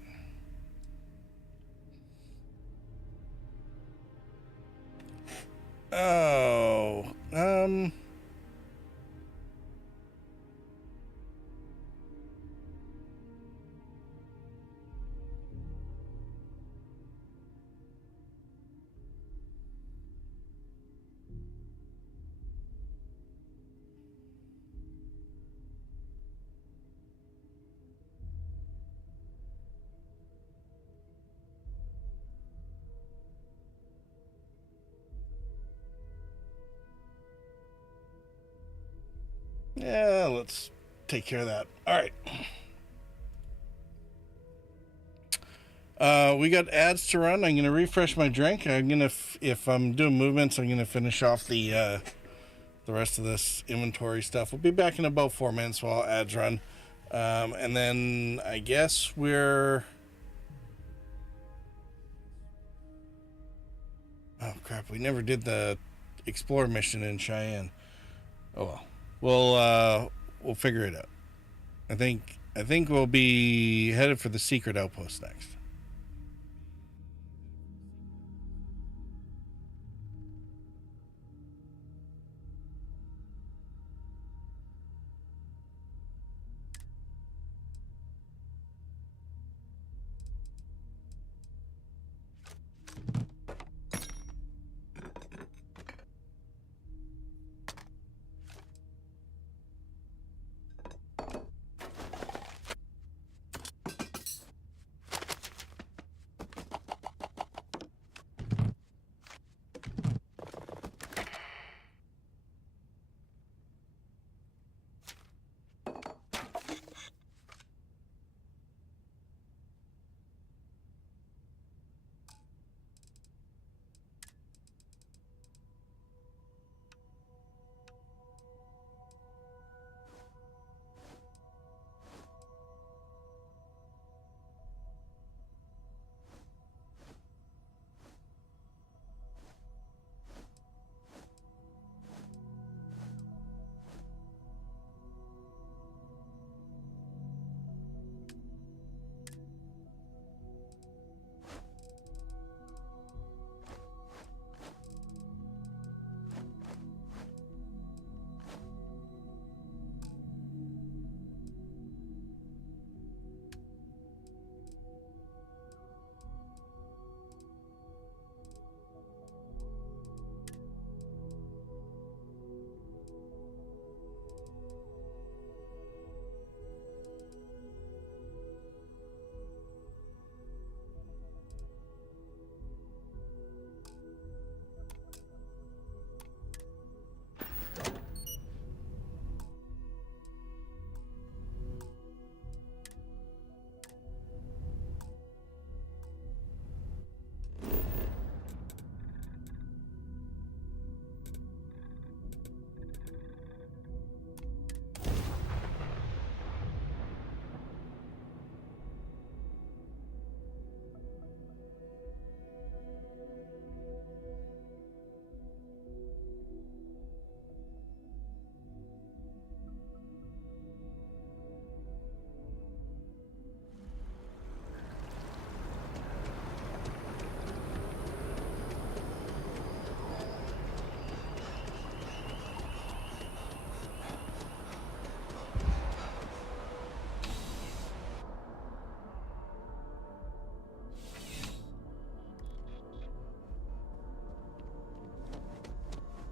Oh, yeah, let's take care of that. All right. We got ads to run. I'm gonna refresh my drink. I'm gonna, if I'm doing movements, I'm gonna finish off the rest of this inventory stuff. We'll be back in about 4 minutes while ads run, and then I guess we're. Oh crap! We never did the Explorer mission in Cheyenne. Oh well. We'll figure it out. I think we'll be headed for the secret outpost next.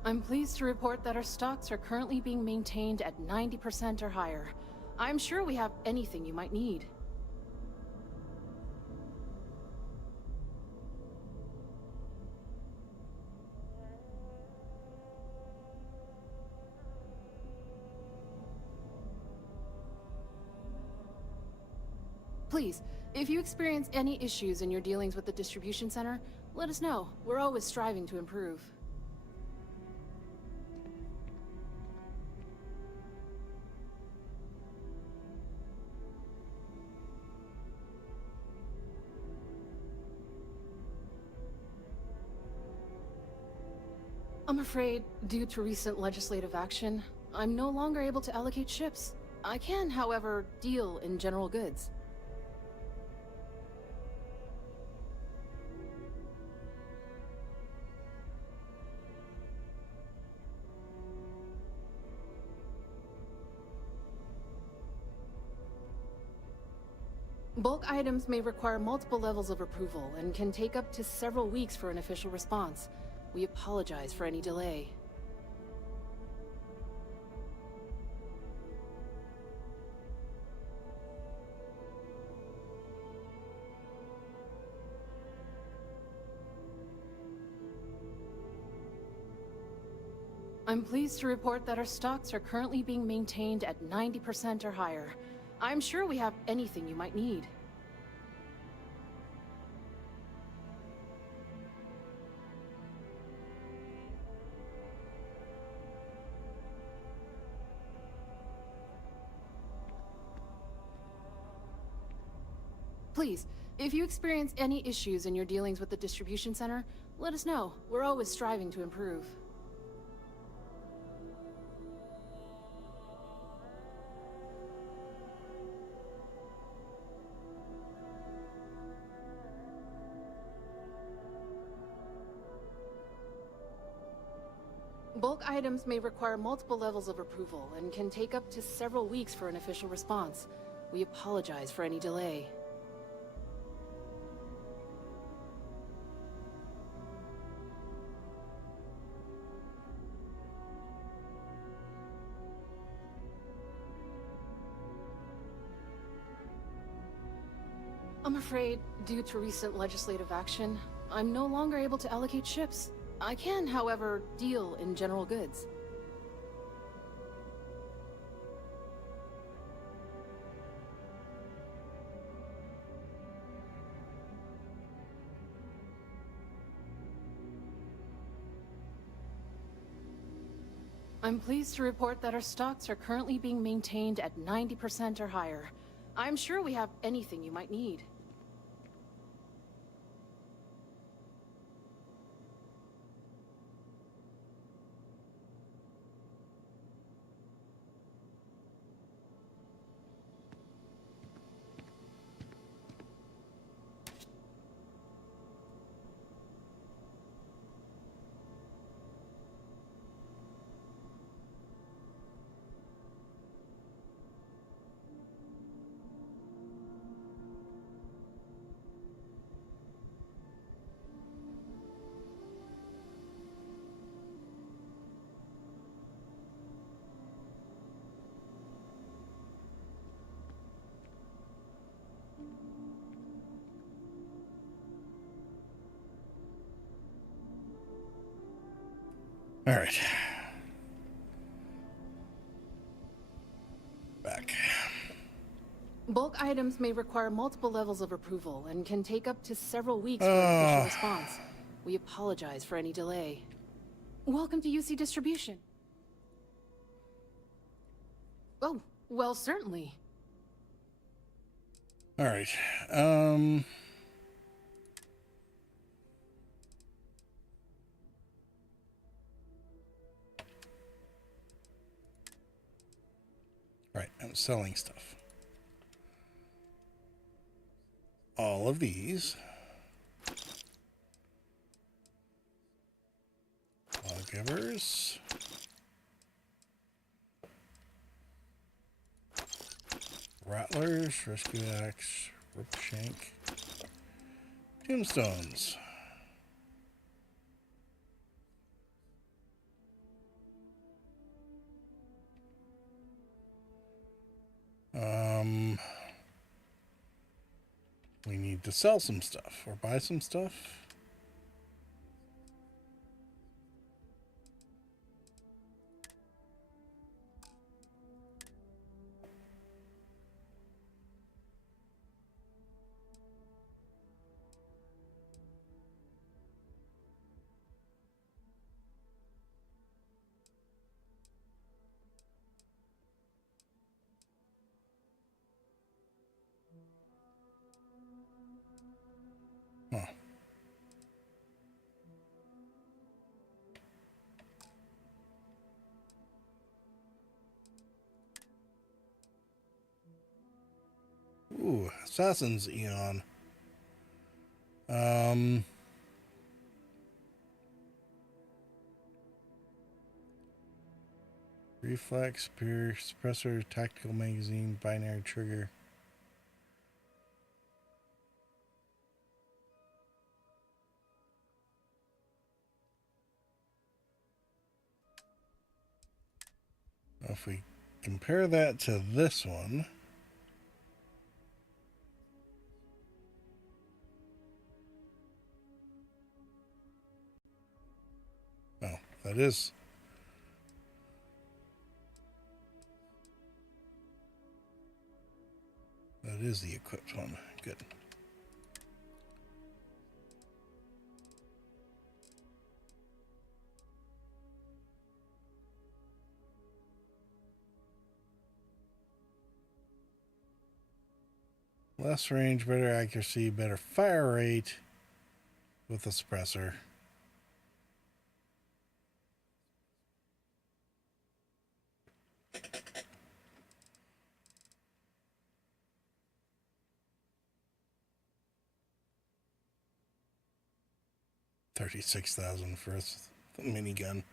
I'm pleased to report that our stocks are currently being maintained at 90% or higher. I'm sure we have anything you might need. Please, if you experience any issues in your dealings with the distribution center, let us know. We're always striving to improve. I'm afraid, due to recent legislative action, I'm no longer able to allocate ships. I can, however, deal in general goods. Bulk items may require multiple levels of approval and can take up to several weeks for an official response. We apologize for any delay. I'm pleased to report that our stocks are currently being maintained at 90% or higher. I'm sure we have anything you might need. Please, if you experience any issues in your dealings with the distribution center, let us know. We're always striving to improve. Bulk items may require multiple levels of approval and can take up to several weeks for an official response. We apologize for any delay. I'm afraid, due to recent legislative action, I'm no longer able to allocate ships. I can, however, deal in general goods. I'm pleased to report that our stocks are currently being maintained at 90% or higher. I'm sure we have anything you might need. All right. Back. Bulk items may require multiple levels of approval and can take up to several weeks for an official response. We apologize for any delay. Welcome to UC Distribution. Oh, well, certainly. All right. Right, I'm selling stuff. All of these. Lawgivers. Rattlers, Rescue Axe, Rope Shank, Tombstones. need to sell some stuff or buy some stuff. Huh. Ooh, Assassin's Eon. Reflex, spear, suppressor, tactical magazine, binary trigger. If we compare that to this one, oh, that is the equipped one. Good. Less range, better accuracy, better fire rate with the suppressor. $36,000 for a minigun.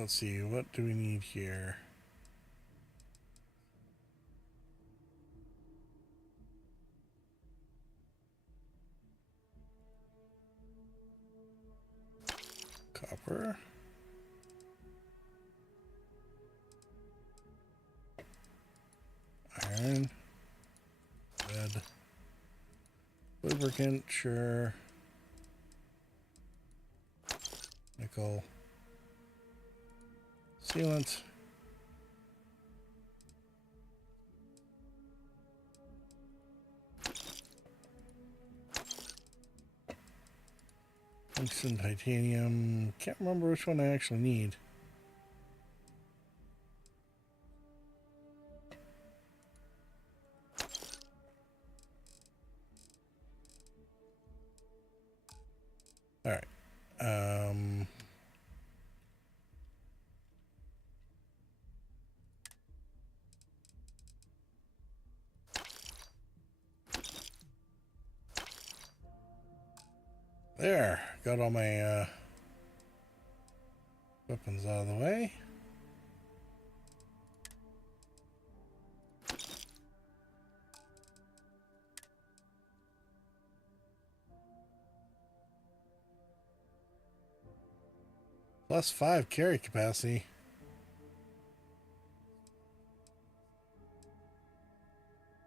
Let's see, what do we need here? Copper. Iron. Lead. Lubricant, sure. Nickel. Sealant. Tungsten, titanium. Can't remember which one I actually need. All right. There. Got all my weapons out of the way. +5 carry capacity.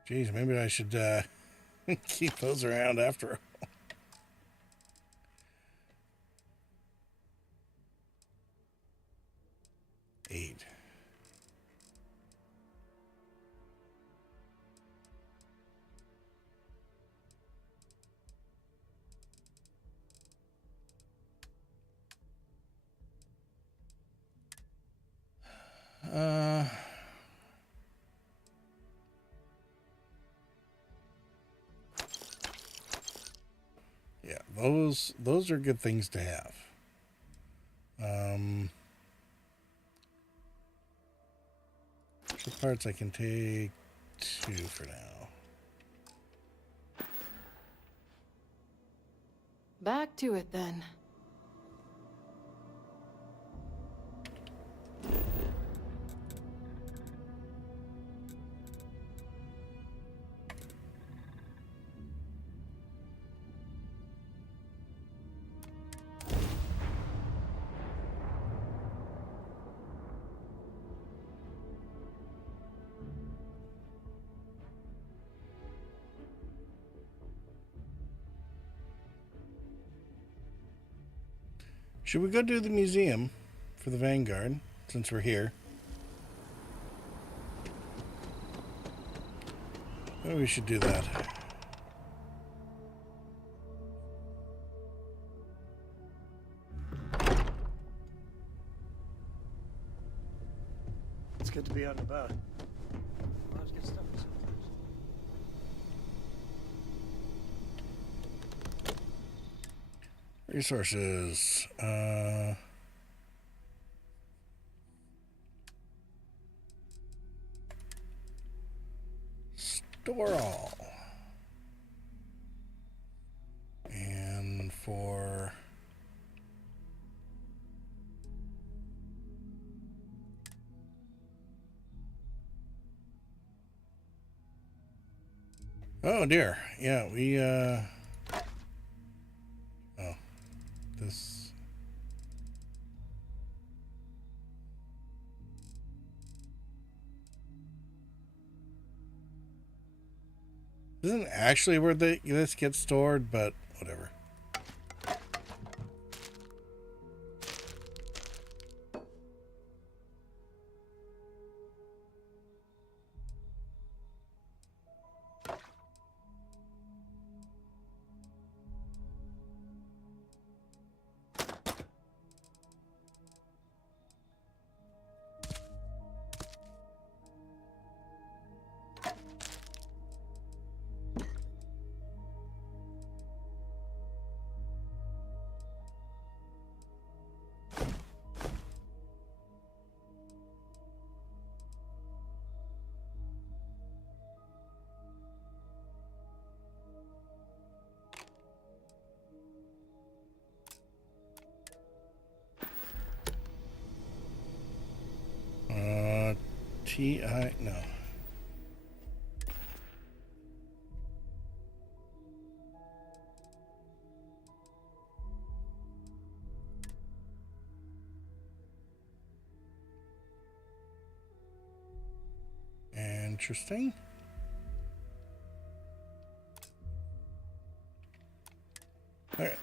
Geez, maybe I should keep those around after. 8. Yeah, those are good things to have. So parts I can take 2 for now. Back to it then. Should we go do the museum for the Vanguard, since we're here? Maybe we should do that. It's good to be out and about. Let's get stuff sometimes. Resources. Store all. And for oh dear. Yeah, we oh. This isn't actually where this gets stored, but whatever. TI no. Interesting. All right.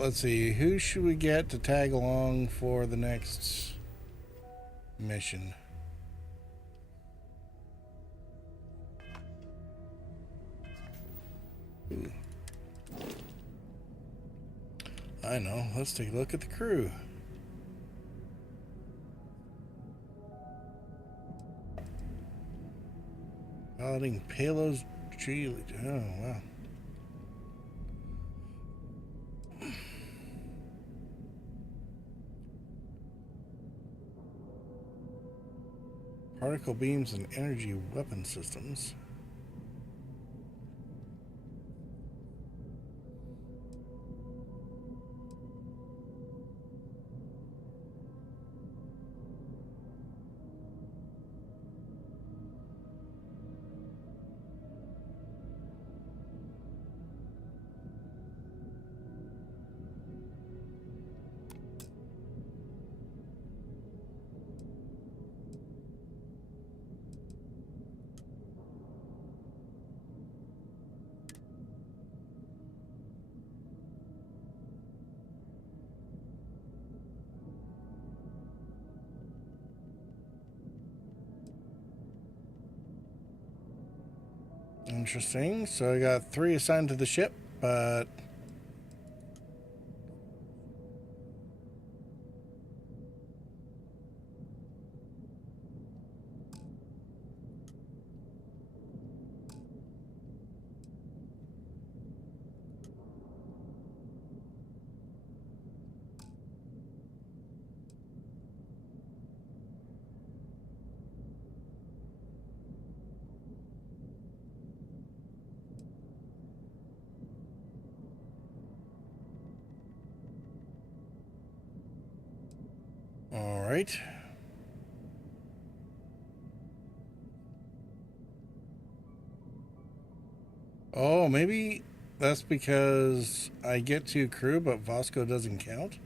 Let's see. Who should we get to tag along for the next mission? Ooh. I know. Let's take a look at the crew. Piloting payloads. Oh, wow. Particle beams and energy weapon systems. Interesting. So I got 3 assigned to the ship, but all right. Oh, maybe that's because I get 2 crew, but Vasco doesn't count.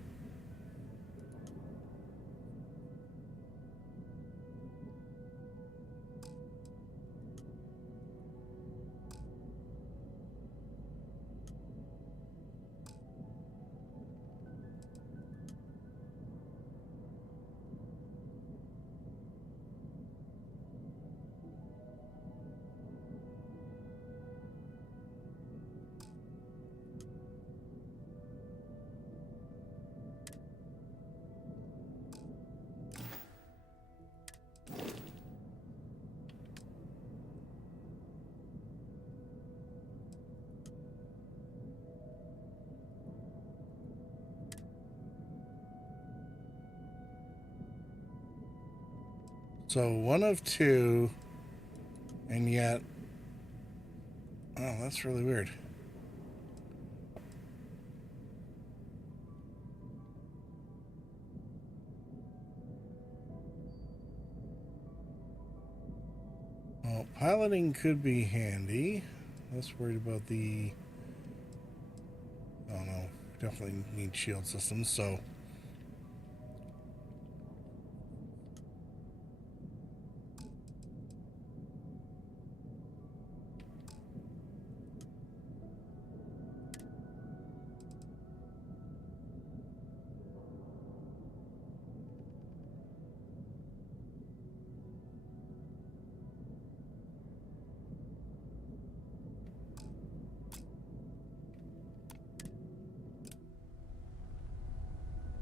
So 1 of 2, and yet, oh, that's really weird. Well, piloting could be handy. Less worried about the, oh no, definitely need shield systems, so.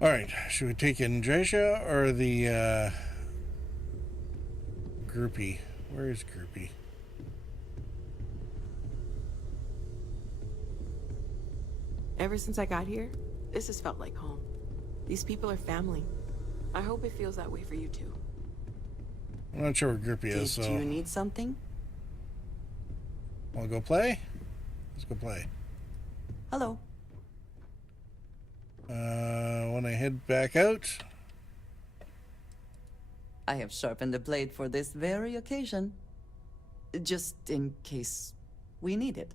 All right, should we take Andresia or the groupie? Where is groupie? Ever since I got here, this has felt like home. These people are family. I hope it feels that way for you too. I'm not sure where groupie is, so. Do you need something? Want to go play? Let's go play. Hello. When I head back out. I have sharpened the blade for this very occasion. Just in case we need it.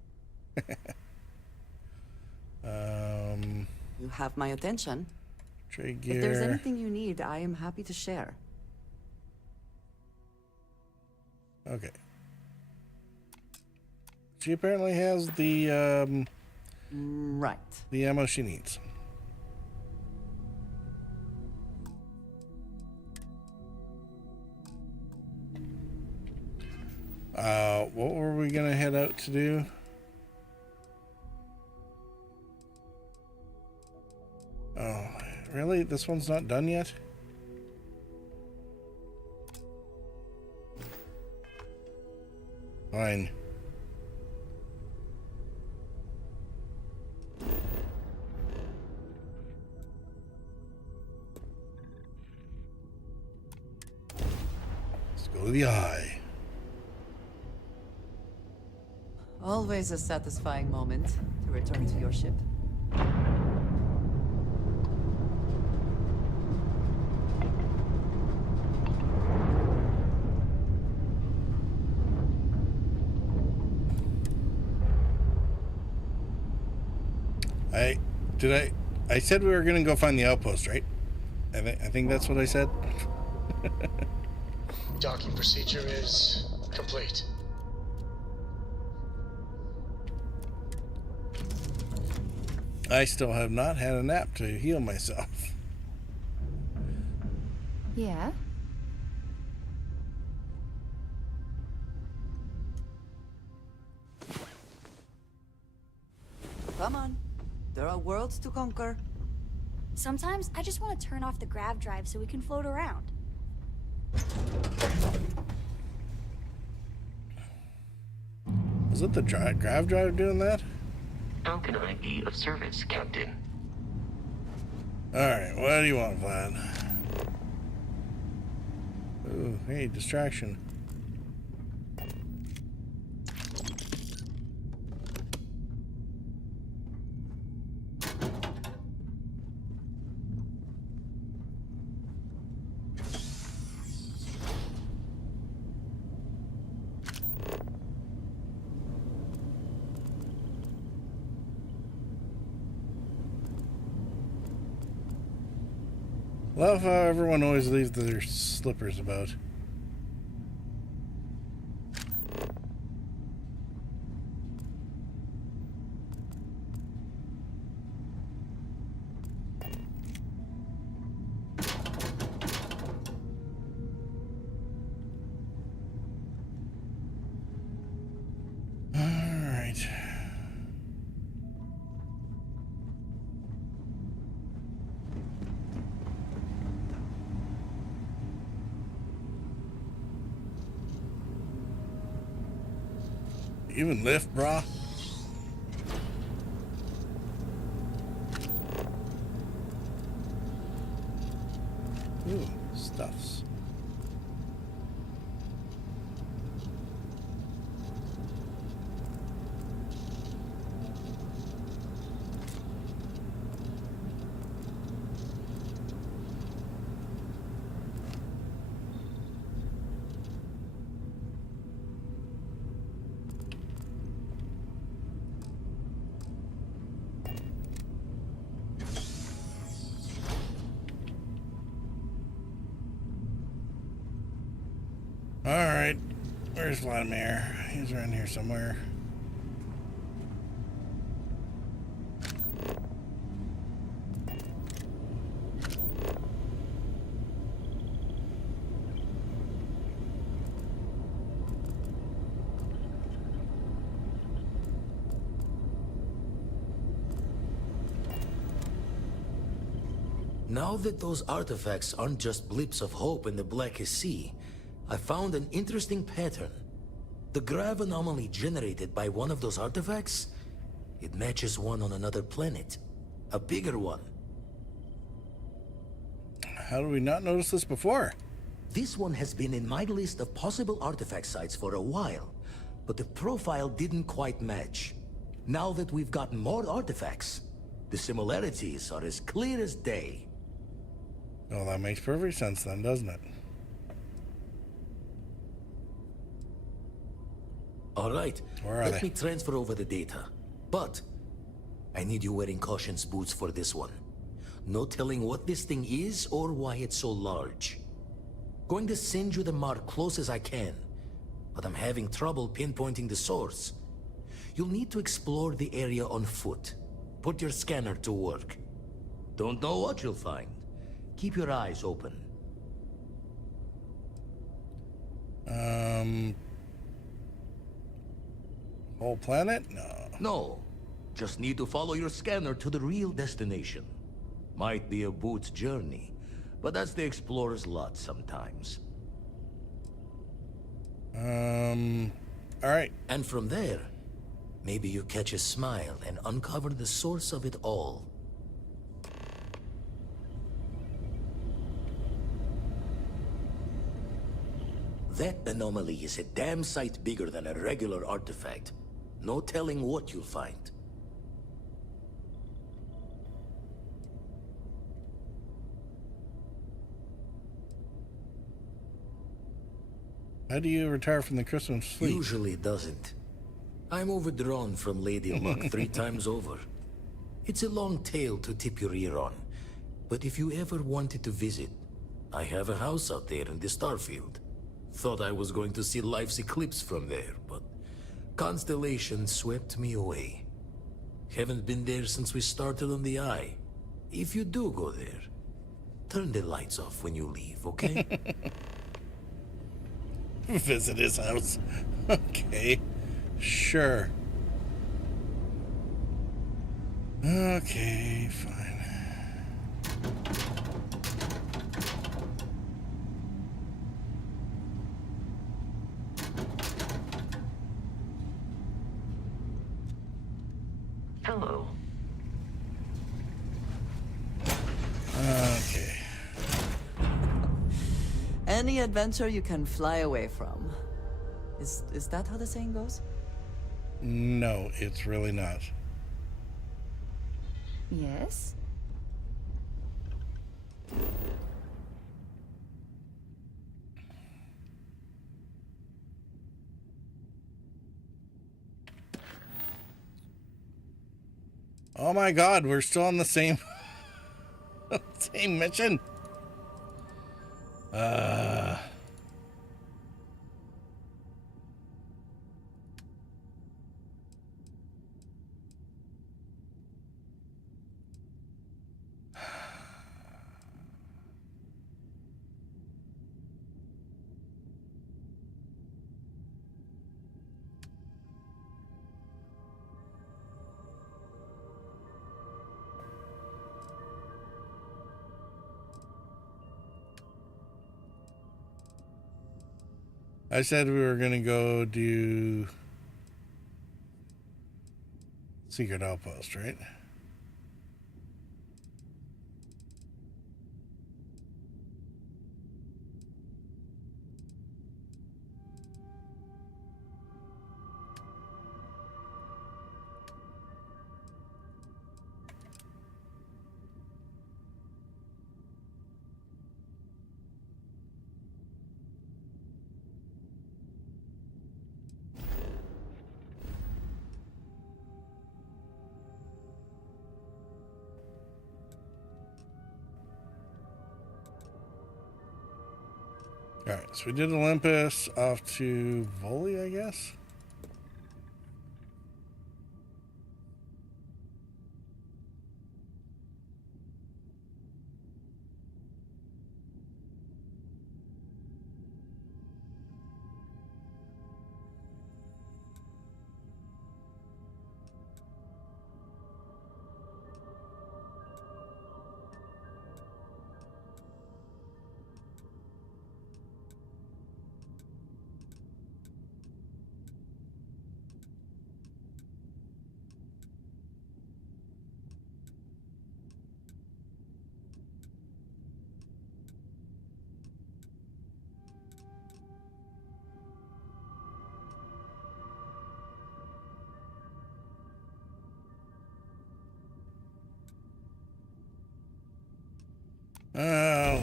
You have my attention. Trade gear. If there's anything you need, I am happy to share. Okay. She apparently has the right. The ammo she needs. What were we gonna head out to do? Oh, really? This one's not done yet? Fine. Let's go to the eye. Always a satisfying moment to return to your ship. I said we were gonna go find the outpost, right? I think that's what I said. Docking procedure is complete. I still have not had a nap to heal myself. Yeah? Come on. There are worlds to conquer. Sometimes I just want to turn off the grav drive so we can float around. Is it the grav drive doing that? How can I be of service, Captain? Alright, what do you want, Vlad? Ooh, hey, distraction. Love how everyone always leaves their slippers about. Alright. Even lift, brah? Ooh, stuffs. Alright, where's Vladimir? He's around here somewhere. Now that those artifacts aren't just blips of hope in the blackest sea, I found an interesting pattern. The grav anomaly generated by one of those artifacts, it matches one on another planet. A bigger one. How did we not notice this before? This one has been in my list of possible artifact sites for a while, but the profile didn't quite match. Now that we've got more artifacts, the similarities are as clear as day. Well, that makes perfect sense then, doesn't it? All right, Where are let they? me transfer over the data. But I need you wearing caution's boots for this one. No telling what this thing is or why it's so large. Going to send you the mark close as I can, but I'm having trouble pinpointing the source. You'll need to explore the area on foot. Put your scanner to work. Don't know what you'll find. Keep your eyes open. Whole planet? No. No. Just need to follow your scanner to the real destination. Might be a boot's journey, but that's the explorer's lot sometimes. Alright. And from there, maybe you catch a smile and uncover the source of it all. That anomaly is a damn sight bigger than a regular artifact. No telling what you'll find. How do you retire from the Christmas fleet? Usually it doesn't. I'm overdrawn from Lady Luck 3 times over. It's a long tale to tip your ear on. But if you ever wanted to visit, I have a house out there in the Starfield. Thought I was going to see life's eclipse from there, but Constellation swept me away. Haven't been there since we started on the Eye. If you do go there, turn the lights off when you leave, okay? Visit his house. Okay. Sure. Okay, fine. Hello. Okay. Any adventure you can fly away from. Is that how the saying goes? No, it's really not. Yes? Oh my god, we're still on the same same mission. I said we were gonna go do secret outpost, right? Alright, so we did Olympus, off to Volley, I guess?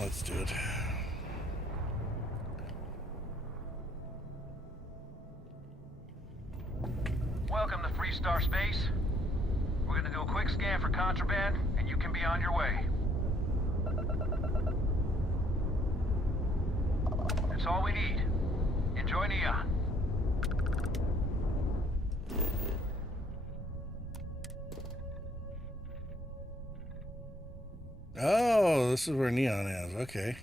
Let's do it. Welcome to Freestar Space. We're gonna do a quick scan for contraband, and you can be on your way. That's all we need. Enjoy Neon. Oh, this is where Neon is. Okay.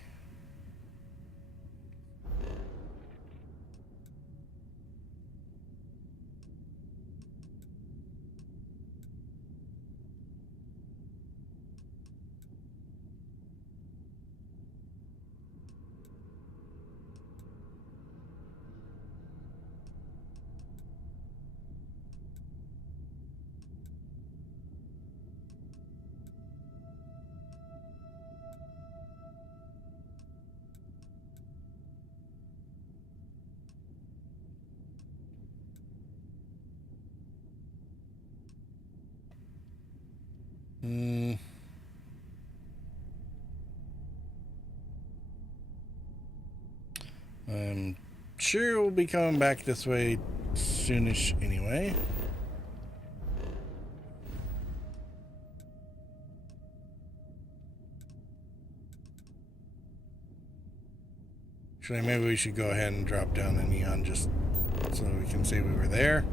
I'm sure we'll be coming back this way soonish anyway. Actually, maybe we should go ahead and drop down the Neon just so we can say we were there.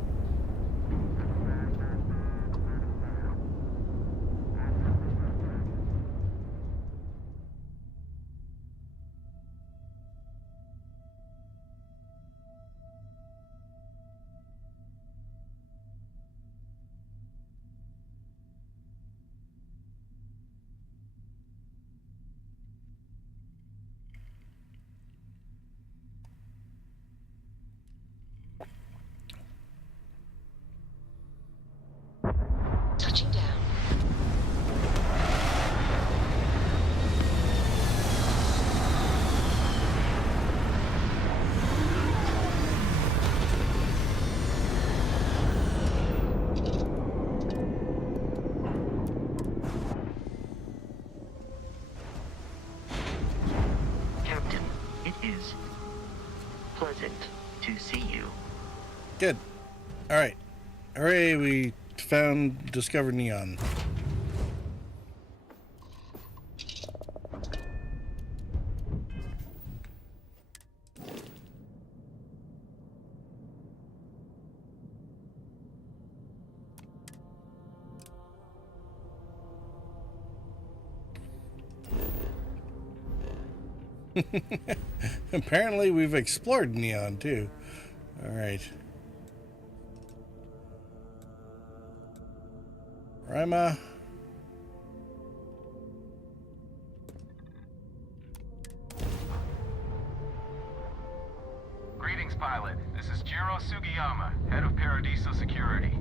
Good. All right. Hooray, we discovered neon. Apparently we've explored neon too. All right. Rima. Greetings, pilot. This is Jiro Sugiyama, head of Paradiso Security.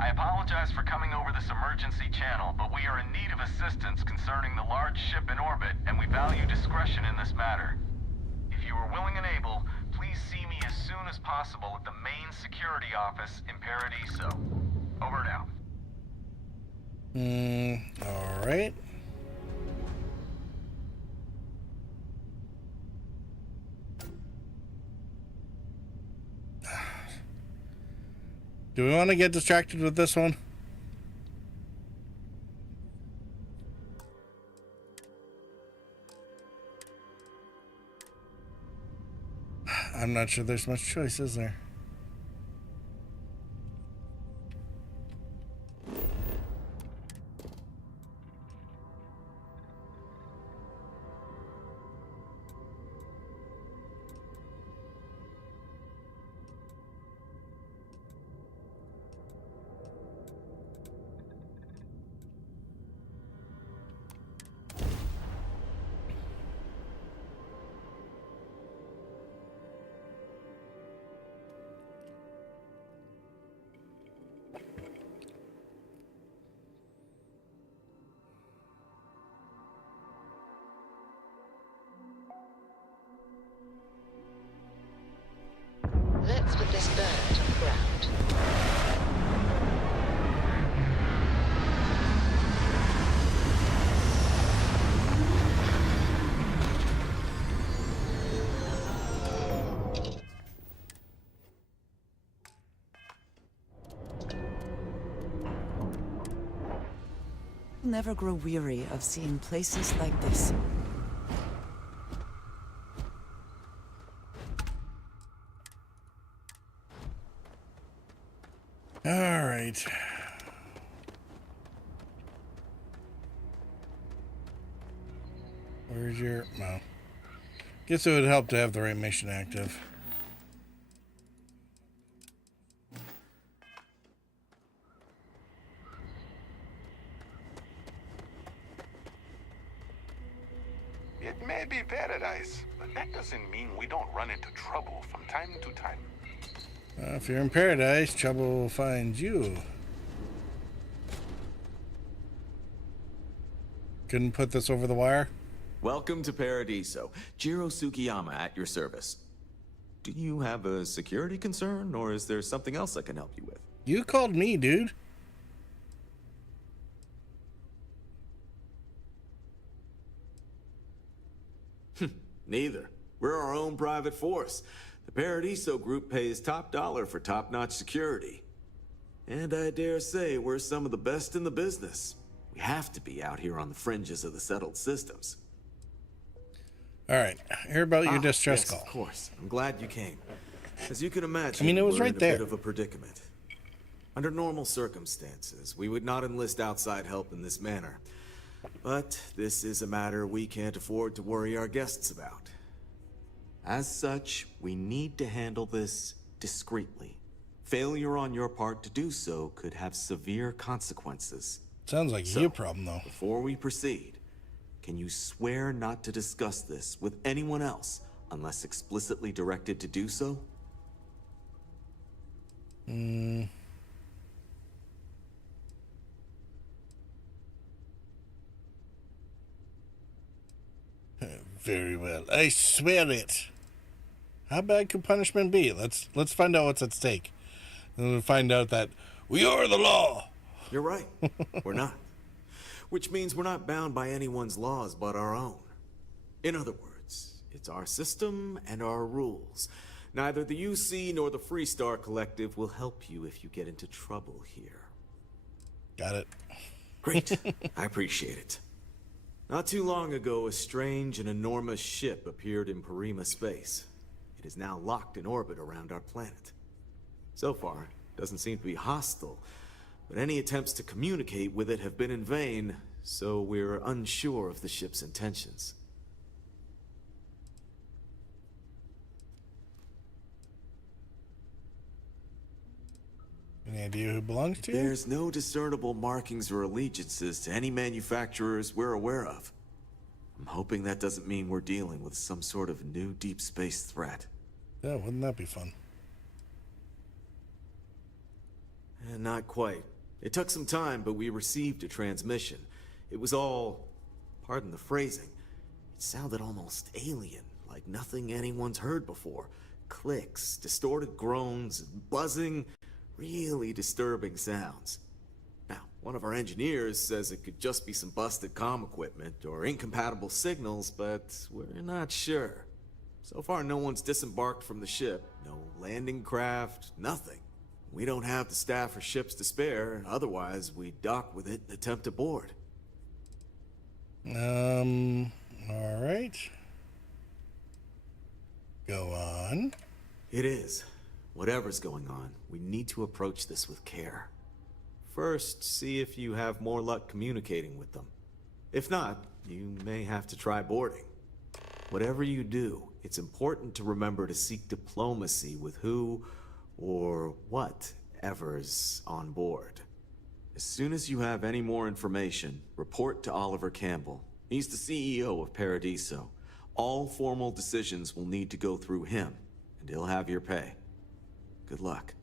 I apologize for coming over this emergency channel, but we are in need of assistance concerning the large ship in orbit, and we value discretion in this matter. If you are willing and able, please see me as soon as possible at the main security office in Paradiso. Over and out. All right. Do we want to get distracted with this one? I'm not sure there's much choice, is there? Let's put this bird on the ground. Never grow weary of seeing places like this. All right. Where's your... No. Guess it would help to have the right mission active. It may be paradise, but that doesn't mean we don't run into trouble from time to time. If you're in paradise, trouble will find you. Couldn't put this over the wire? Welcome to Paradiso. Jiro Sugiyama at your service. Do you have a security concern, or is there something else I can help you with? You called me, dude. Neither. We're our own private force. The Paradiso group pays top dollar for top-notch security. And I dare say we're some of the best in the business. We have to be out here on the fringes of the settled systems. All right. Hear about your distress yes, call. Of course. I'm glad you came. As you can imagine, I mean, it was we're right in a there. bit of a predicament. Under normal circumstances, we would not enlist outside help in this manner. But this is a matter we can't afford to worry our guests about. As such, we need to handle this discreetly. Failure on your part to do so could have severe consequences. Sounds like your problem, though. Before we proceed, can you swear not to discuss this with anyone else unless explicitly directed to do so? Very well. I swear it. How bad could punishment be? Let's find out what's at stake. And we'll find out that we are the law. You're right. We're not. Which means we're not bound by anyone's laws but our own. In other words, it's our system and our rules. Neither the UC nor the Freestar Collective will help you if you get into trouble here. Got it. Great. I appreciate it. Not too long ago, a strange and enormous ship appeared in Parima space. It is now locked in orbit around our planet. So far, it doesn't seem to be hostile, but any attempts to communicate with it have been in vain, so we're unsure of the ship's intentions. Any idea who it belongs to? There's no discernible markings or allegiances to any manufacturers we're aware of. I'm hoping that doesn't mean we're dealing with some sort of new deep space threat. Yeah, wouldn't that be fun? Not quite. It took some time, but we received a transmission. It was all, pardon the phrasing, it sounded almost alien, like nothing anyone's heard before. Clicks, distorted groans, buzzing, really disturbing sounds. Now, one of our engineers says it could just be some busted comm equipment or incompatible signals, but we're not sure. So far, no one's disembarked from the ship, no landing craft, nothing. We don't have the staff or ships to spare, otherwise we'd dock with it and attempt to board. All right. Go on. It is. Whatever's going on, we need to approach this with care. First, see if you have more luck communicating with them. If not, you may have to try boarding. Whatever you do, it's important to remember to seek diplomacy with who or whatever's on board. As soon as you have any more information, report to Oliver Campbell. He's the CEO of Paradiso. All formal decisions will need to go through him, and he'll have your pay. Good luck.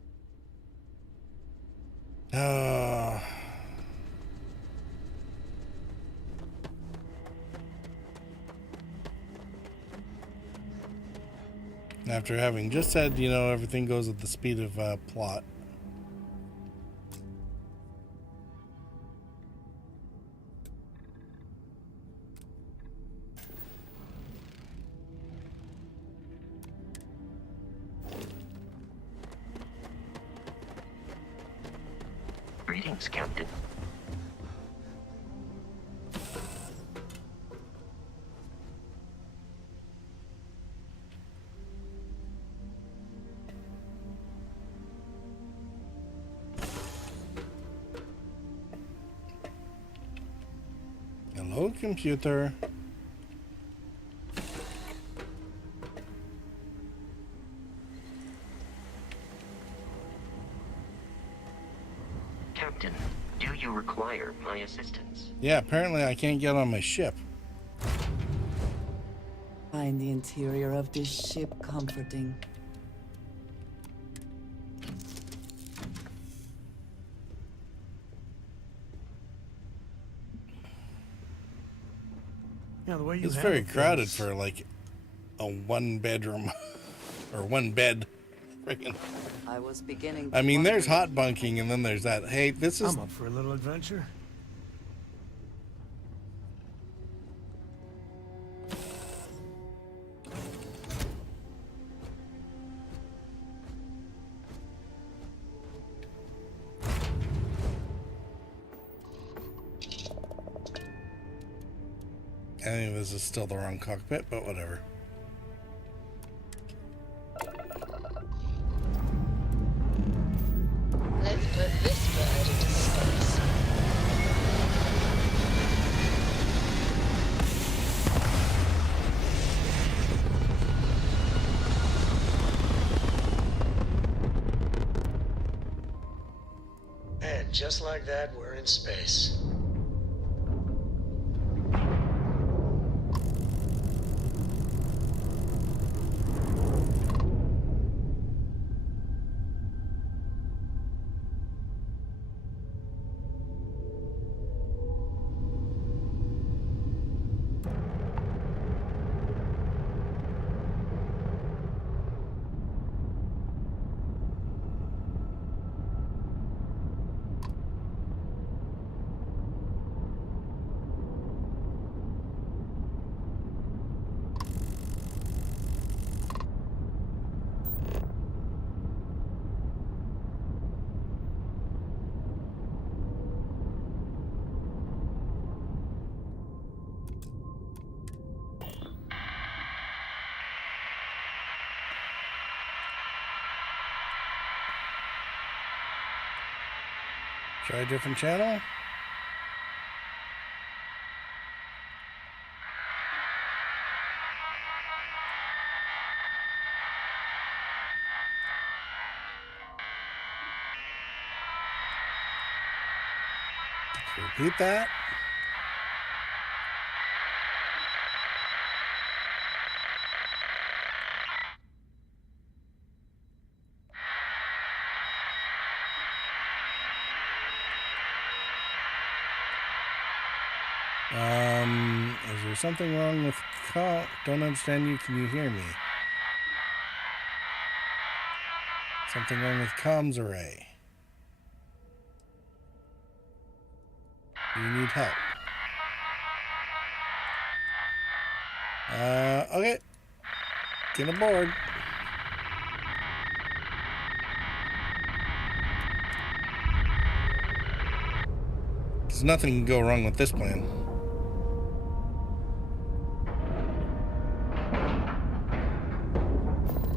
After having just said, you know, everything goes at the speed of plot. Greetings, Captain. Hello, computer. Captain, do you require my assistance? Yeah, apparently I can't get on my ship. Find the interior of this ship comforting. Yeah, the way you It's very handle crowded things. for like a one bedroom or one bed. Friggin'. I was beginning. I mean, there's wonder- hot bunking and then there's that. Hey, this is I'm up for a little adventure. I think this is still the wrong cockpit, but whatever. Let's put this bird into space. And just like that, we're in space. Try a different channel. Let's repeat that. Is there something wrong with don't understand you, can you hear me? Something wrong with comms array. You need help. Okay. Get aboard. There's nothing can go wrong with this plan.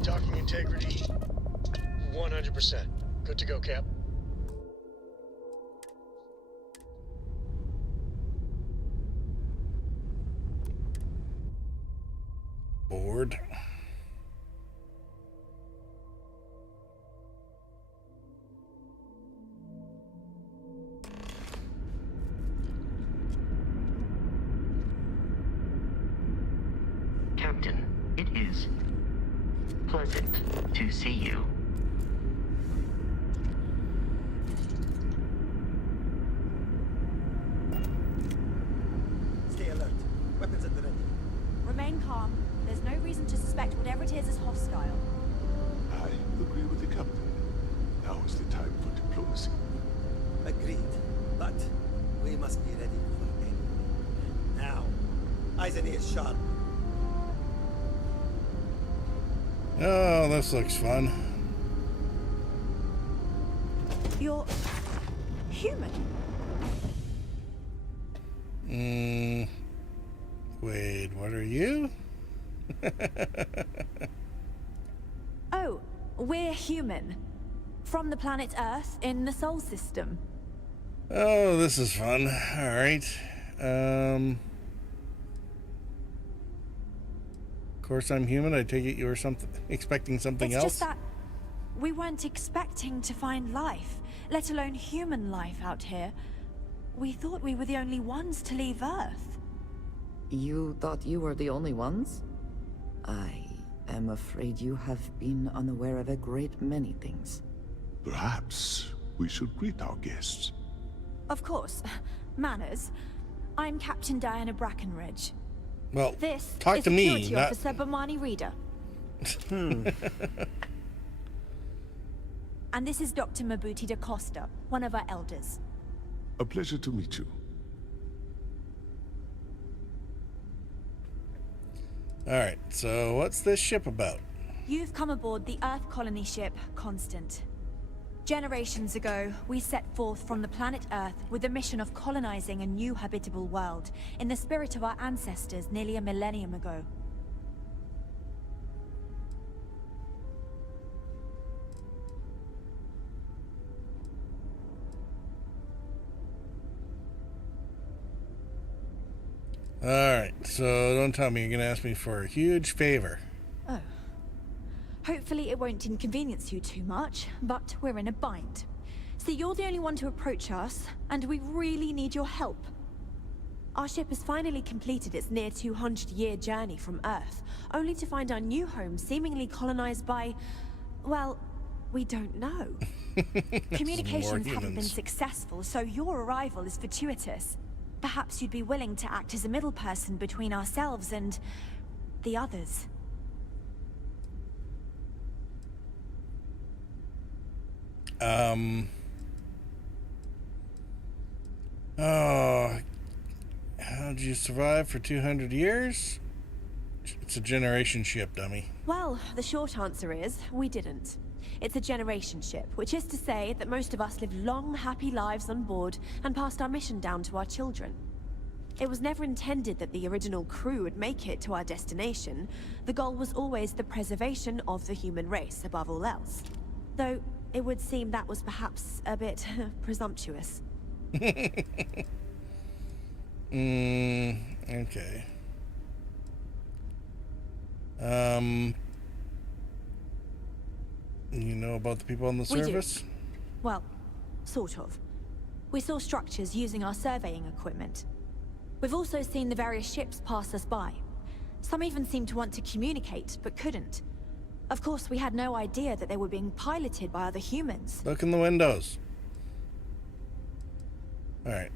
Docking integrity, 100%. Good to go, Cap. Board. Captain, it is pleasant to see you. Stay alert. Weapons at the ready. Remain calm. There's no reason to suspect whatever it is hostile. I agree with the captain. Now is the time for diplomacy. Agreed. But we must be ready for anything. Now. Eyes and ears sharp. Oh, this looks fun. You're human. Wait, what are you? Oh, we're human. From the planet Earth in the Sol system. Oh, this is fun. All right. Of course, I'm human. I take it you were expecting something else. It's just that we weren't expecting to find life, let alone human life out here. We thought we were the only ones to leave Earth. You thought you were the only ones? I am afraid you have been unaware of a great many things. Perhaps we should greet our guests. Of course. Manners. I'm Captain Diana Brackenridge. Well, this talk is to me, Security not... Officer Bomani Reader. And this is Dr. Mabuti da Costa, one of our elders. A pleasure to meet you. Alright, so what's this ship about? You've come aboard the Earth colony ship, Constant. Generations ago, we set forth from the planet Earth with the mission of colonizing a new habitable world, in the spirit of our ancestors nearly a millennium ago. Alright, so don't tell me you're gonna ask me for a huge favor. Oh. Hopefully it won't inconvenience you too much, but we're in a bind. See, you're the only one to approach us, and we really need your help. Our ship has finally completed its near 200-year journey from Earth, only to find our new home seemingly colonized by... well, we don't know. Communications haven't been successful, so your arrival is fortuitous. Perhaps you'd be willing to act as a middle person between ourselves and... the others. Oh, how'd you survive for 200 years? It's a generation ship, dummy. Well, the short answer is, we didn't. It's a generation ship, which is to say that most of us lived long, happy lives on board and passed our mission down to our children. It was never intended that the original crew would make it to our destination. The goal was always the preservation of the human race above all else. Though, it would seem that was perhaps a bit presumptuous. Okay. You know about the people on the surface? Well, sort of. We saw structures using our surveying equipment. We've also seen the various ships pass us by. Some even seemed to want to communicate, but couldn't. Of course, we had no idea that they were being piloted by other humans. Look in the windows. Alright.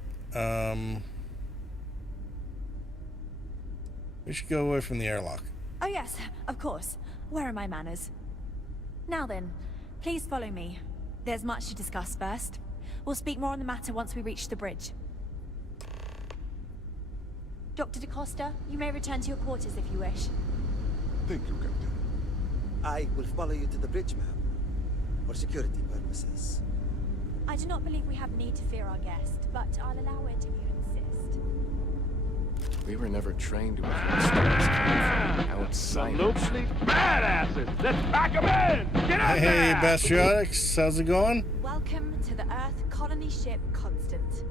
We should go away from the airlock. Oh yes, of course. Where are my manners? Now then, please follow me. There's much to discuss first. We'll speak more on the matter once we reach the bridge. Dr. DaCosta, you may return to your quarters if you wish. Thank you, Captain. I will follow you to the bridge, ma'am. For security purposes. I do not believe we have need to fear our guest, but I'll allow it if you insist. We were never trained to avoid stories coming from outside. Absolutely badasses! Let's pack them in! Get out Hey, there! Bastiotics, how's it going? Welcome to the Earth colony ship Constant.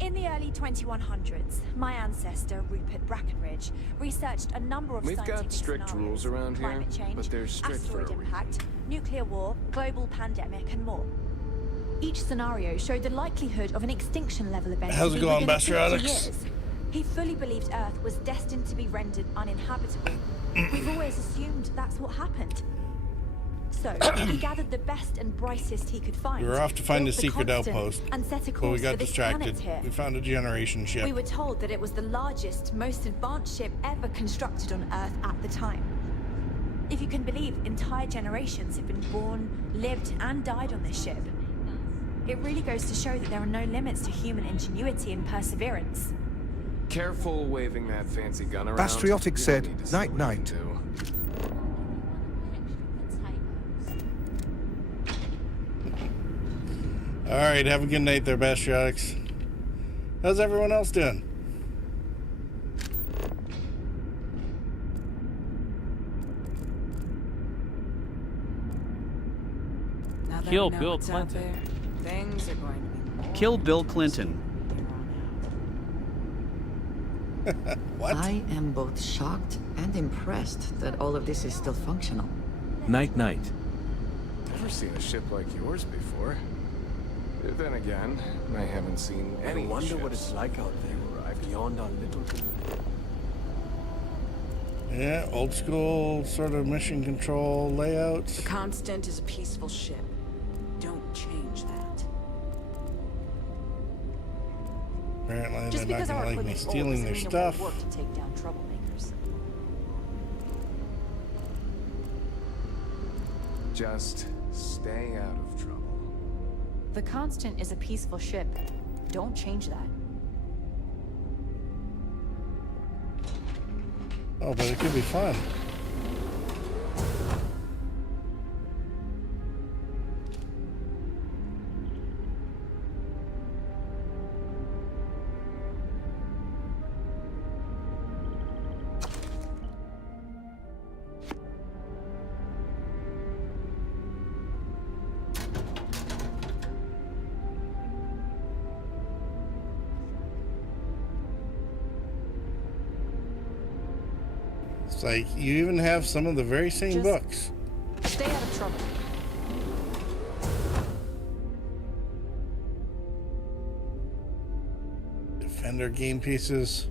In the early 2100s, my ancestor, Rupert Brackenridge, researched a number of We've scientific got strict scenarios. rules around here, Climate change, but they're strict for a asteroid reason. impact, nuclear war, global pandemic, and more. Each scenario showed the likelihood of an extinction-level event How's to it be going, within 50 Bastiotics? years. He fully believed Earth was destined to be rendered uninhabitable. We've always assumed that's what happened. So, he gathered the best and brightest he could find. We were off to find a built the secret Constant, outpost, and set a but course we got for this distracted. planet here. We found a generation ship. We were told that it was the largest, most advanced ship ever constructed on Earth at the time. If you can believe, entire generations have been born, lived, and died on this ship. It really goes to show that there are no limits to human ingenuity and perseverance. Careful waving that fancy gun around. Bastriotic You said, don't need to "Night, say night." anything to. Alright, have a good night there, Bastiotics. How's everyone else doing? Now that Kill we know Bill what's out Clinton. there, things are going to be more Kill Bill Clinton. What? I am both shocked and impressed that all of this is still functional. Night, night. Never seen a ship like yours before. Then again, I haven't seen any I wonder ships. what it's like out there, beyond our little community. Yeah, old school sort of mission control layouts. The Constant is a peaceful ship. Don't change that. Apparently Just they're not because our gonna like me equipment's old stealing doesn't their mean it stuff. won't work to take down troublemakers. Just stay out of trouble. The Constant is a peaceful ship. Don't change that. Oh, but it could be fun. It's like you even have some of the very same Just books. Stay out of trouble. Defender game pieces.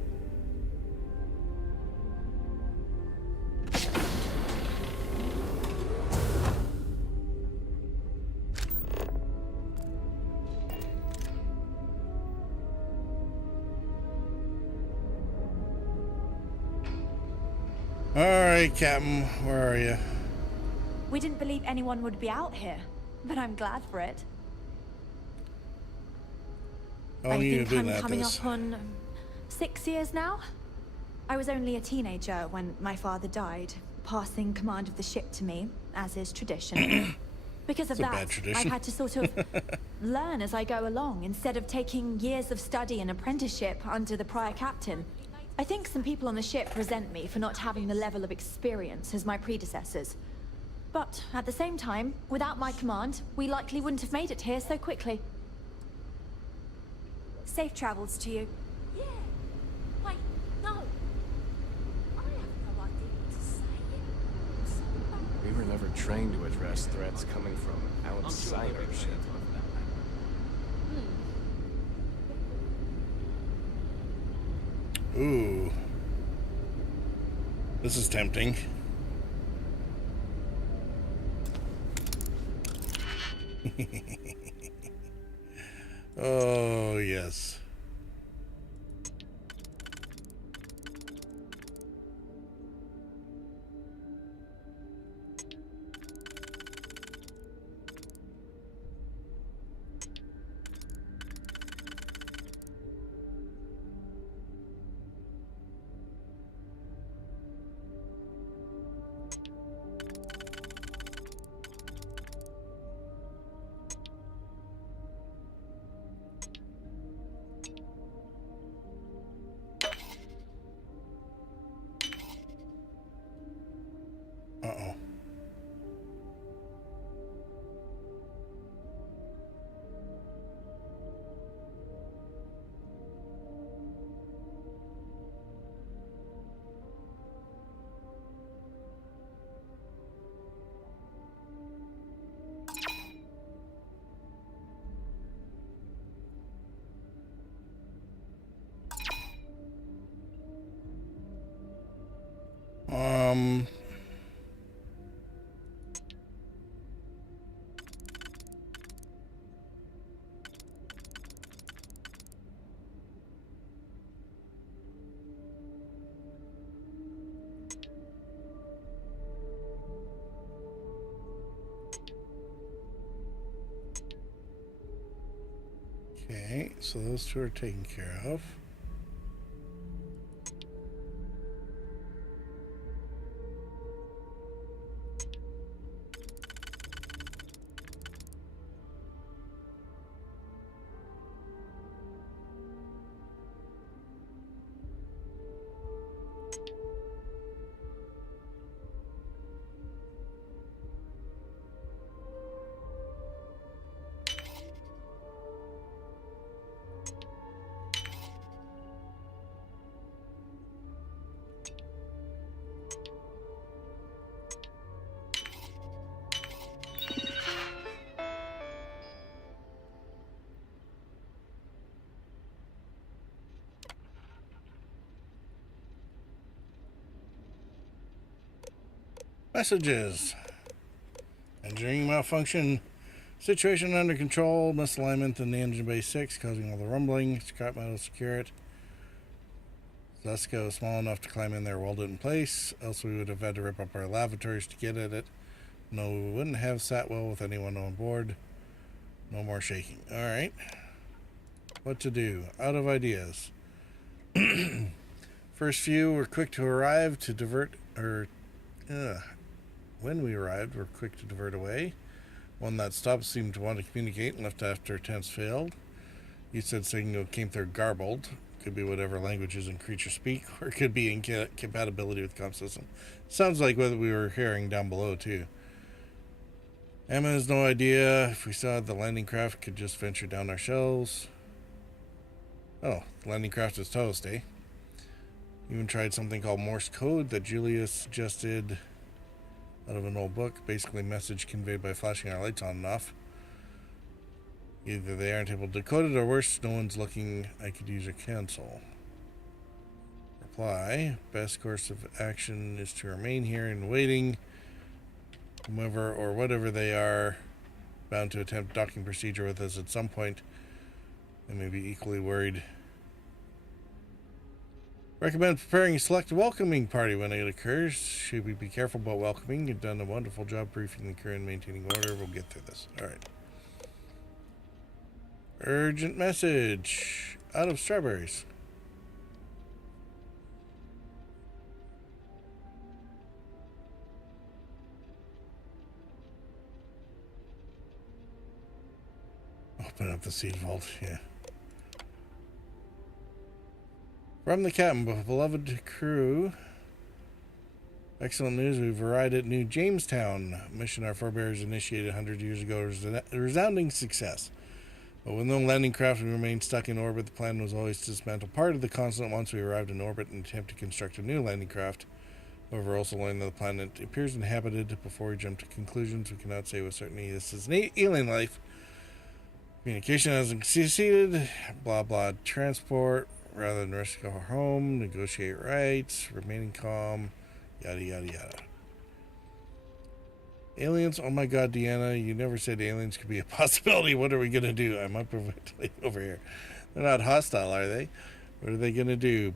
All right, Captain, where are you? We didn't believe anyone would be out here, but I'm glad for it. How long I have you think been I'm at coming this? up on 6 years now. I was only a teenager when my father died, passing command of the ship to me, as is tradition. Because of It's a bad that, I've tradition. had to sort of learn as I go along, instead of taking years of study and apprenticeship under the prior captain. I think some people on the ship resent me for not having the level of experience as my predecessors. But at the same time, without my command, we likely wouldn't have made it here so quickly. Safe travels to you. Yeah. Wait, no. I have no idea what to say. We were never trained to address threats coming from outside our ship. Ooh. This is tempting. Oh, yes. Uh-oh. Um... Okay, so those two are taken care of. Messages. Engineering malfunction. Situation under control. Misalignment in the engine bay 6 causing all the rumbling. Scrap metal secure it. Zusko is small enough to climb in there, weld it in place. Else we would have had to rip up our lavatories to get at it. No, we wouldn't have sat well with anyone on board. No more shaking. Alright. What to do? Out of ideas. First few were quick to arrive to divert, when we arrived, we're quick to divert away. One that stopped seemed to want to communicate and left after attempts failed. You said signal came through garbled. Could be whatever languages and creatures speak, or it could be incompatibility with the comm system. Sounds like what we were hearing down below, too. Emma has no idea if we saw the landing craft could just venture down our shelves. Oh, the landing craft is toast, eh? Even tried something called Morse code that Julia suggested out of an old book. Basically, message conveyed by flashing our lights on and off. Either they aren't able to decode it, or worse, no one's looking. I could use a cancel. Reply. Best course of action is to remain here and waiting. Whomever or whatever they are, bound to attempt docking procedure with us at some point. They may be equally worried. Recommend preparing a select welcoming party when it occurs. Should we be careful about welcoming? You've done a wonderful job briefing the crew and maintaining order. We'll get through this. Alright. Urgent message. Out of strawberries. Open up the seed vault, yeah. From the captain, beloved crew. Excellent news. We've arrived at New Jamestown. A mission our forebears initiated 100 years ago was a resounding success. But with no landing craft, we remained stuck in orbit. The plan was always to dismantle part of the continent once we arrived in orbit and attempt to construct a new landing craft. However, also learned that the planet appears inhabited. Before we jump to conclusions, we cannot say with certainty this is an alien life. Communication hasn't succeeded. Blah blah. Transport rather than risk our home. Negotiate rights. Remaining calm. Yada yada yada. Aliens? Oh my god, Deanna, you never said aliens could be a possibility. What are we gonna do? I'm up over here. They're not hostile, are they? What are they gonna do?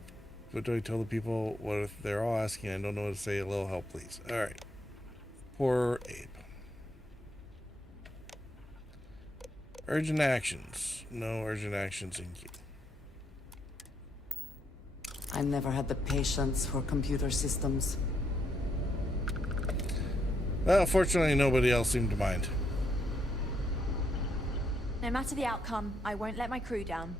What do I tell the people? What if they're all asking? I don't know what to say. A little help, please. Alright. Poor Abe. Urgent actions. No urgent actions in queue. I never had the patience for computer systems. Well, fortunately, nobody else seemed to mind. No matter the outcome, I won't let my crew down.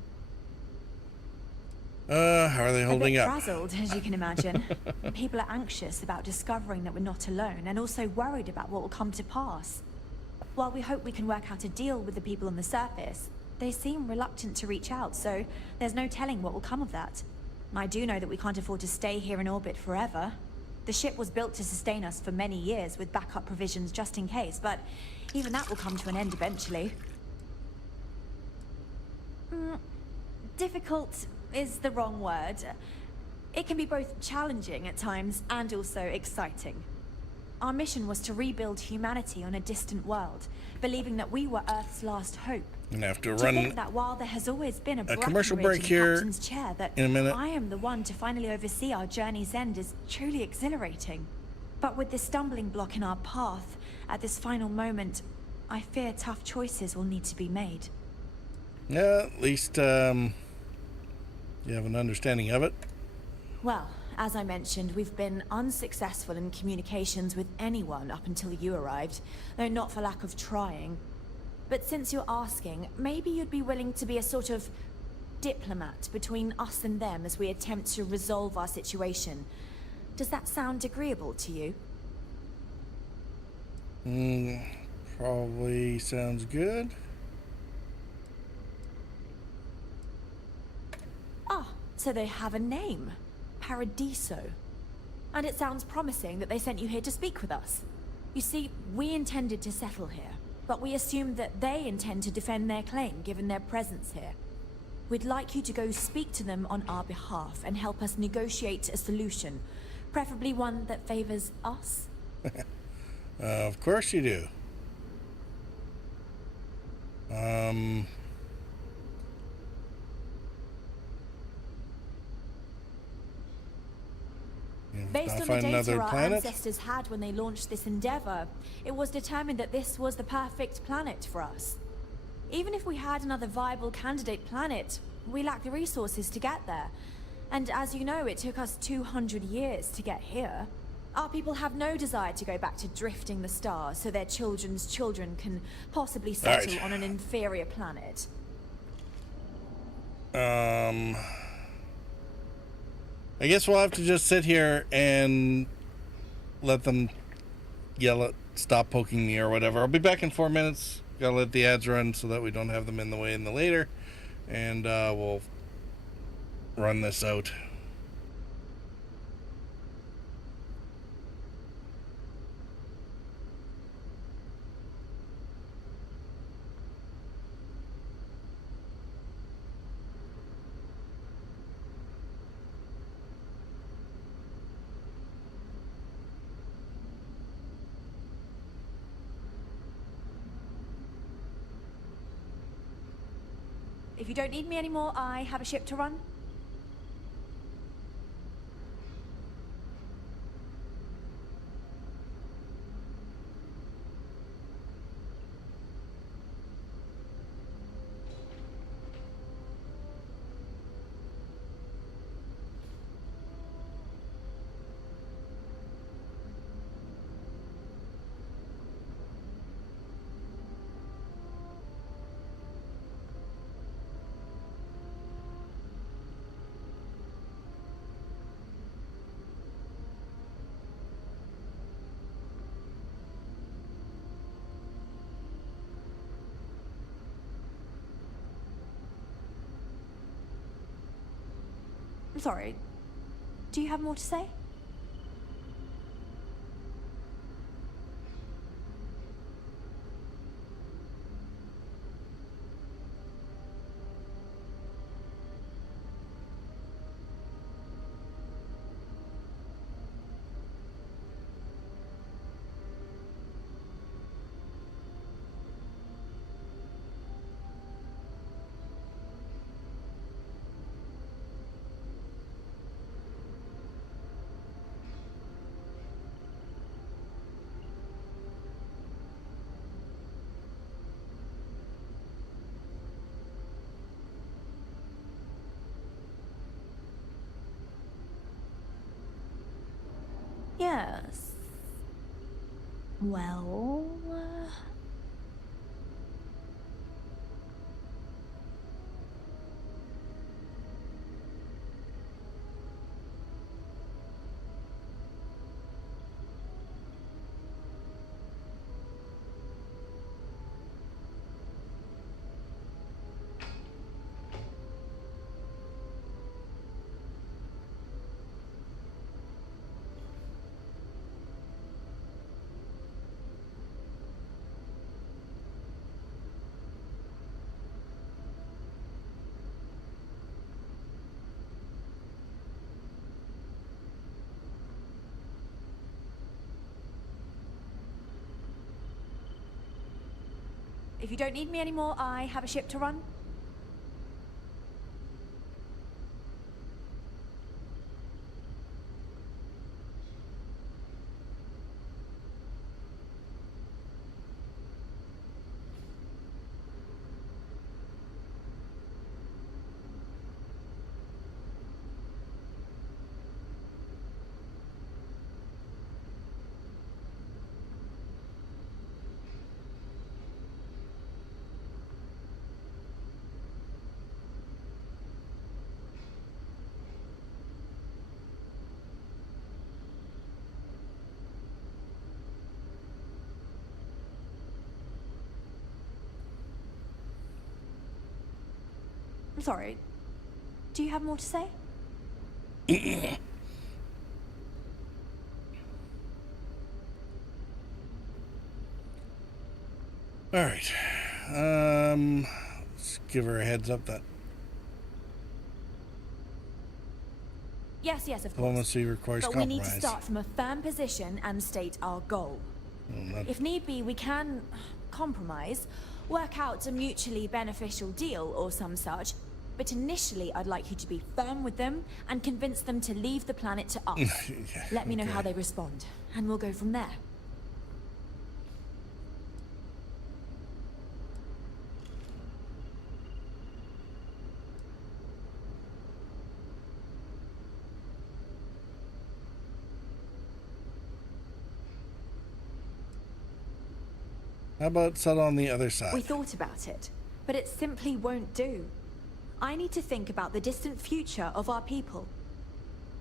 How are they holding up? A bit frazzled, as you can imagine. People are anxious about discovering that we're not alone, and also worried about what will come to pass. While we hope we can work out a deal with the people on the surface, they seem reluctant to reach out, so there's no telling what will come of that. I do know that we can't afford to stay here in orbit forever. The ship was built to sustain us for many years with backup provisions just in case, but even that will come to an end eventually. Difficult is the wrong word. It can be both challenging at times and also exciting. Our mission was to rebuild humanity on a distant world, believing that we were Earth's last hope. I'm gonna have to To run think that while there has always been a commercial break in here Captain's chair, that in a minute. I am the one to finally oversee our journey's end is truly exhilarating. But with this stumbling block in our path, at this final moment, I fear tough choices will need to be made. Yeah, at least you have an understanding of it. Well, as I mentioned, we've been unsuccessful in communications with anyone up until you arrived, though not for lack of trying. But since you're asking, maybe you'd be willing to be a sort of diplomat between us and them as we attempt to resolve our situation. Does that sound agreeable to you? Probably sounds good. Ah, so they have a name. Paradiso. And it sounds promising that they sent you here to speak with us. You see, we intended to settle here, but we assumed that they intend to defend their claim given their presence here. We'd like you to go speak to them on our behalf and help us negotiate a solution, preferably one that favors us. Of course you do. Based on the data our ancestors had when they launched this endeavor, it was determined that this was the perfect planet for us. Even if we had another viable candidate planet, we lack the resources to get there. And as you know, it took us 200 years to get here. Our people have no desire to go back to drifting the stars so their children's children can possibly settle on an inferior planet. I guess we'll have to just sit here and let them yell at stop poking me or whatever. I'll be back in 4 minutes. Gotta let the ads run so that we don't have them in the way in the later. And we'll run this out. If you don't need me anymore, I have a ship to run. I'm sorry. Do you have more to say? Yes. Well... If you don't need me anymore, I have a ship to run. I'm sorry. Do you have more to say? All right. Let's give her a heads up that Yes, of course. diplomacy requires but compromise. we need to start from a firm position and state our goal. If need be, we can compromise, work out a mutually beneficial deal or some such. But initially, I'd like you to be firm with them and convince them to leave the planet to us. Yeah, Let me know how they respond, and we'll go from there. How about settle on the other side? We thought about it, but it simply won't do. I need to think about the distant future of our people.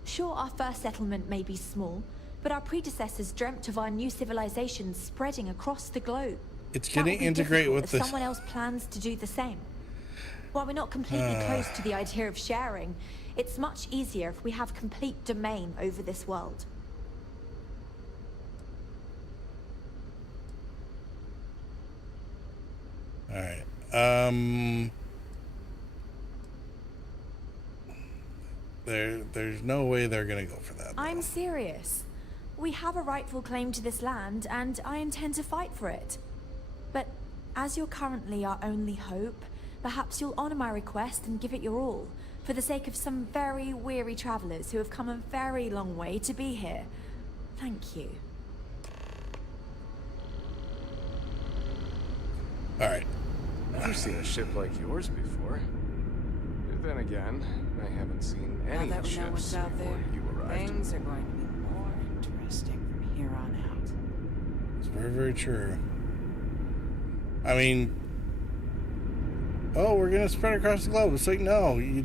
Sure, our first settlement may be small, but our predecessors dreamt of our new civilization spreading across the globe. It's going to integrate with the... someone else plans to do the same. While we're not completely close to the idea of sharing, it's much easier if we have complete domain over this world. All right. There's no way they're gonna go for that. I'm serious. We have a rightful claim to this land, and I intend to fight for it. But as you're currently our only hope, perhaps you'll honor my request and give it your all, for the sake of some very weary travelers who have come a very long way to be here. Thank you. All right. Never seen a ship like yours before. Then again, I haven't seen any now that we ships know what's out before there, you arrived. things are going to be more interesting from here on out. It's very, very true. I mean, oh, we're gonna spread across the globe. It's like, no, you.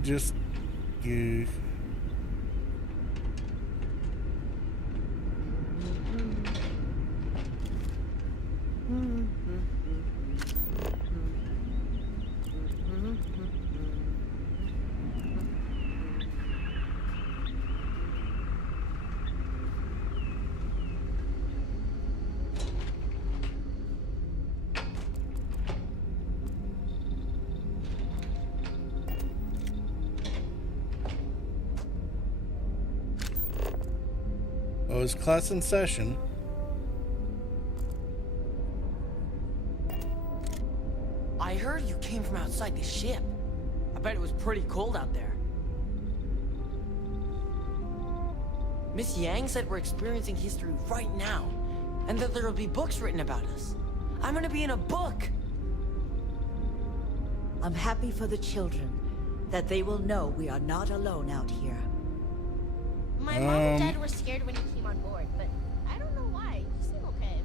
Oh, is class in session? I heard you came from outside the ship. I bet it was pretty cold out there. Miss Yang said we're experiencing history right now, and that there will be books written about us. I'm gonna be in a book! I'm happy for the children, that they will know we are not alone out here. My mom and dad were scared when you came on board, but I don't know why. You seem okay.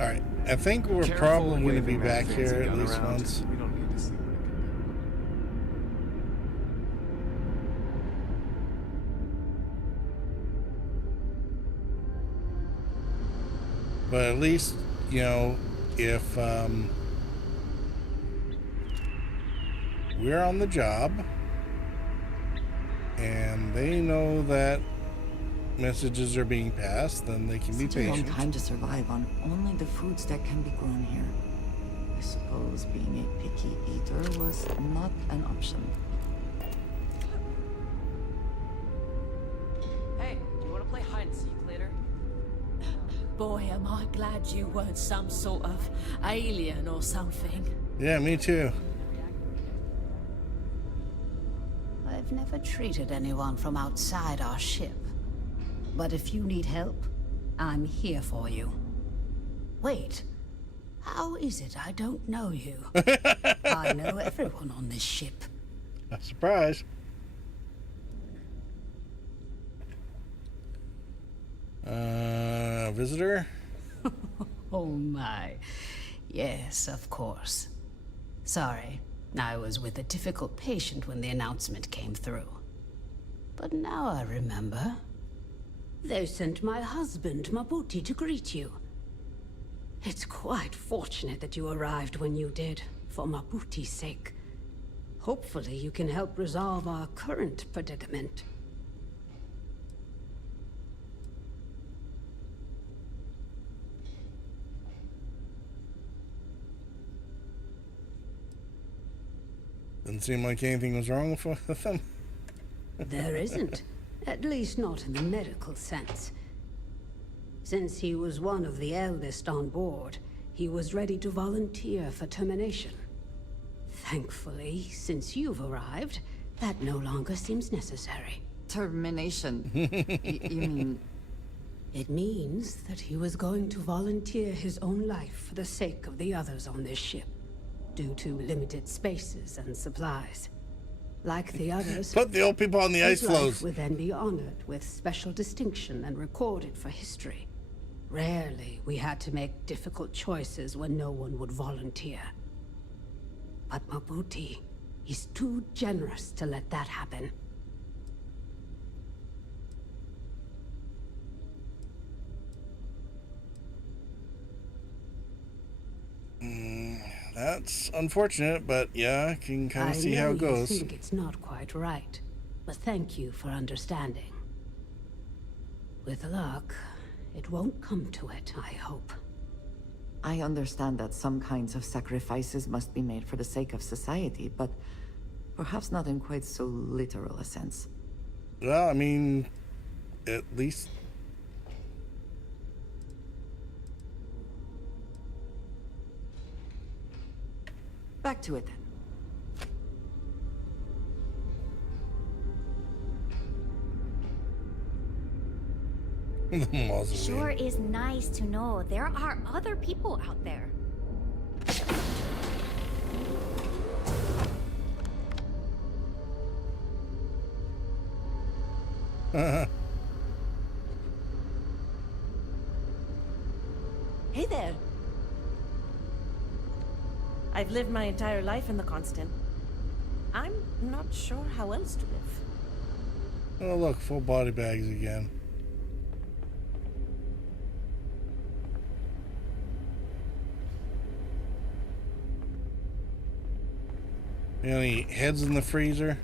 Alright, I think we're probably going to be back here at least once. We don't need to see what it can do. But at least, you know, if we're on the job and they know that messages are being passed, then they can be Such a long patient. time to survive on only the foods that can be grown here. I suppose being a picky eater was not an option. Hey, do you want to play hide and seek later? Boy, am I glad you weren't some sort of alien or something. Yeah, me too. I've never treated anyone from outside our ship. But if you need help, I'm here for you. Wait, how is it I don't know you? I know everyone on this ship. A surprise. Visitor? Oh my. Yes, of course. Sorry, I was with a difficult patient when the announcement came through. But now I remember. They sent my husband, Mabuti, to greet you. It's quite fortunate that you arrived when you did, for Mabuti's sake. Hopefully you can help resolve our current predicament. Didn't seem like anything was wrong with them. There isn't. At least not in the medical sense. Since he was one of the eldest on board, he was ready to volunteer for termination. Thankfully, since you've arrived, that no longer seems necessary. Termination? You mean... It means that he was going to volunteer his own life for the sake of the others on this ship, due to limited spaces and supplies. Like the others, put the old people on the ice his life floes. would then be honored with special distinction and recorded for history. Rarely we had to make difficult choices when no one would volunteer. But Mabuti, he's too generous to let that happen. That's unfortunate, but yeah, I can kind of see how it goes. I think it's not quite right, but thank you for understanding. With luck, it won't come to it, I hope. I understand that some kinds of sacrifices must be made for the sake of society, but perhaps not in quite so literal a sense. Well, I mean, at least... Back to it then. Sure is nice to know there are other people out there. Hey there. I've lived my entire life in the Constant. I'm not sure how else to live. Oh, look, full body bags again. Any heads in the freezer?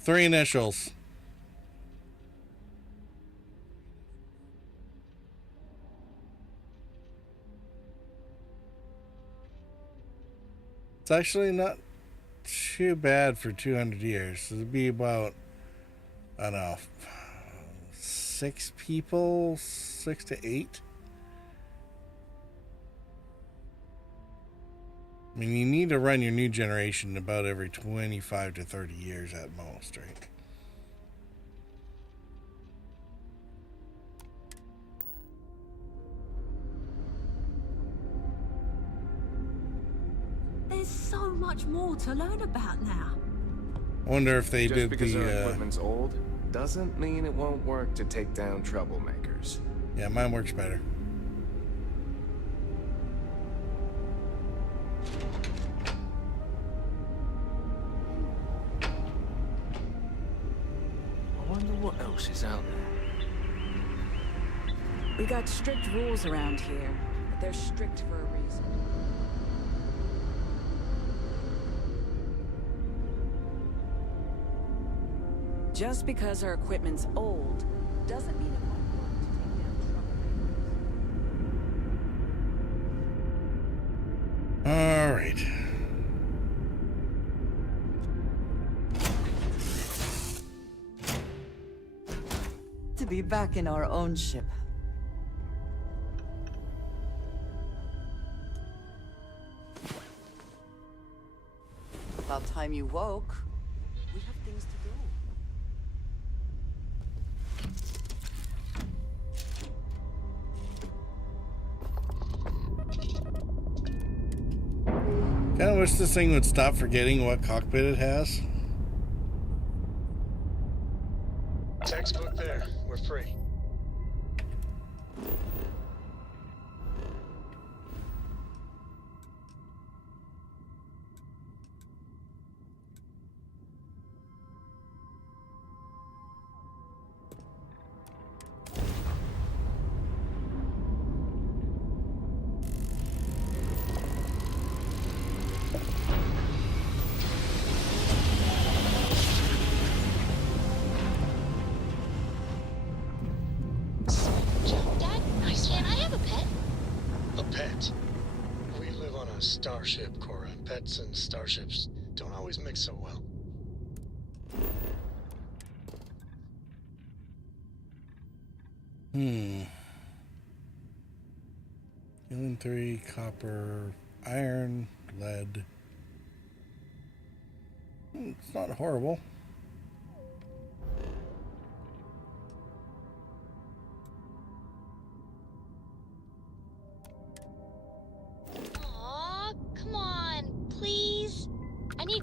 Three initials. It's actually not too bad for 200 years. It'd be about, I don't know, 6 people, 6 to 8. I mean, you need to run your new generation about every 25 to 30 years at most, right? There's so much more to learn about now. I wonder if they Just did because our the... equipment's old doesn't mean it won't work to take down troublemakers. Yeah, mine works better. I wonder what else is out there. We got strict rules around here, but they're strict for a reason. Just because our equipment's old doesn't mean it won't work to take down troublemakers. All right. To be back in our own ship. About time you woke. We have things to do. Kind of wish this thing would stop forgetting what cockpit it has. Textbook there. We're free. Starship, Cora. Pets and starships don't always mix so well. Helium 3, copper, iron, lead. It's not horrible. Aw, come on, please. I need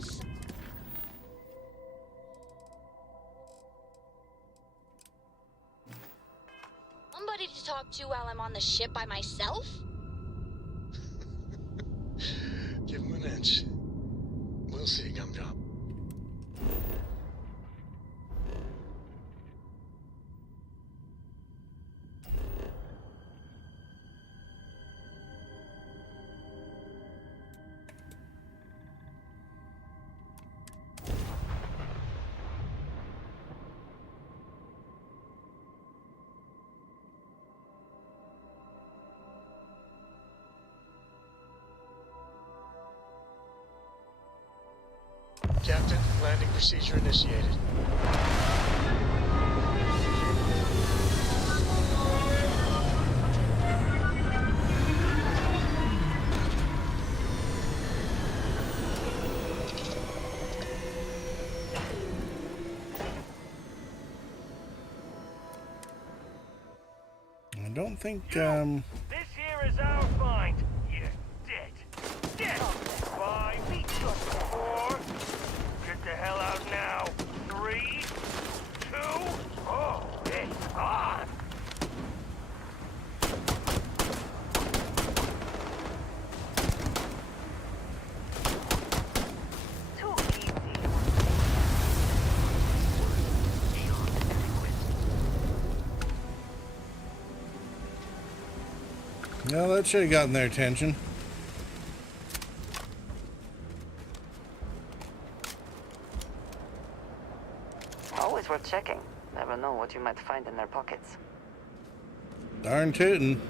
somebody to talk to while I'm on the ship by myself. Give him an inch. We'll see, Gumdrop. Captain, landing procedure initiated. don't think, This here is our find. You're dead. Dead! 5, 4. Get the hell out now. 3, 2. Oh, it's on! No, that should have gotten their attention. Always worth checking. Never know what you might find in their pockets. Darn tootin'.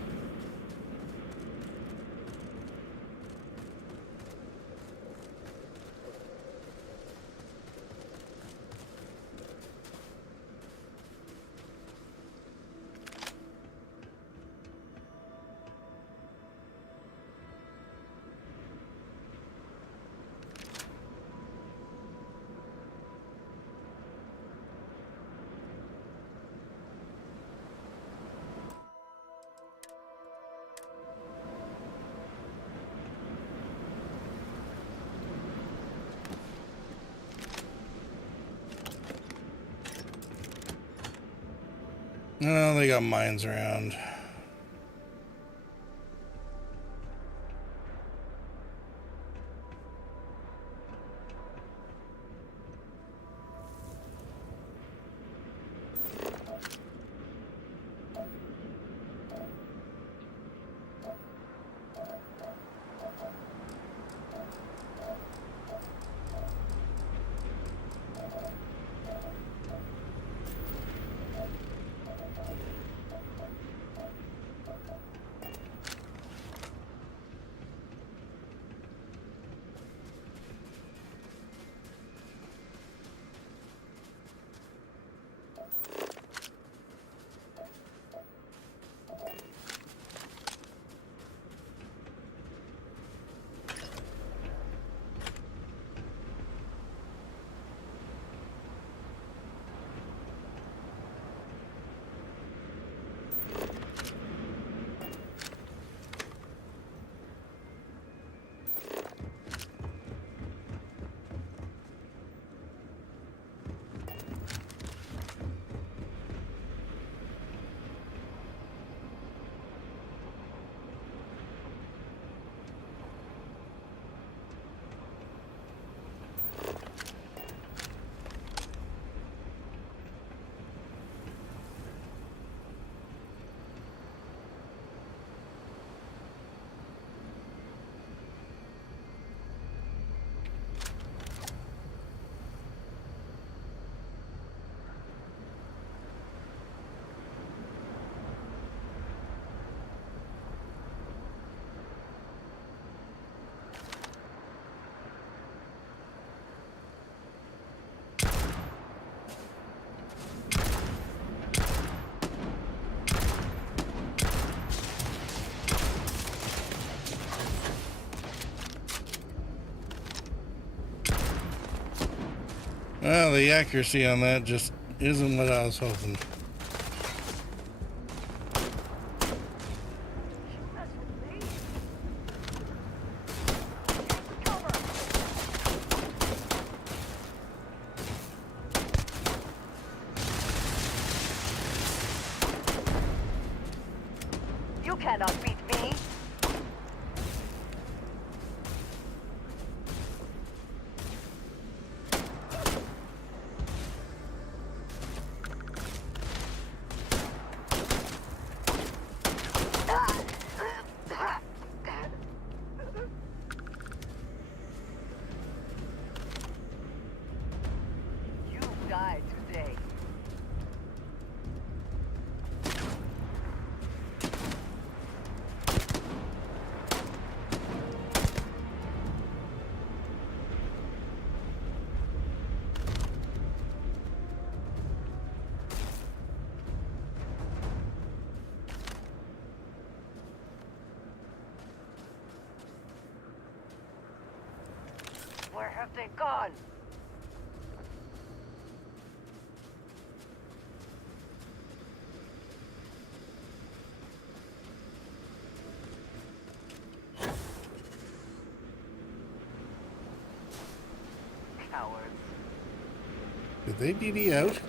No, they got mines around. Well, the accuracy on that just isn't what I was hoping. You cannot beat me. You died today. Where have they gone? cowards. Did they DD out?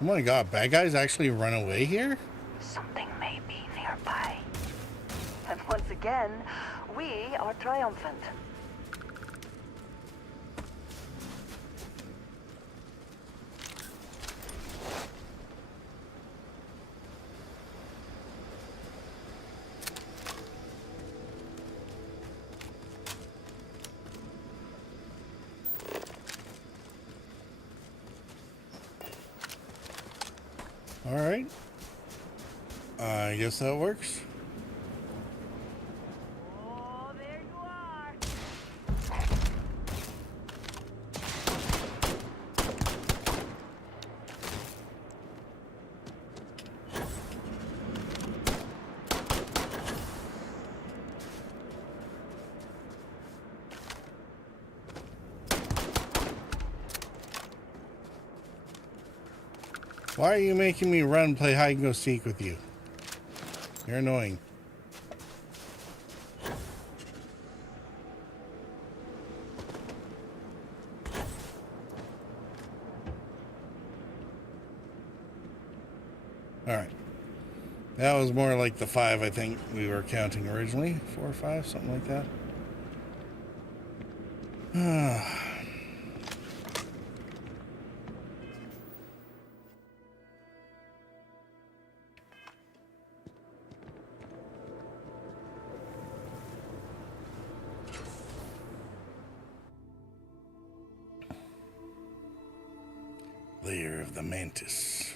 Oh my god, bad guys actually run away here? Something may be nearby. And once again, we are triumphant. Alright. I guess that works. Oh, there you are. Why are you making me run play hide and go seek with you? You're annoying. Alright. That was more like the 5 I think we were counting originally. 4 or 5, something like that. Lair of the Mantis.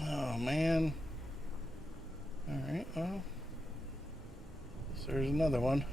Oh man. Alright, well. So there's another one.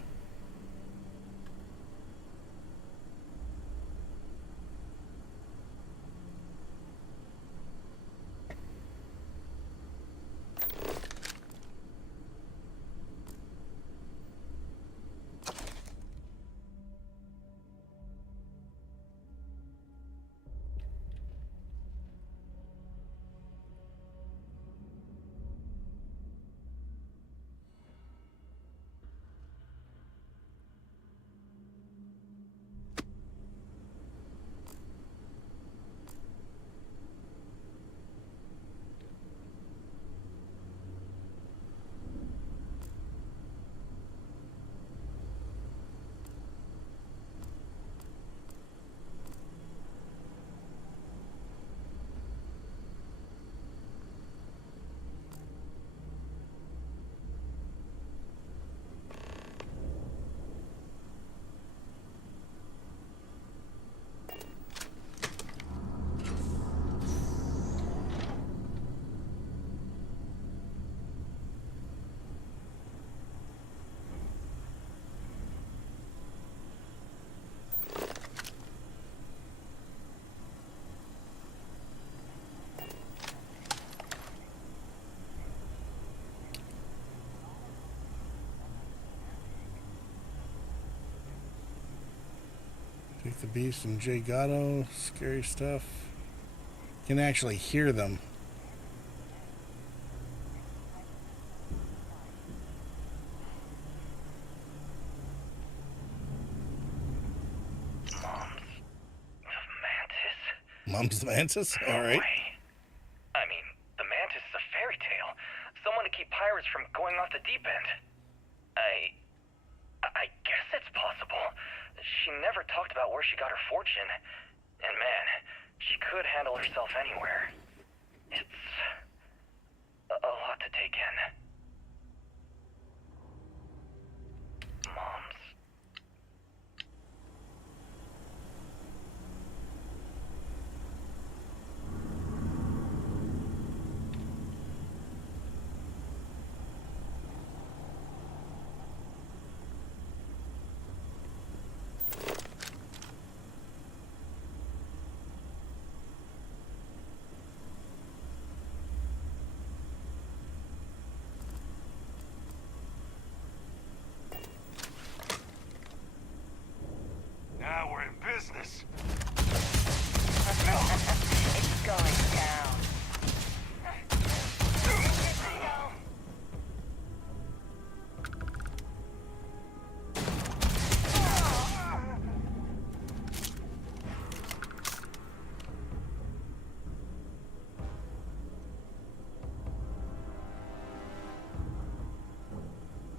Take the Beast and Jay Gatto. Scary stuff. You can actually hear them. Mom's the Mantis? Alright. I mean, the Mantis is a fairy tale. Someone to keep pirates from going off the deep end. I guess it's possible. She never talked about where she got her fortune. And man, she could handle herself anywhere. It's a lot to take in. Moms. Now we're in business. It's going down.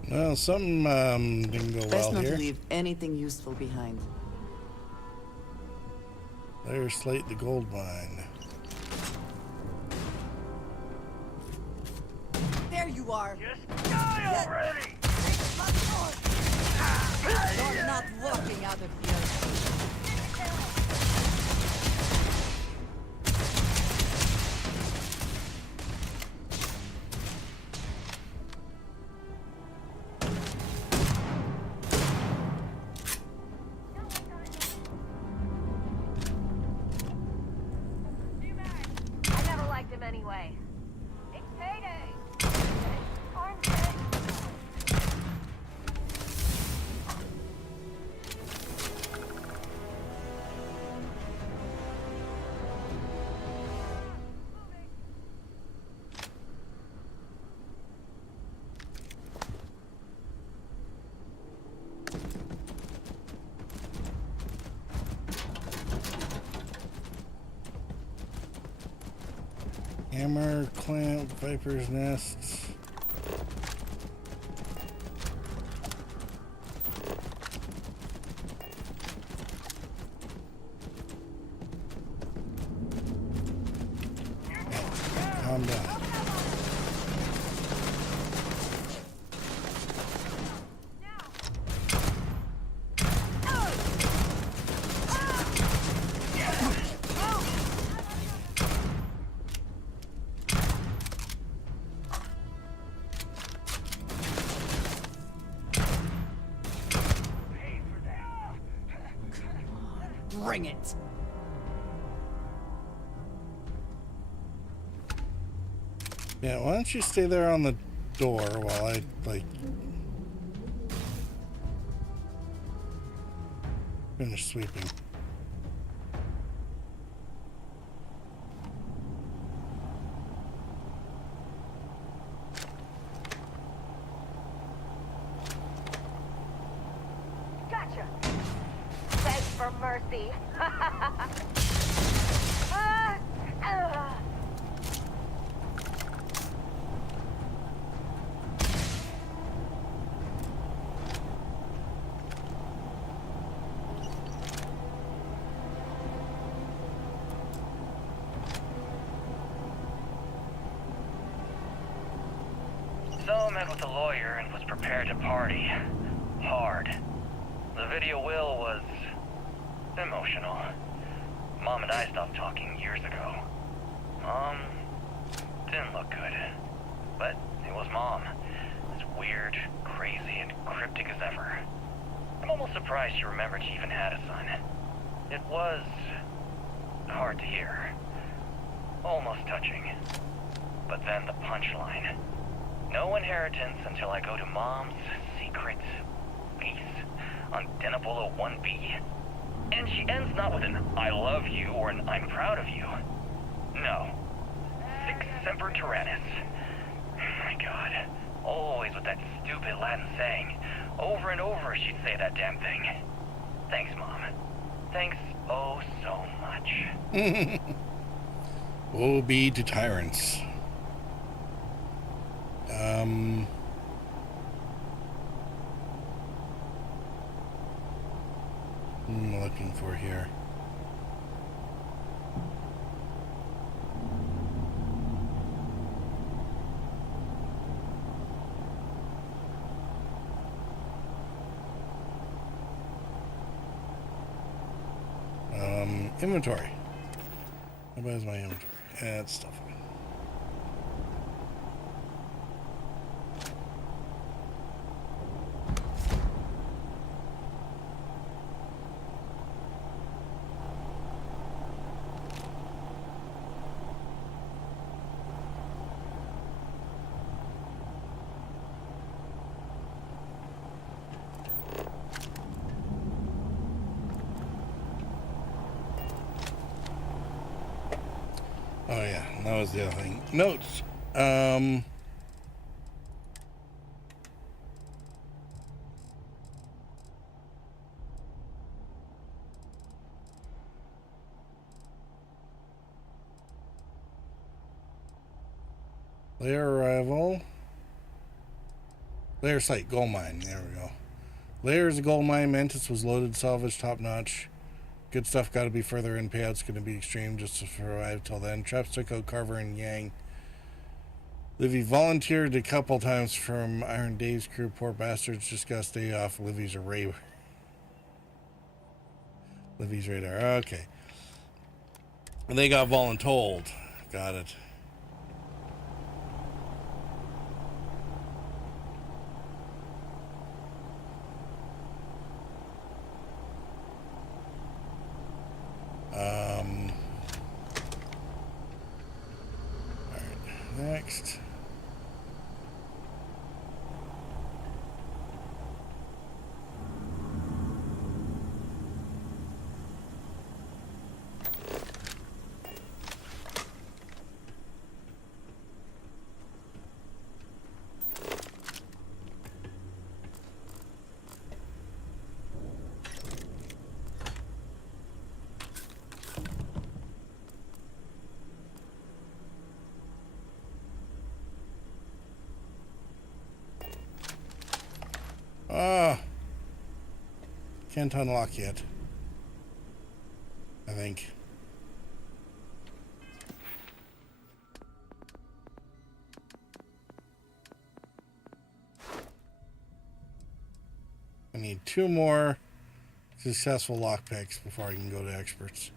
Well, something didn't go Best well not here. to leave anything useful behind. There's Slate the Gold Mine. There you are. Just die already! You're not looking out of here. I never liked him anyway. It's payday. Orange day. Hammer, clamp, viper's nests. Calm down. Bring it. Yeah, why don't you stay there on the door while I, like, finish sweeping. Gotcha. Beg for mercy. So met with a lawyer and was prepared to party. Hard. The video will was emotional. Mom and I stopped talking years ago. Mom didn't look good. But it was Mom. As weird, crazy, and cryptic as ever. I'm almost surprised she remembered she even had a son. It was hard to hear. Almost touching. But then the punchline. No inheritance until I go to Mom's secret base on Denebola 1B. And she ends not with an I love you or an I'm proud of you. No. Sic semper tyrannis. My God. Always with that stupid Latin saying. Over and over she'd say that damn thing. Thanks, Mom. Thanks oh so much. Woe be to tyrants. What am I looking for here? Inventory. Where's my inventory? That's stuff. Oh yeah, that was the other thing. Notes. Layer arrival. Layer site, gold mine. There we go. Layers of gold mine. Mantis was loaded, salvage, top notch. Good stuff got to be further in. Payouts going to be extreme just to survive till then. Traps took out Carver and Yang. Livy volunteered a couple times from Iron Dave's crew. Poor bastards just got to stay off Livy's array. Livy's radar. Okay. And they got voluntold. Got it. Alright, next. Can't unlock yet. I think. I need 2 more successful lockpicks before I can go to experts.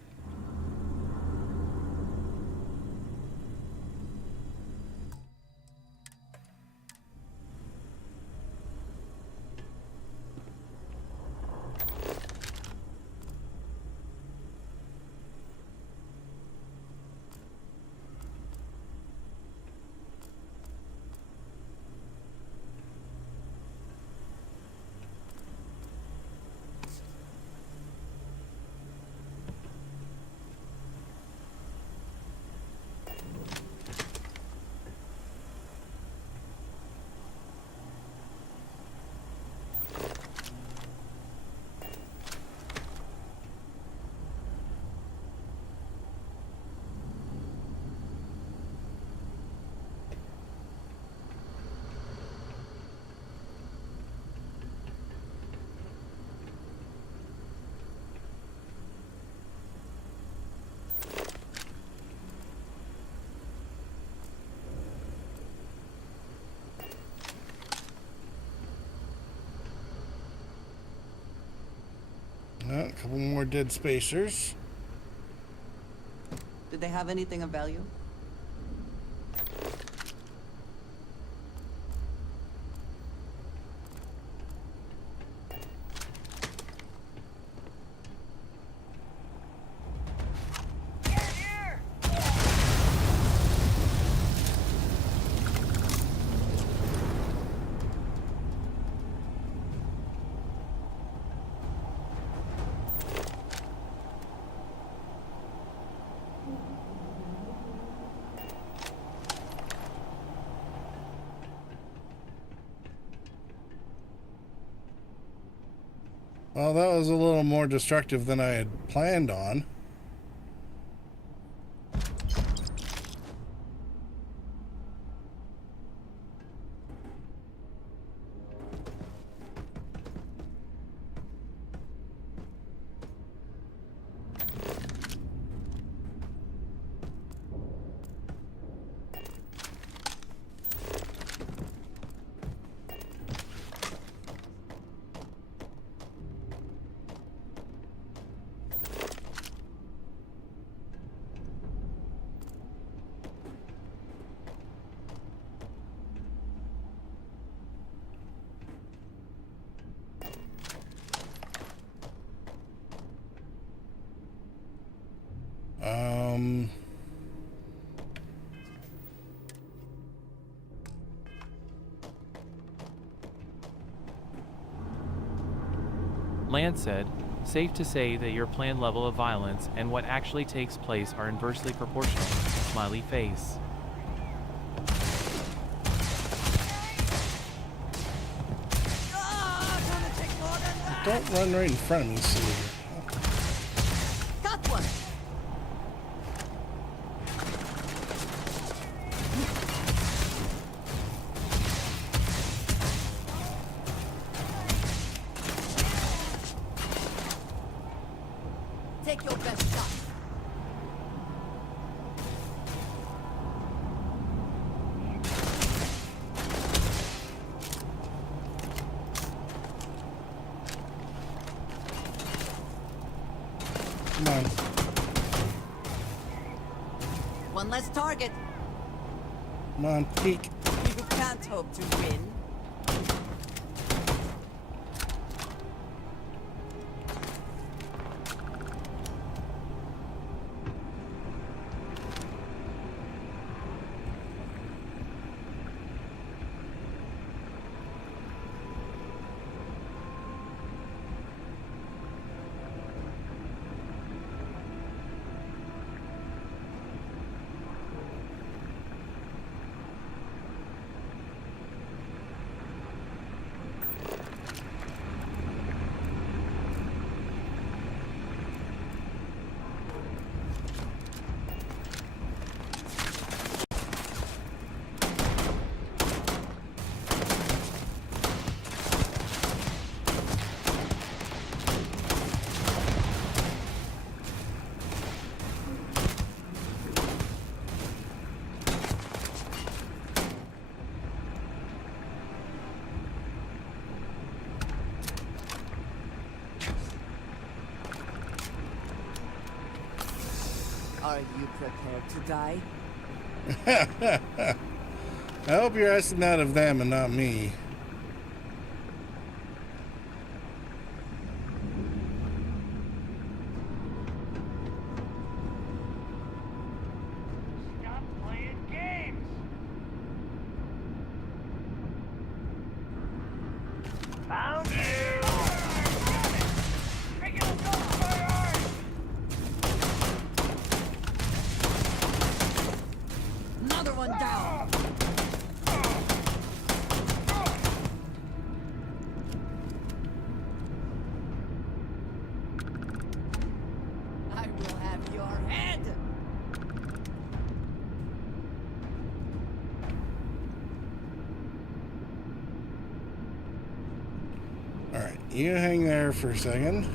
A couple more dead spacers. Did they have anything of value? Well, that was a little more destructive than I had planned on. Lance said, safe to say that your planned level of violence and what actually takes place are inversely proportional. Smiley face. Don't run right in front of me, silly. Got one. Take your best shot. Come on. One less target. Come on, peek. You can't hope to win. Are you prepared to die? I hope you're asking that of them and not me. Stop playing games! Found you! Regular gunfire! Another one down. I will have your head. Alright, you hang there for a second.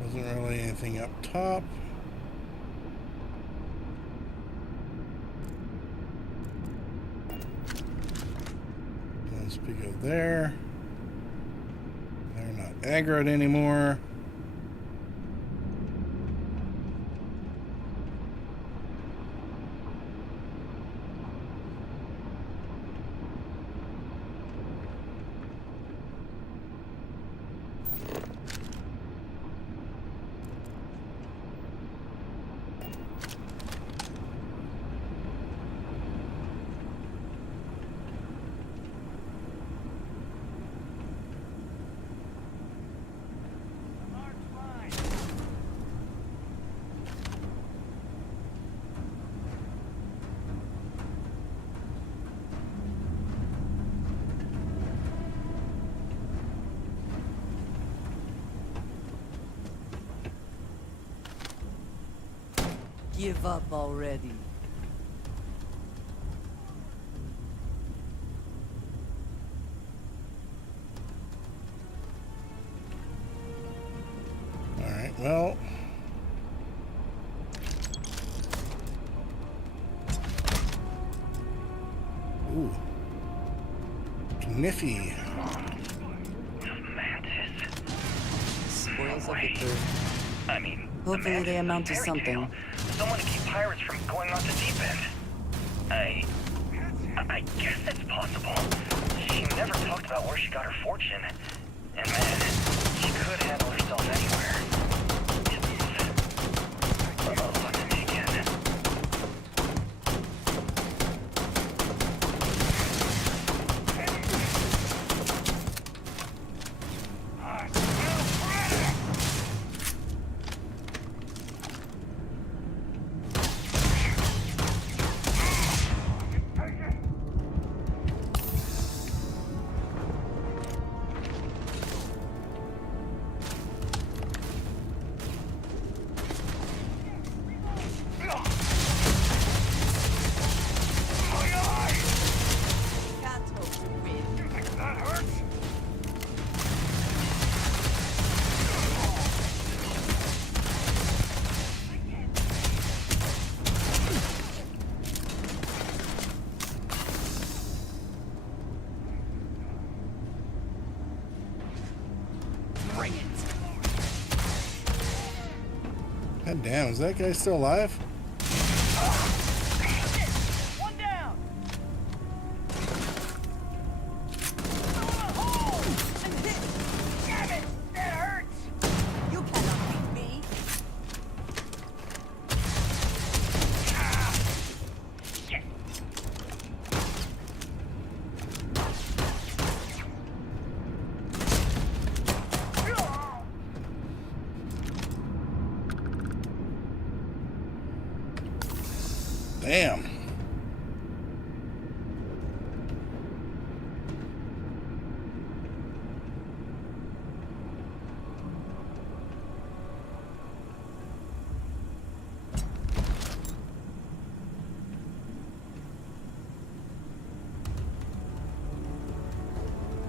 Wasn't really anything up top. Let's go there. They're not aggroed anymore. Give up already. well. Ooh. Nifty. Spoils of victory. I mean, hopefully they amount to something. Someone to keep pirates from going off the deep end. I guess it's possible. She never talked about where she got her fortune. And man, she could handle herself anywhere. It's a lot to take in. God damn, is that guy still alive? One down. Damn it! That hurts. You cannot beat me. Damn.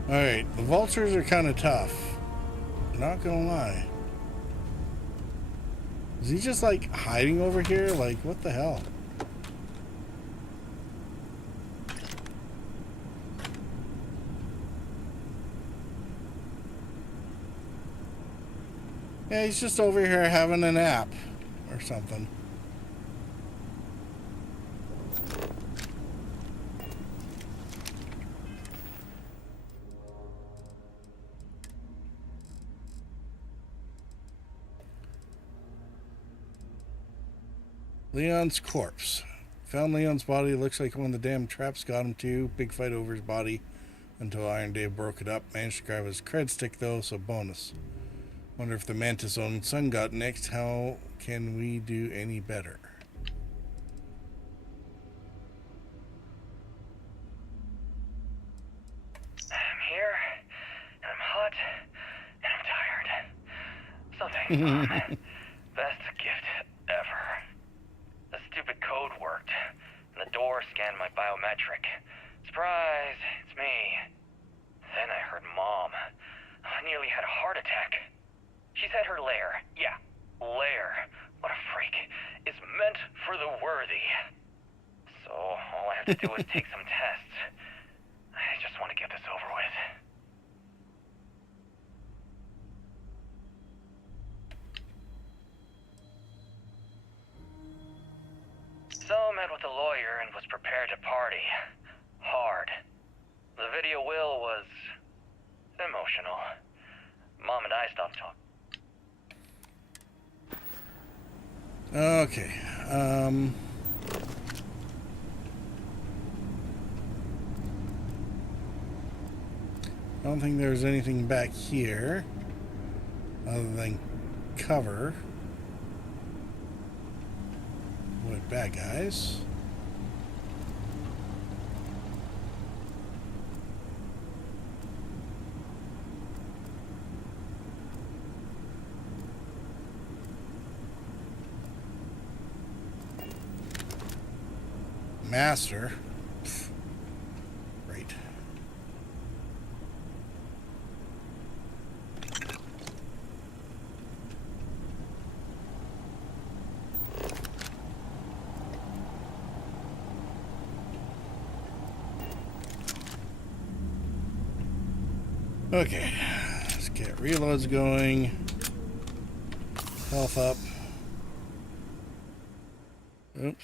Alright, the vultures are kind of tough. Not gonna lie. Is he just like hiding over here? Like, what the hell? Yeah, he's just over here having a nap or something. Leon's corpse. Found Leon's body. Looks like one of the damn traps got him too. Big fight over his body until Iron Dave broke it up. Managed to grab his cred stick though, so bonus. Wonder if the Mantis owned son got next. How can we do any better? I'm here, and I'm hot, and I'm tired. So thanks, Mom. Best gift ever. The stupid code worked, and the door scanned my biometric. Surprise, it's me. Then I heard Mom. I nearly had a heart attack. She said her lair, yeah, lair, what a freak, is meant for the worthy. So all I have to do is take some tests. I just want to get this over with. So met with a lawyer and was prepared to party. Hard. The video will was emotional. Mom and I stopped talking. Okay. I don't think there's anything back here other than cover. Avoid bad guys. Master. Great. Okay, let's get reloads going. Health up. Oops.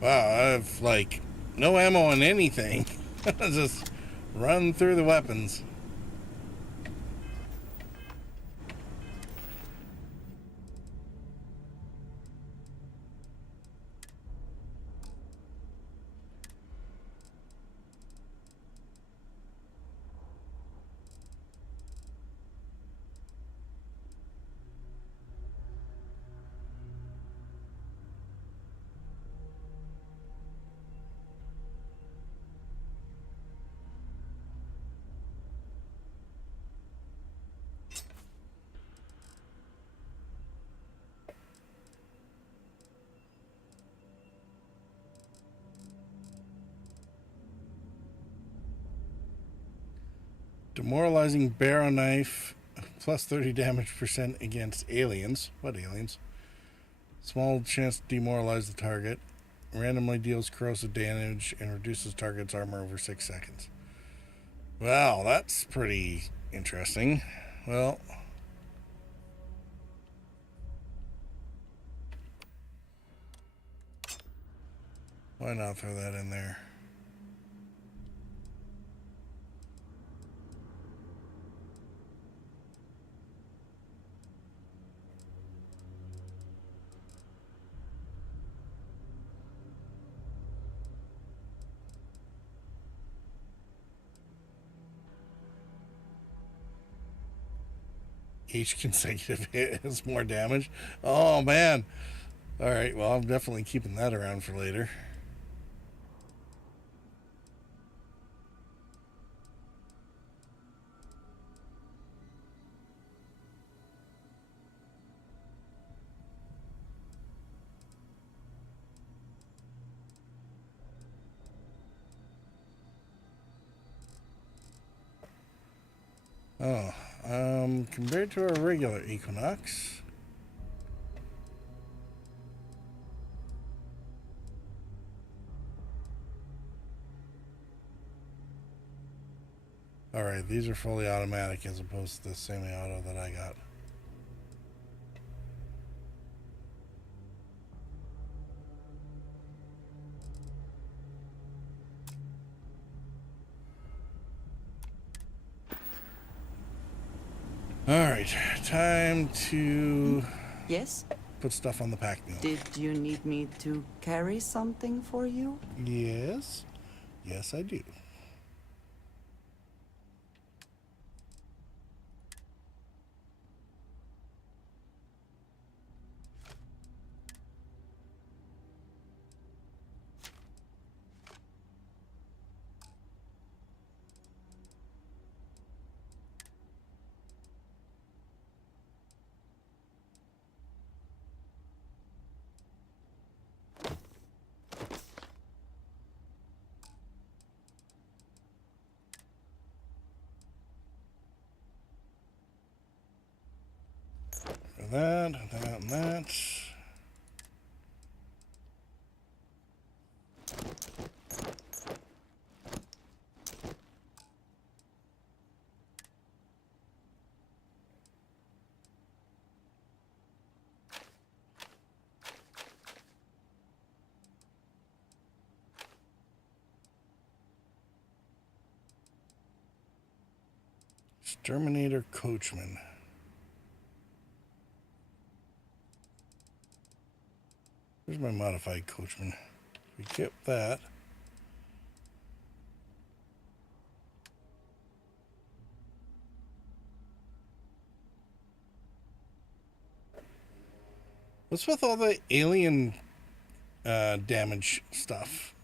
Wow, I have like no ammo on anything. Just run through the weapons. Demoralizing barrel knife, plus 30 damage percent against aliens. What aliens? Small chance to demoralize the target. Randomly deals corrosive damage and reduces target's armor over 6 seconds. Well, that's pretty interesting. Well, why not throw that in there? Each consecutive hit has more damage. Oh, man. Alright, well, I'm definitely keeping that around for later. Oh, compared to our regular Equinox. Alright, these are fully automatic as opposed to the semi-auto that I got. Alright, time to... Yes? Put stuff on the pack mule. Did you need me to carry something for you? Yes. Yes, I do. That, and that. Exterminator Coachman. Here's my modified Coachman. We kept that. What's with all the alien damage stuff?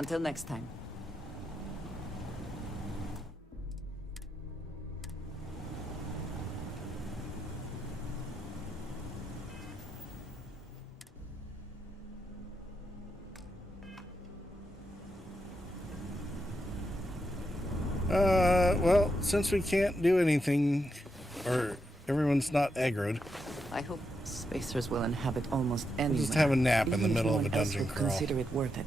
Until next time. Well, since we can't do anything, or everyone's not aggroed, I hope spacers will inhabit almost anywhere. we'll just have a nap in even the if middle no of a one else dungeon would crawl. consider it worth it.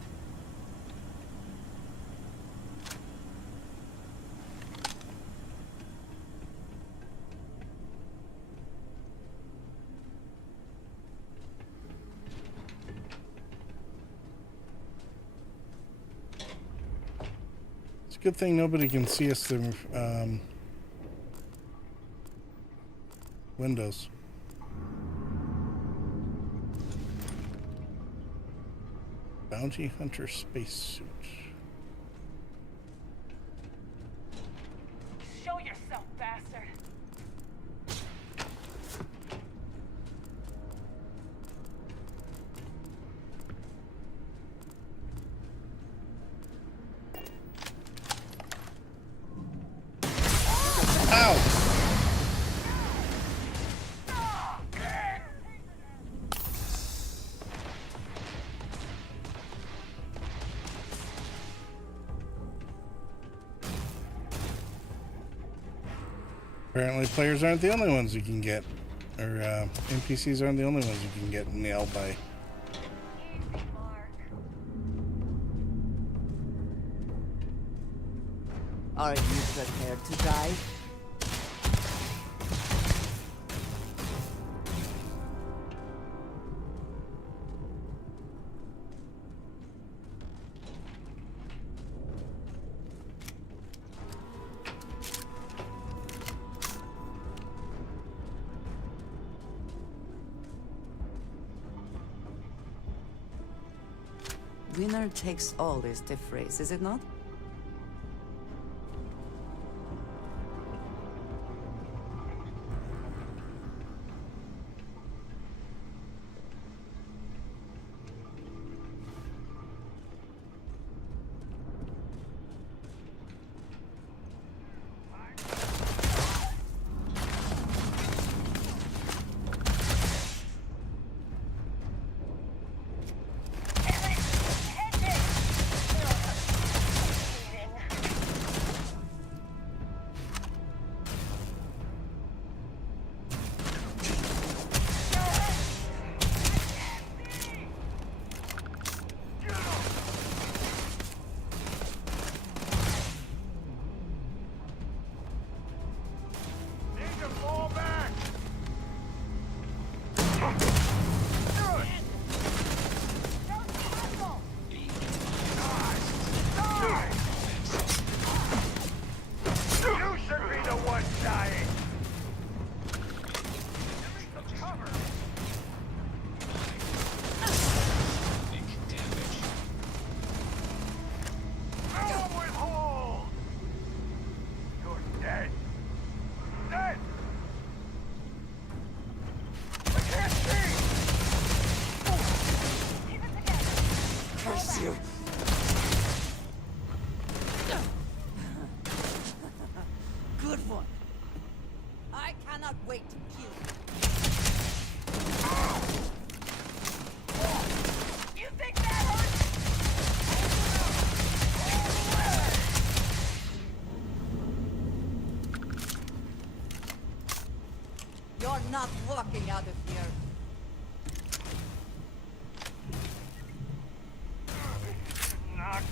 It's a good thing nobody can see us through windows. Bounty Hunter spacesuit. Show yourself, bastard. Ow! Apparently players aren't the only ones you can get, or NPCs aren't the only ones you can get nailed by. Are you prepared to die? Winner takes all is the phrase, is it not? Good one. I cannot wait to kill you. You think that hurts? You're not walking out of here. Not.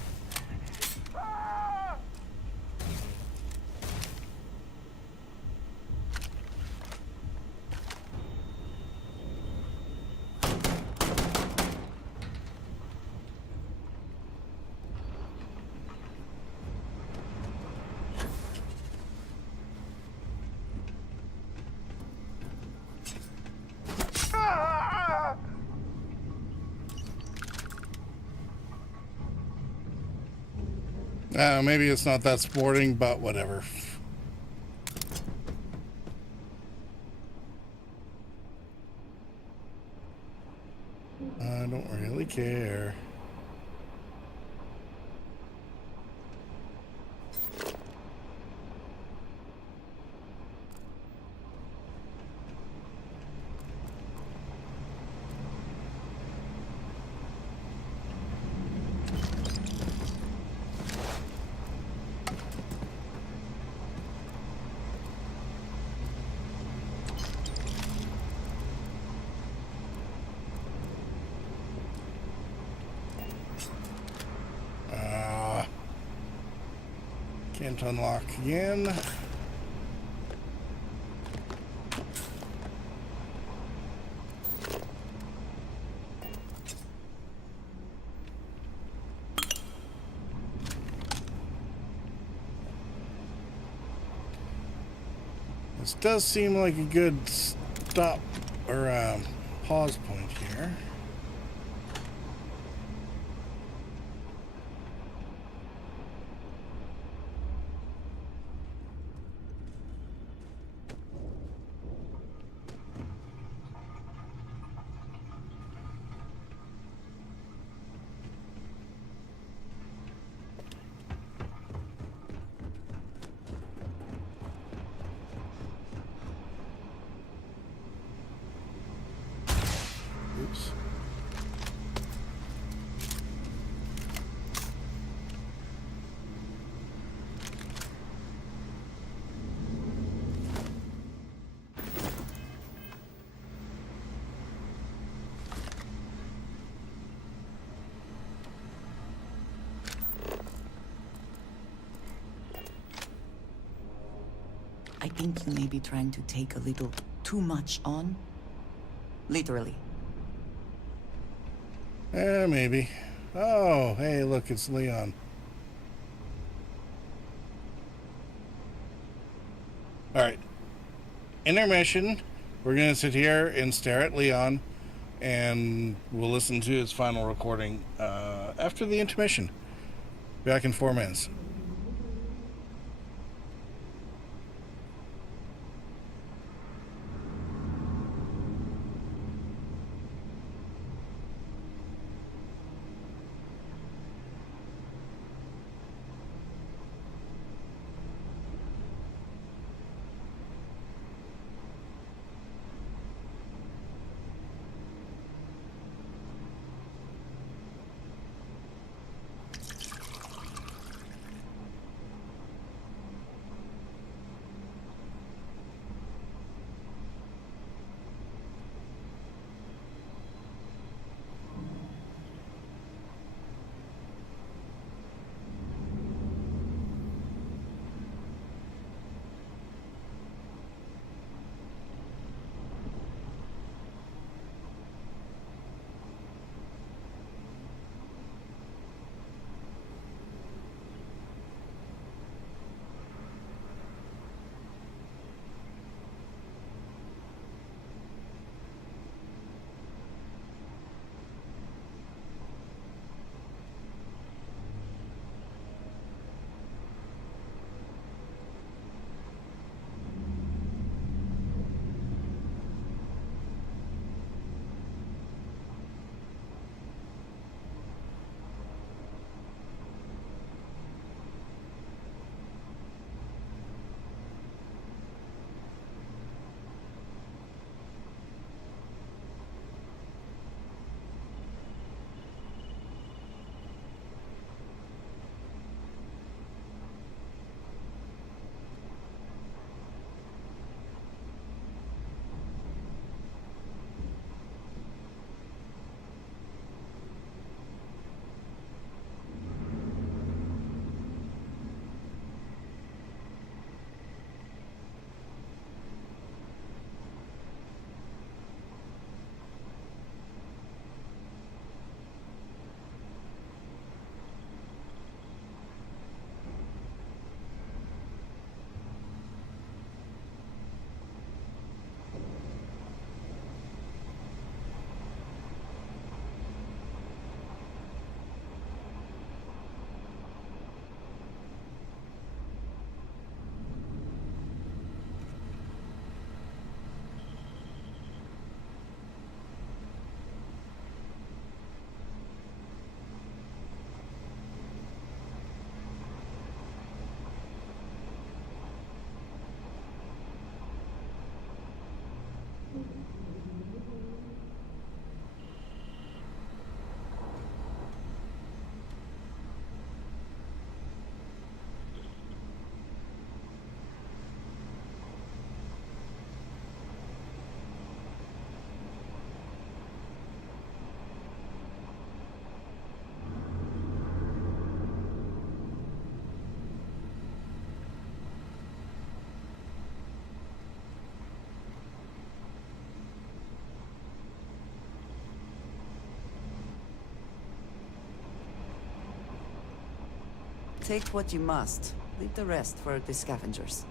Maybe it's not that sporting, but whatever. I don't really care. Can't unlock again. This does seem like a good stop or pause point here. Oops. I think you may be trying to take a little too much on. Literally. Maybe. Oh, hey, look, it's Leon. Alright. Intermission. We're going to sit here and stare at Leon, and we'll listen to his final recording after the intermission. Back in 4 minutes. Take what you must. Leave the rest for the scavengers.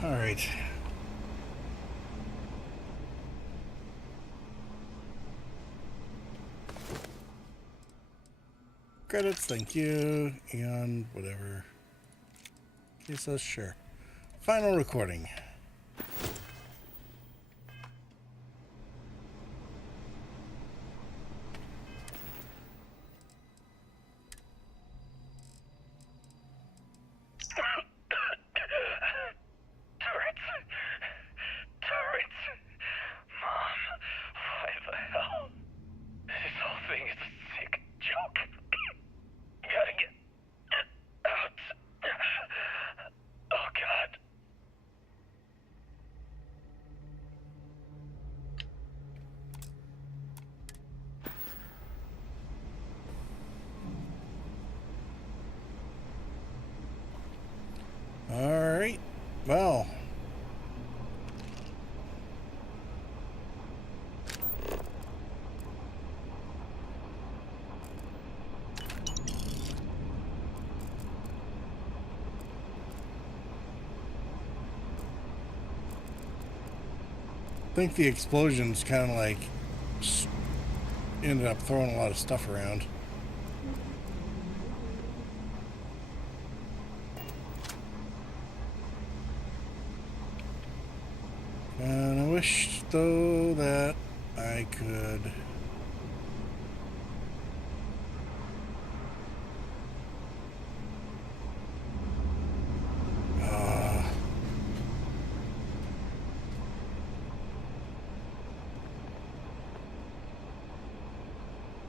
All right. Credits, thank you. And whatever. Okay, so sure. Final recording. Alright, well. I think the explosions kind of like ended up throwing a lot of stuff around. And I wish, though, that I could...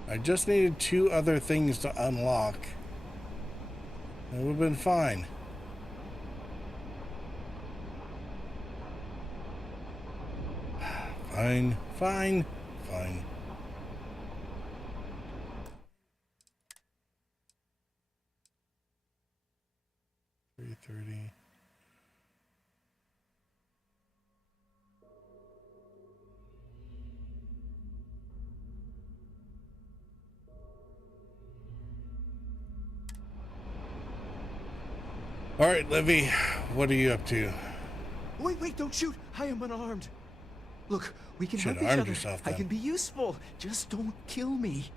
I just needed 2 other things to unlock. It would have been fine. Fine, fine, fine. $330. All right, Livy, what are you up to? Wait, don't shoot. I am unarmed. Look, we can Should help each arm other. yourself, I then. can be useful. Just don't kill me.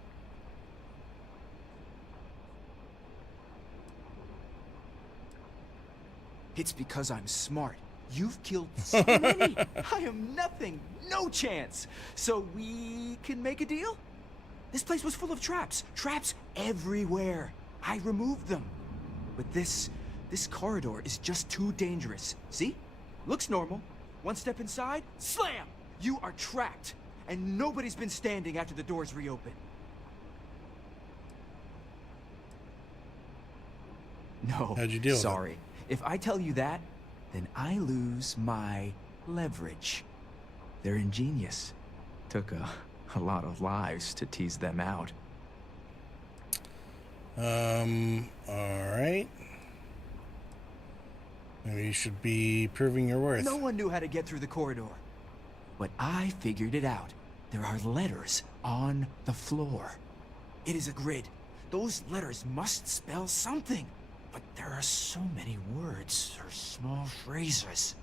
It's because I'm smart. You've killed so many. I am nothing. No chance. So we can make a deal? This place was full of traps. Traps everywhere. I removed them. But this corridor is just too dangerous. See? Looks normal. One step inside, slam! You are trapped. And nobody's been standing after the doors reopen. No, How'd you deal with it? sorry. If I tell you that, then I lose my leverage. They're ingenious. Took a lot of lives to tease them out. Alright. Maybe you should be proving your worth. No one knew how to get through the corridor. But I figured it out. There are letters on the floor. It is a grid. Those letters must spell something. But there are so many words or small phrases.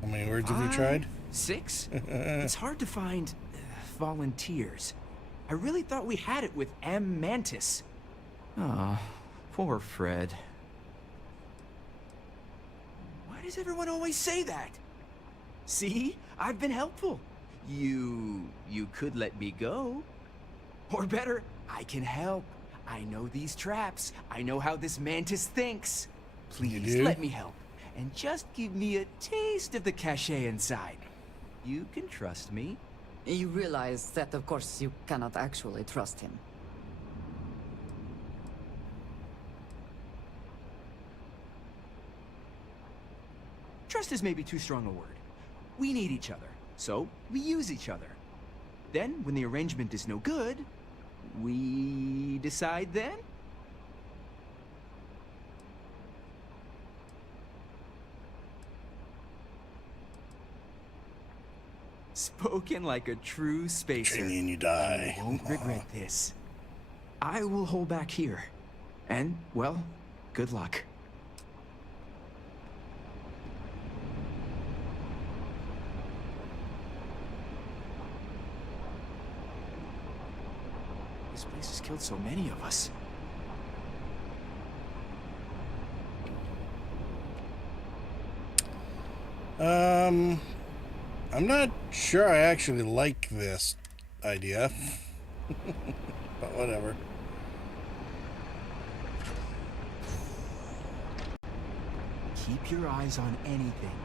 How many words have you tried? 6? It's hard to find volunteers. I really thought we had it with M. Mantis. Ah, poor Fred. Why does everyone always say that? See? I've been helpful. You could let me go. Or better, I can help. I know these traps. I know how this Mantis thinks. Please let me help. And just give me a taste of the cachet inside. You can trust me. You realize that, of course, you cannot actually trust him. Trust is maybe too strong a word. We need each other, so we use each other. Then, when the arrangement is no good, we decide then? Spoken like a true spacer. Train you and you die. You won't regret this. I will hold back here. And, well, good luck. This place has killed so many of us. I'm not sure I actually like this idea, but whatever. Keep your eyes on anything.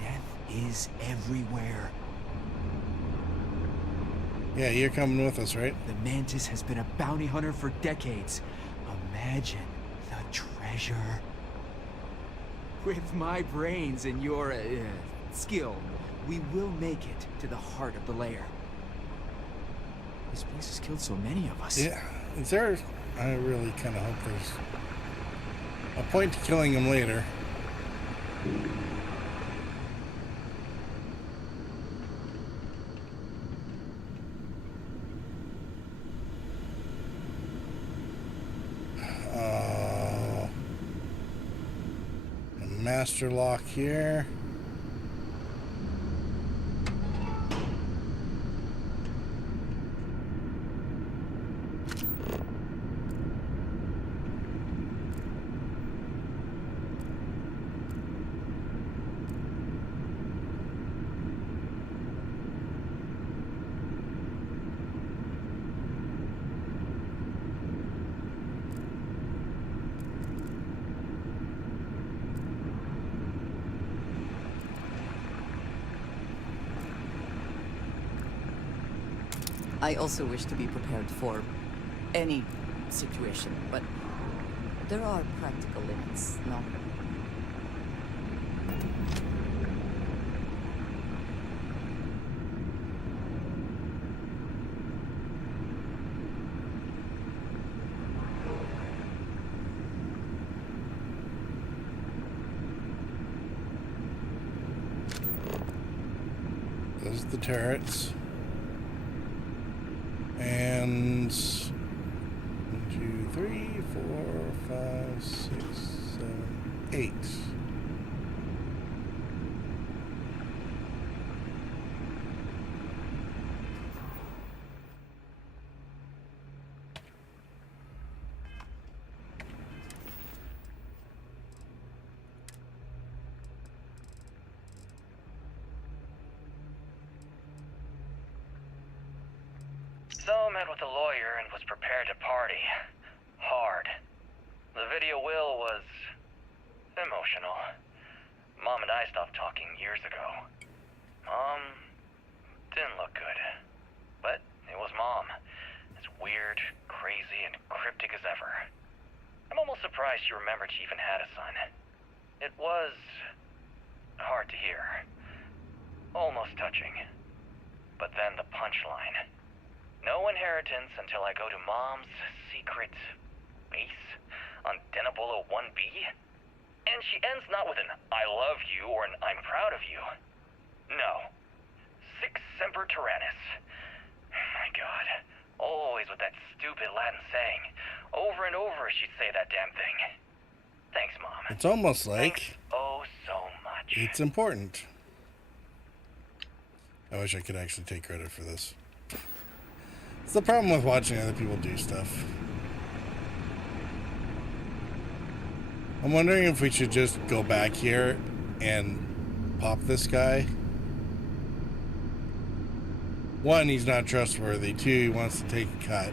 Death is everywhere. Yeah, you're coming with us, right? The Mantis has been a bounty hunter for decades. Imagine the treasure. With my brains and your skill, we will make it to the heart of the lair. This place has killed so many of us. Yeah, is there... I really kind of hope there's a point to killing him later. Master lock here. I also wish to be prepared for any situation, but there are practical limits, no? Those are the turrets. And 1, 2, 3, 4, 5, 6, 7, 8. So met with a lawyer and was prepared to party. Hard. The video will was emotional. Mom and I stopped talking years ago. Mom didn't look good. But it was Mom. As weird, crazy, and cryptic as ever. I'm almost surprised she remembered she even had a son. It was hard to hear. Almost touching. But then the punchline. No inheritance until I go to Mom's secret base on Denebola 1B. And she ends not with an I love you or an I'm proud of you. No. Sic semper tyrannis. My God. Always with that stupid Latin saying. Over and over she'd say that damn thing. Thanks, Mom. It's almost like... Thanks oh so much. It's important. I wish I could actually take credit for this. It's the problem with watching other people do stuff. I'm wondering if we should just go back here and pop this guy. 1, he's not trustworthy. 2, he wants to take a cut.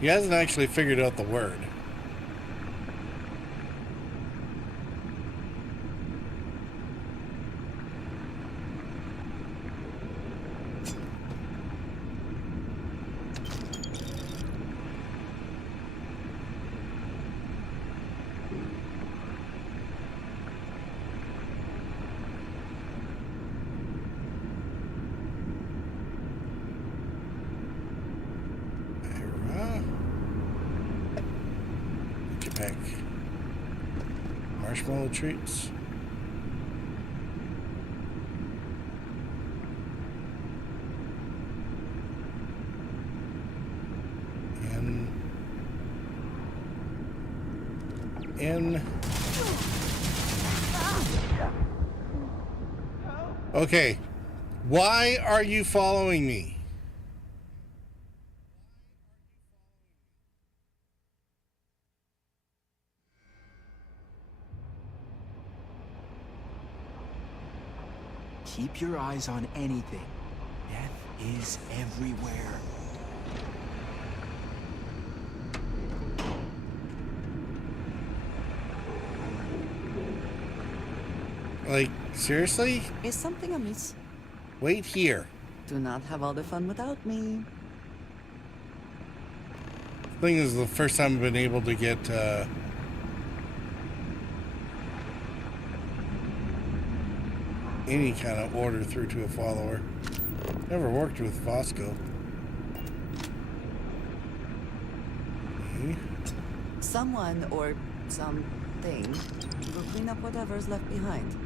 He hasn't actually figured out the word. heck? Marshmallow treats. In. Okay. Why are you following me? Keep your eyes on anything. Death is everywhere. Like, seriously? Is something amiss? Wait here. Do not have all the fun without me. Thing is, the first time I've been able to get any kind of order through to a follower. Never worked with Fosco. Okay. Someone or something will clean up whatever's left behind.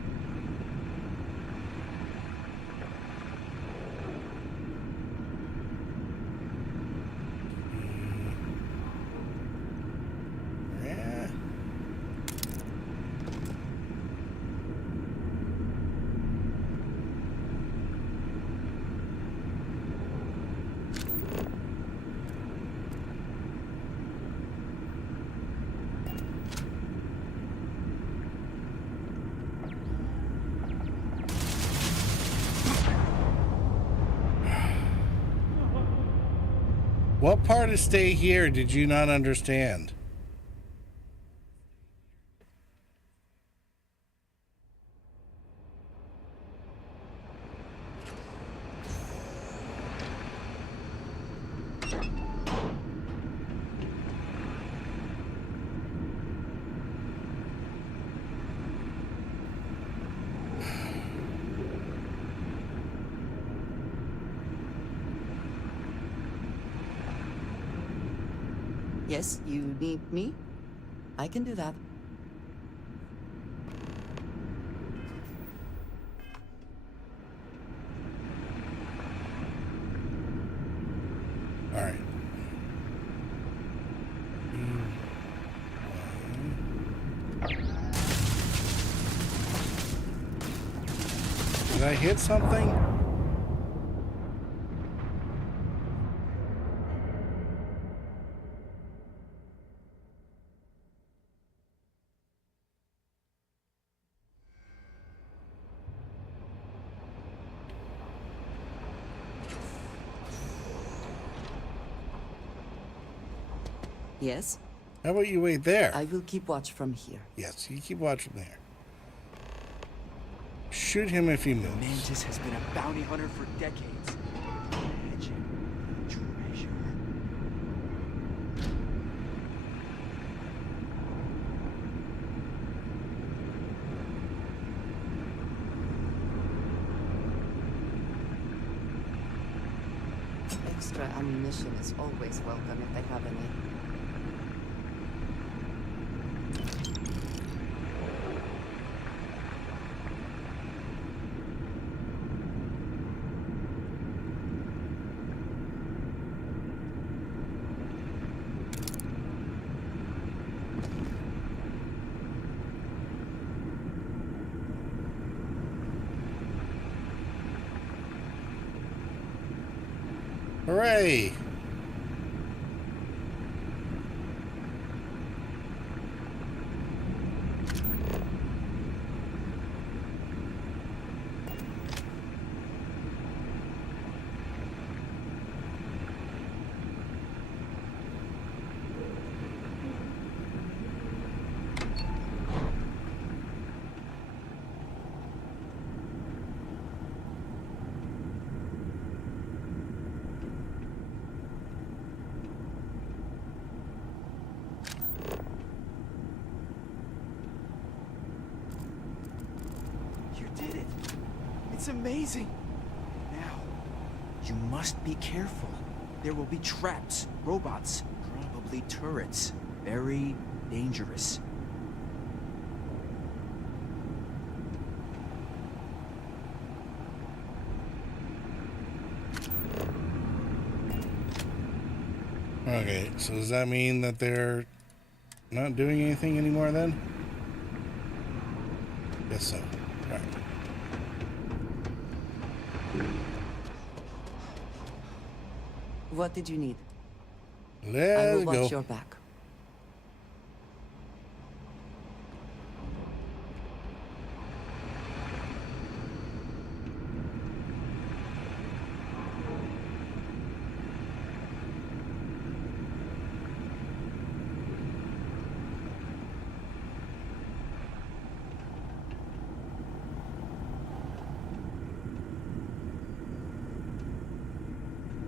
What part of stay here did you not understand? Yes, you need me? I can do that. All right. Did I hit something? Yes? How about you wait there? I will keep watch from here. Yes, you keep watching there. Shoot him if he moves. Mantis has been a bounty hunter for decades. Imagine treasure. Extra ammunition is always welcome if they have any. Hooray! It's amazing. Now, you must be careful. There will be traps, robots, probably turrets. Very dangerous. Okay, so does that mean that they're not doing anything anymore then? Guess so. Right. What did you need? I Let's will watch go. your back.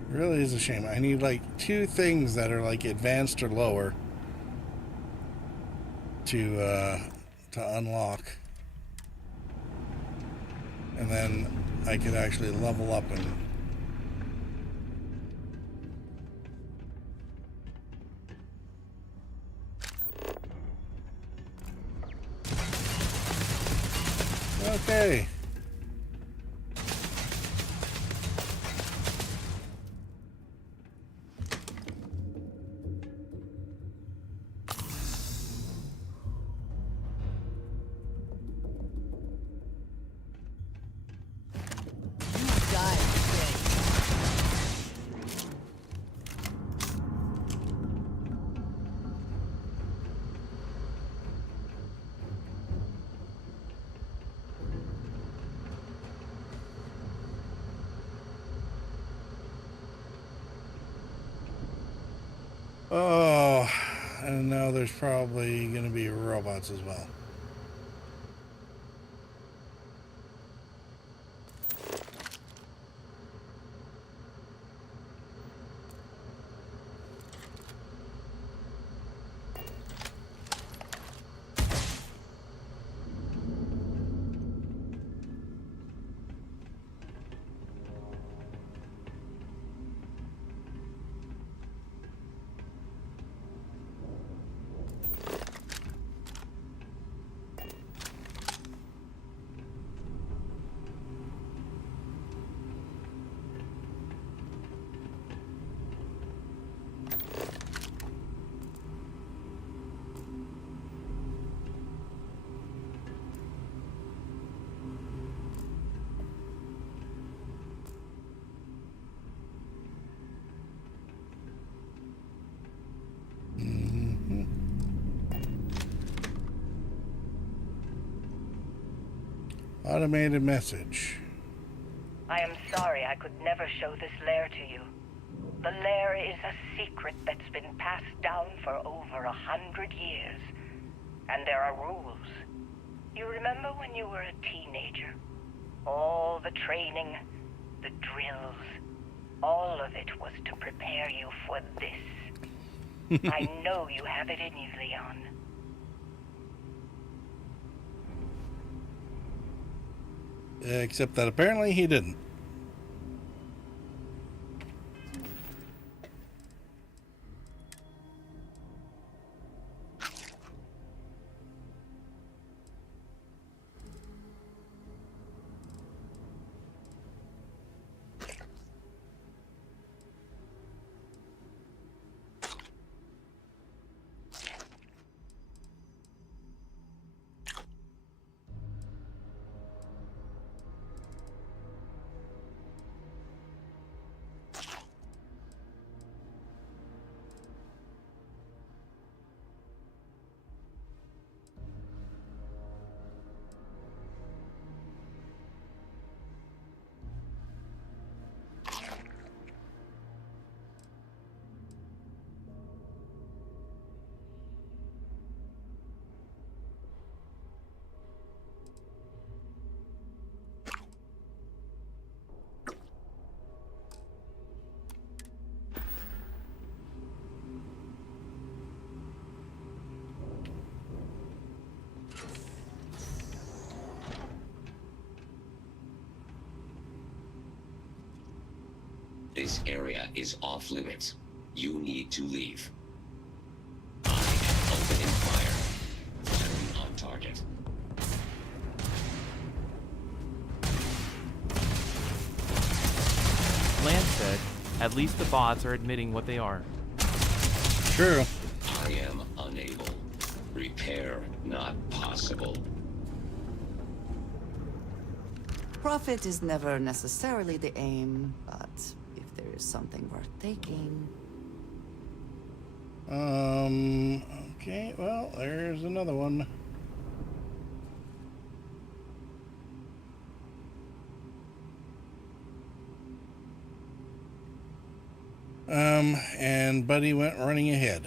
Really is a shame. I need like 2 things that are like advanced or lower to unlock, and then I could actually level up and. Okay. Oh, and now there's probably going to be robots as well. Automated message. I am sorry I could never show this lair to you. The lair is a secret that's been passed down for over 100 years. And there are rules. You remember when you were a teenager? All the training, the drills, all of it was to prepare you for this. I know you have it in you, Leon. Except that apparently he didn't. This area is off limits. You need to leave. I am opening fire. At least the bots are admitting what they are. True. I am unable. Repair not possible. Profit is never necessarily the aim, but if there is something worth taking... Okay, well, there's another one. And Buddy went running ahead.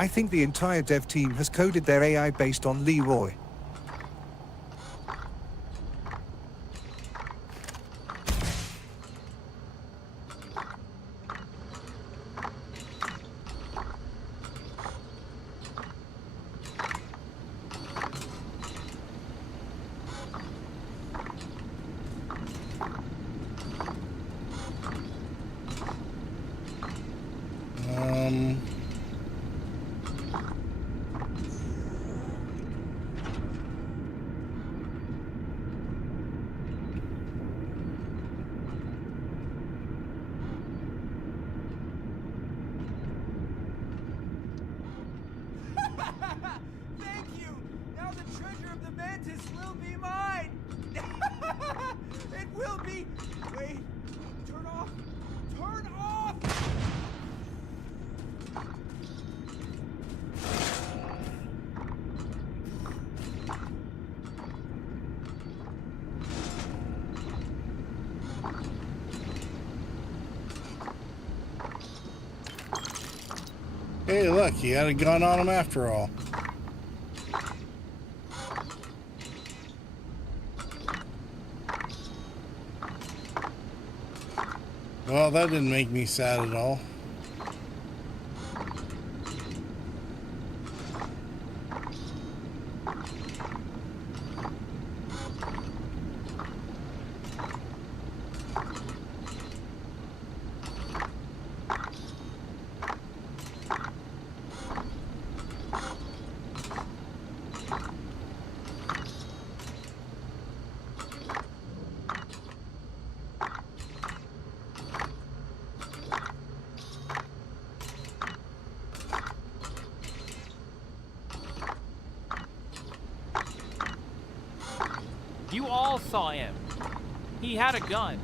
I think the entire dev team has coded their AI based on Leroy. Thank you! Now the treasure of the mantis will be mine! It will be... Wait. Turn off! Turn off! Hey, look, he had a gun on him after all. Well, that didn't make me sad at all. You all saw him. He had a gun.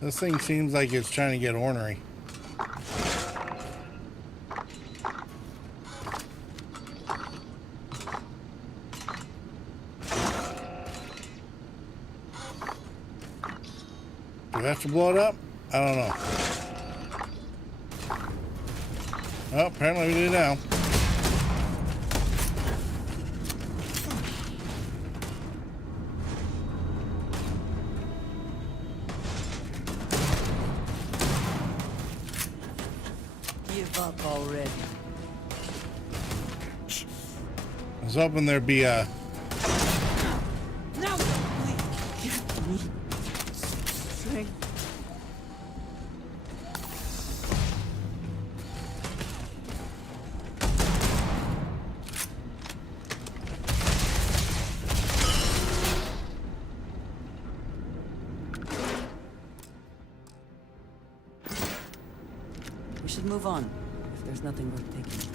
This thing seems like it's trying to get ornery. Do we have to blow it up? I don't know. Oh, apparently we do now. Give up already. I was hoping there'd be a... Now, give me strength. should move on, if there's nothing worth taking.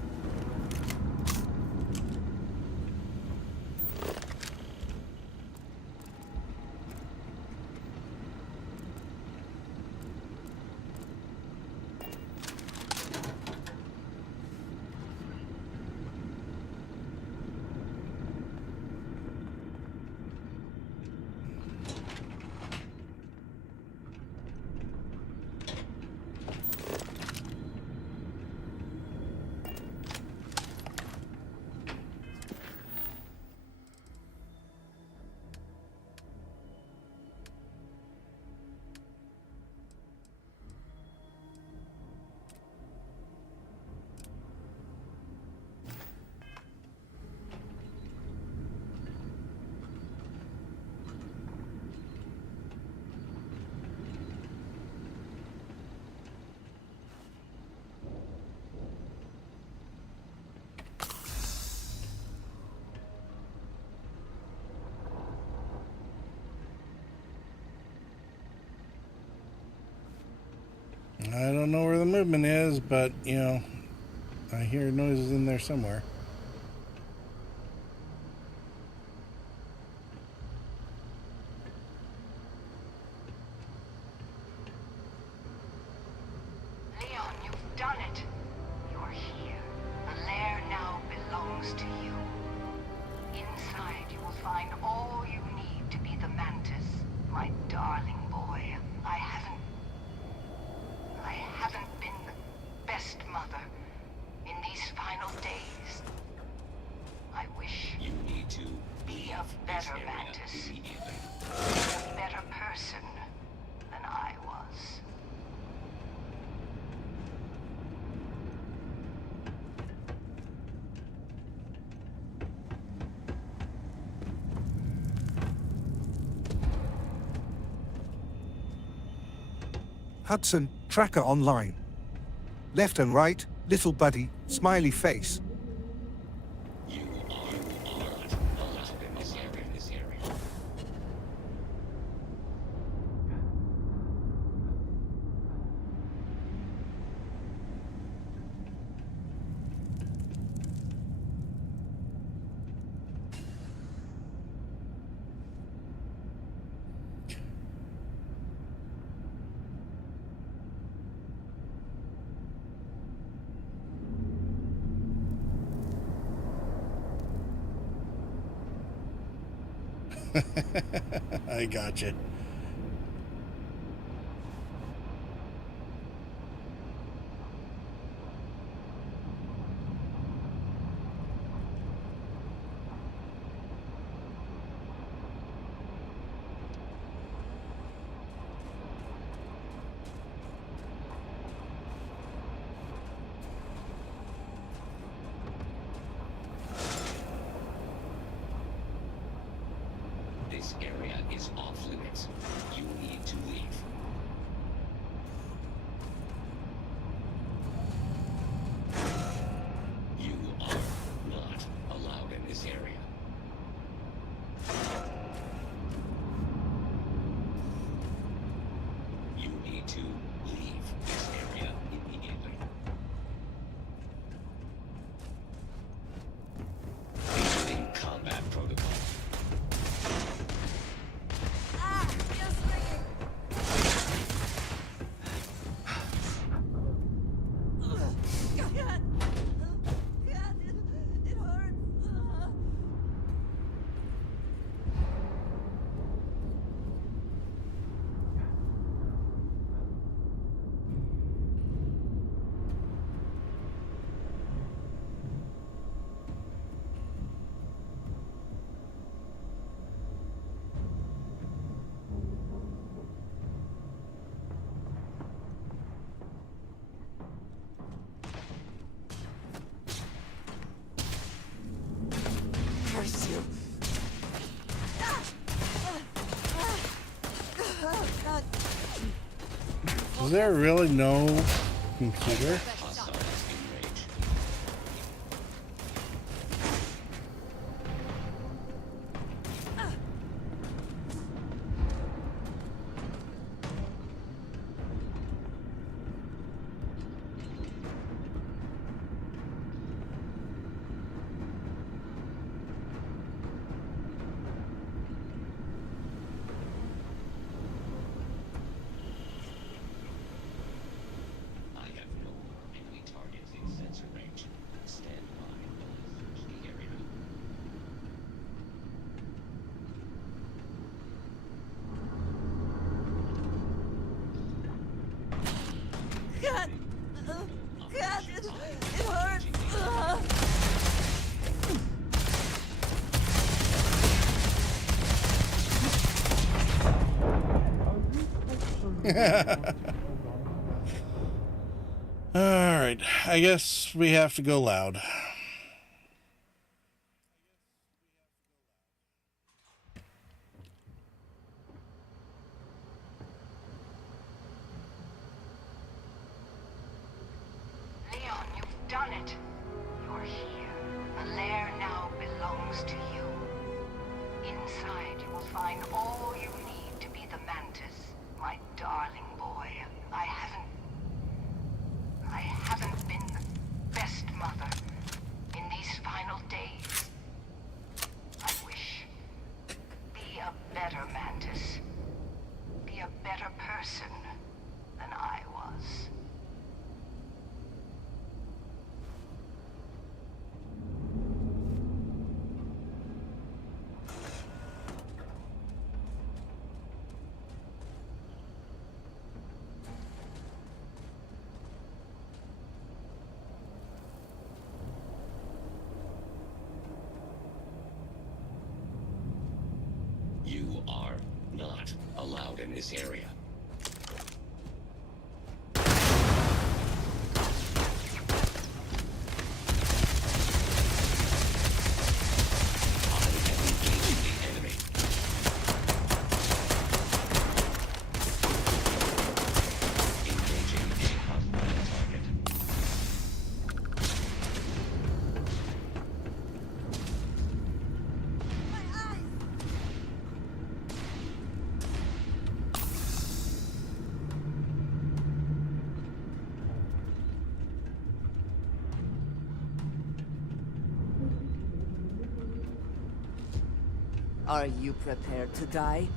I don't know where the movement is, but, you know, I hear noises in there somewhere. Leon, you've done it. You're here. The lair now belongs to you. Inside, you will find all you need to be the Mantis, my darling boy. I haven't been the best mother in these final days. I wish You need to be a better Mantis. A better person than I was. Hudson, tracker online. Left and right, little buddy, smiley face. You are not allowed in this area. I gotcha. This area is off limits. You need to leave. You are not allowed in this area. You need to leave this area immediately. Beginning combat protocol. Curse you. Oh, God. Is there really no computer? Alright, I guess we have to go loud. Leon, you've done it. You're here. The lair now belongs to you. Inside, you will find all you need to be the Mantis. My darling boy, I haven't been the best mother in these final days. I wish. Be a better Mantis. Be a better person than I was. You are not allowed in this area. Are you prepared to die?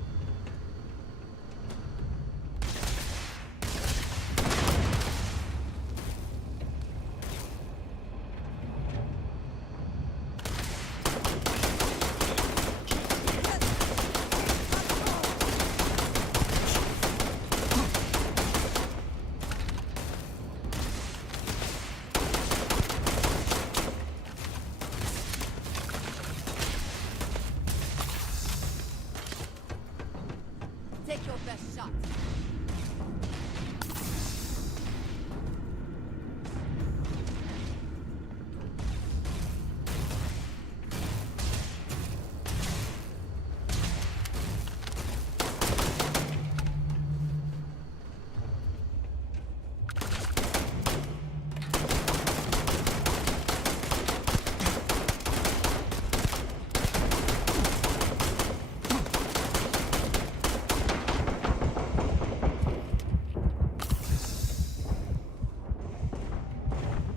Take your best shot.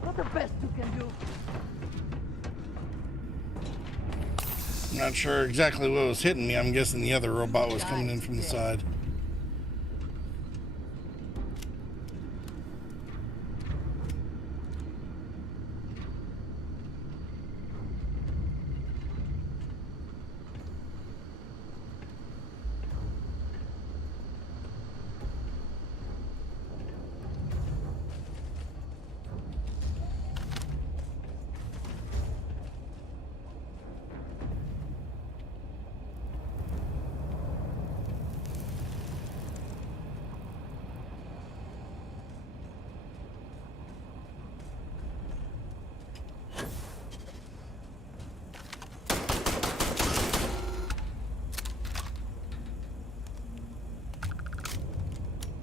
Not the best you can do. I'm not sure exactly what was hitting me. I'm guessing the other robot was coming in from the side.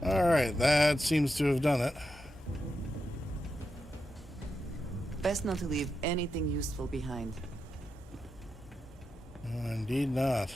Alright, that seems to have done it. Best not to leave anything useful behind. Indeed not.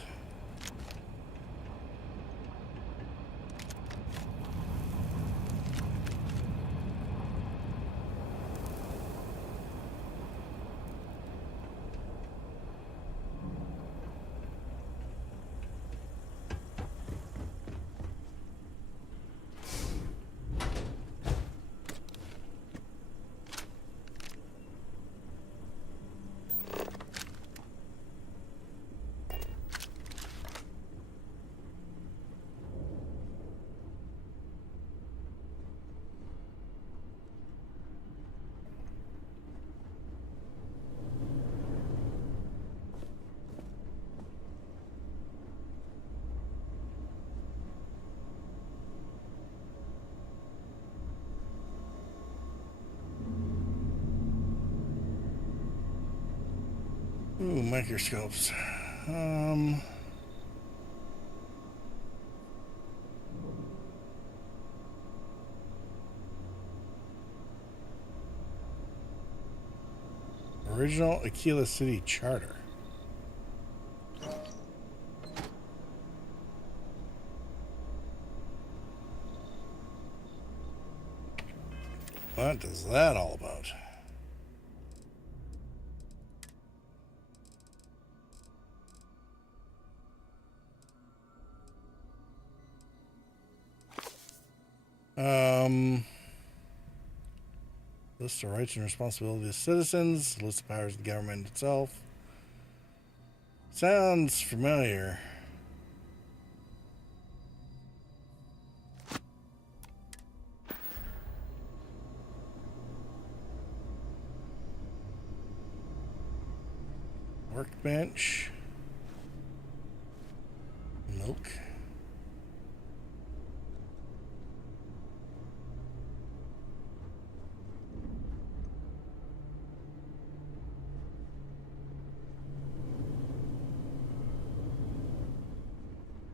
microscopes. Original Aquila City Charter. What is that all about? List of rights and responsibilities of citizens, list of powers of the government itself. Sounds familiar. Workbench. Milk.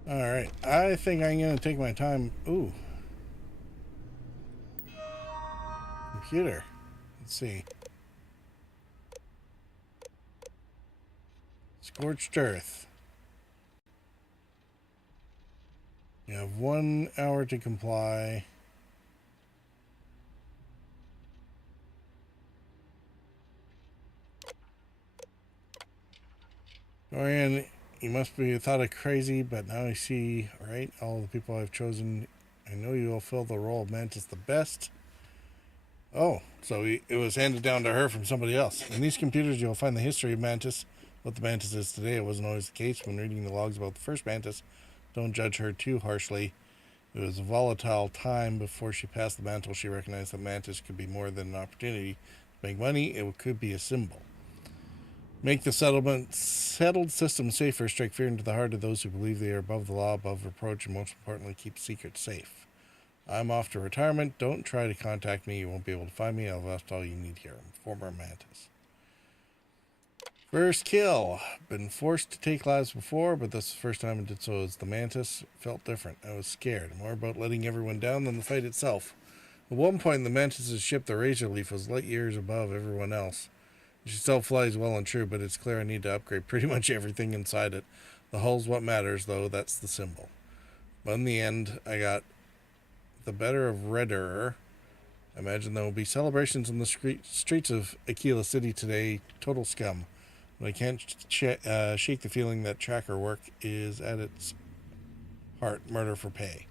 Alright, I think I'm going to take my time. Ooh. Computer. Let's see. Scorched Earth. You have 1 hour to comply. Dorian, you must be thought of crazy, but now I see, right? All the people I've chosen, I know you will fill the role of Mantis the best. Oh, so it was handed down to her from somebody else. In these computers, you'll find the history of Mantis. What the Mantis is today, it wasn't always the case. When reading the logs about the first Mantis, don't judge her too harshly. It was a volatile time. Before she passed the mantle, she recognized that Mantis could be more than an opportunity to make money. It could be a symbol. Make the settled system safer, strike fear into the heart of those who believe they are above the law, above reproach, and most importantly, keep secrets safe. I'm off to retirement. Don't try to contact me. You won't be able to find me. I've left all you need here. I'm former Mantis. First kill. Been forced to take lives before, but this is the first time I did so as the Mantis. It felt different. I was scared. More about letting everyone down than the fight itself. At one point, the Mantis' ship, the Razor Leaf, was light years above everyone else. She still flies well and true, but it's clear I need to upgrade pretty much everything inside it. The hull's what matters, though. That's the symbol. But in the end, I got the better of Redder. I imagine there will be celebrations in the streets of Aquila City today. Total scum. But I can't shake the feeling that tracker work is at its heart murder for pay.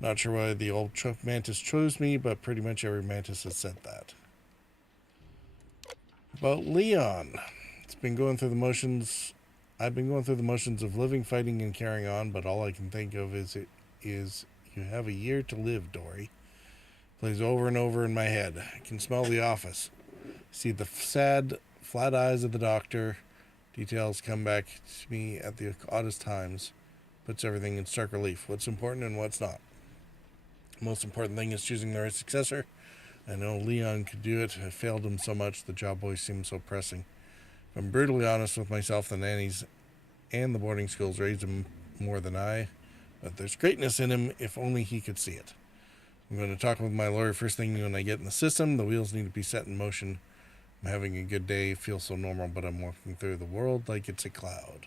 Not sure why the old Mantis chose me, but pretty much every Mantis has said that. About Leon. I've been going through the motions of living, fighting, and carrying on, but all I can think of is you have a year to live, Dory. Plays over and over in my head. I can smell the office. See the sad, flat eyes of the doctor. Details come back to me at the oddest times. Puts everything in stark relief. What's important and what's not. The most important thing is choosing the right successor. I know Leon could do it. I failed him so much. The job always seemed so pressing. If I'm brutally honest with myself, the nannies and the boarding schools raised him more than I. But there's greatness in him if only he could see it. I'm going to talk with my lawyer first thing when I get in the system. The wheels need to be set in motion. I'm having a good day. It feels so normal, but I'm walking through the world like it's a cloud.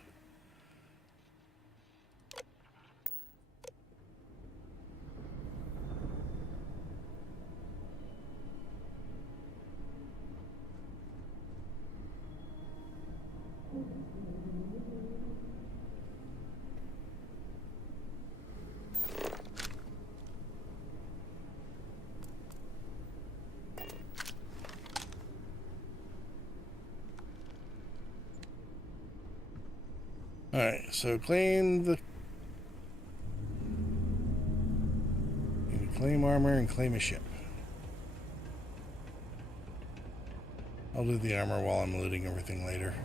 Alright, so claim armor and claim a ship. I'll do the armor while I'm looting everything later.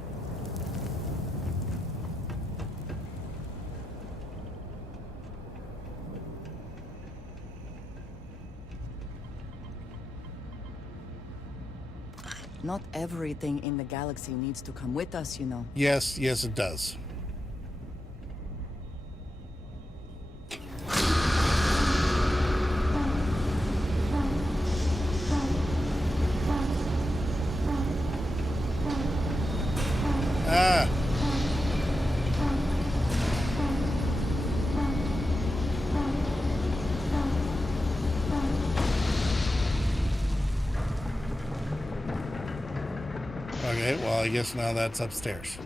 Not everything in the galaxy needs to come with us, you know. Yes, yes, it does. Ah. Okay, well, I guess now that's upstairs.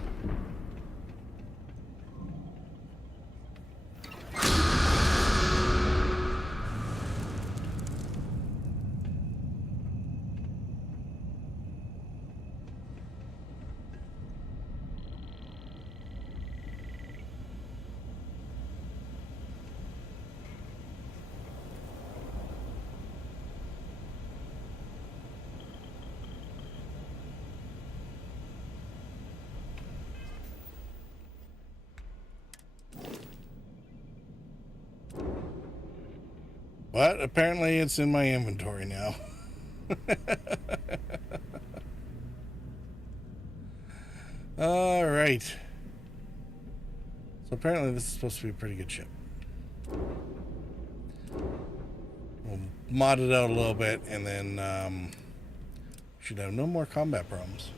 But apparently it's in my inventory now. All right. So apparently this is supposed to be a pretty good ship. We'll mod it out a little bit, and then should have no more combat problems.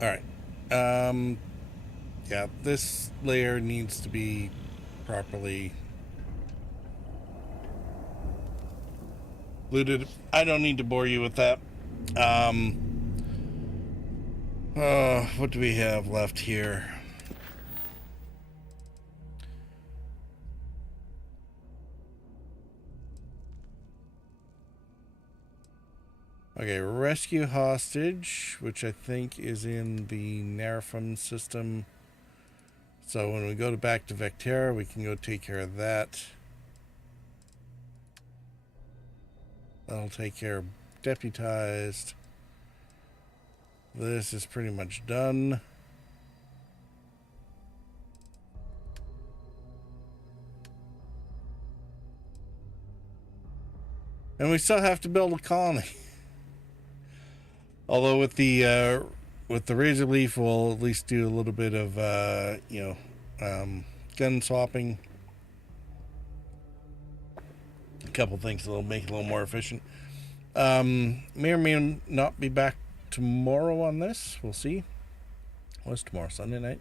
All right. Yeah, this layer needs to be properly looted. I don't need to bore you with that. What do we have left here? Okay, rescue hostage, which I think is in the Nerfum system. So when we go back to Vectera, we can go take care of that. That'll take care of deputized. This is pretty much done. And we still have to build a colony. Although with the Razor Leaf, we'll at least do a little bit of gun swapping. A couple things that'll make it a little more efficient. May or may not be back tomorrow on this. We'll see. What's tomorrow? Sunday night?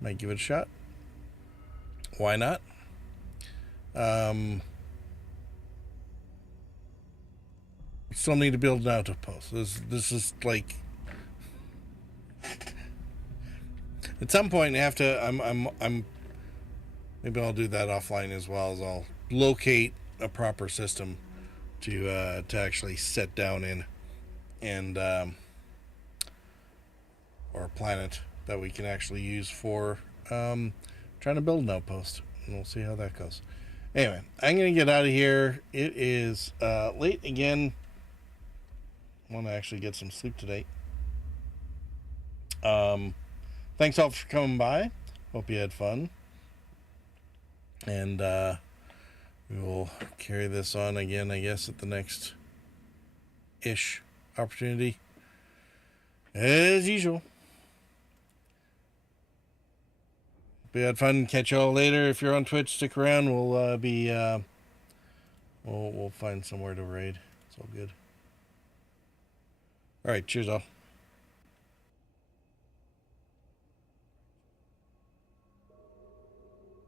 Might give it a shot. Why not? We still need to build an outpost. This is like, at some point I have to. I'm. Maybe I'll do that offline as well. As I'll locate a proper system to actually set down in, and or a planet that we can actually use for trying to build an outpost, and we'll see how that goes. Anyway, I'm gonna get out of here. It is late again. I want to actually get some sleep today. Thanks all for coming by. Hope you had fun. And we will carry this on again, I guess, at the next ish opportunity. As usual. Hope you had fun. Catch you all later. If you're on Twitch, stick around. We'll we'll find somewhere to raid. It's all good. All right, cheers all.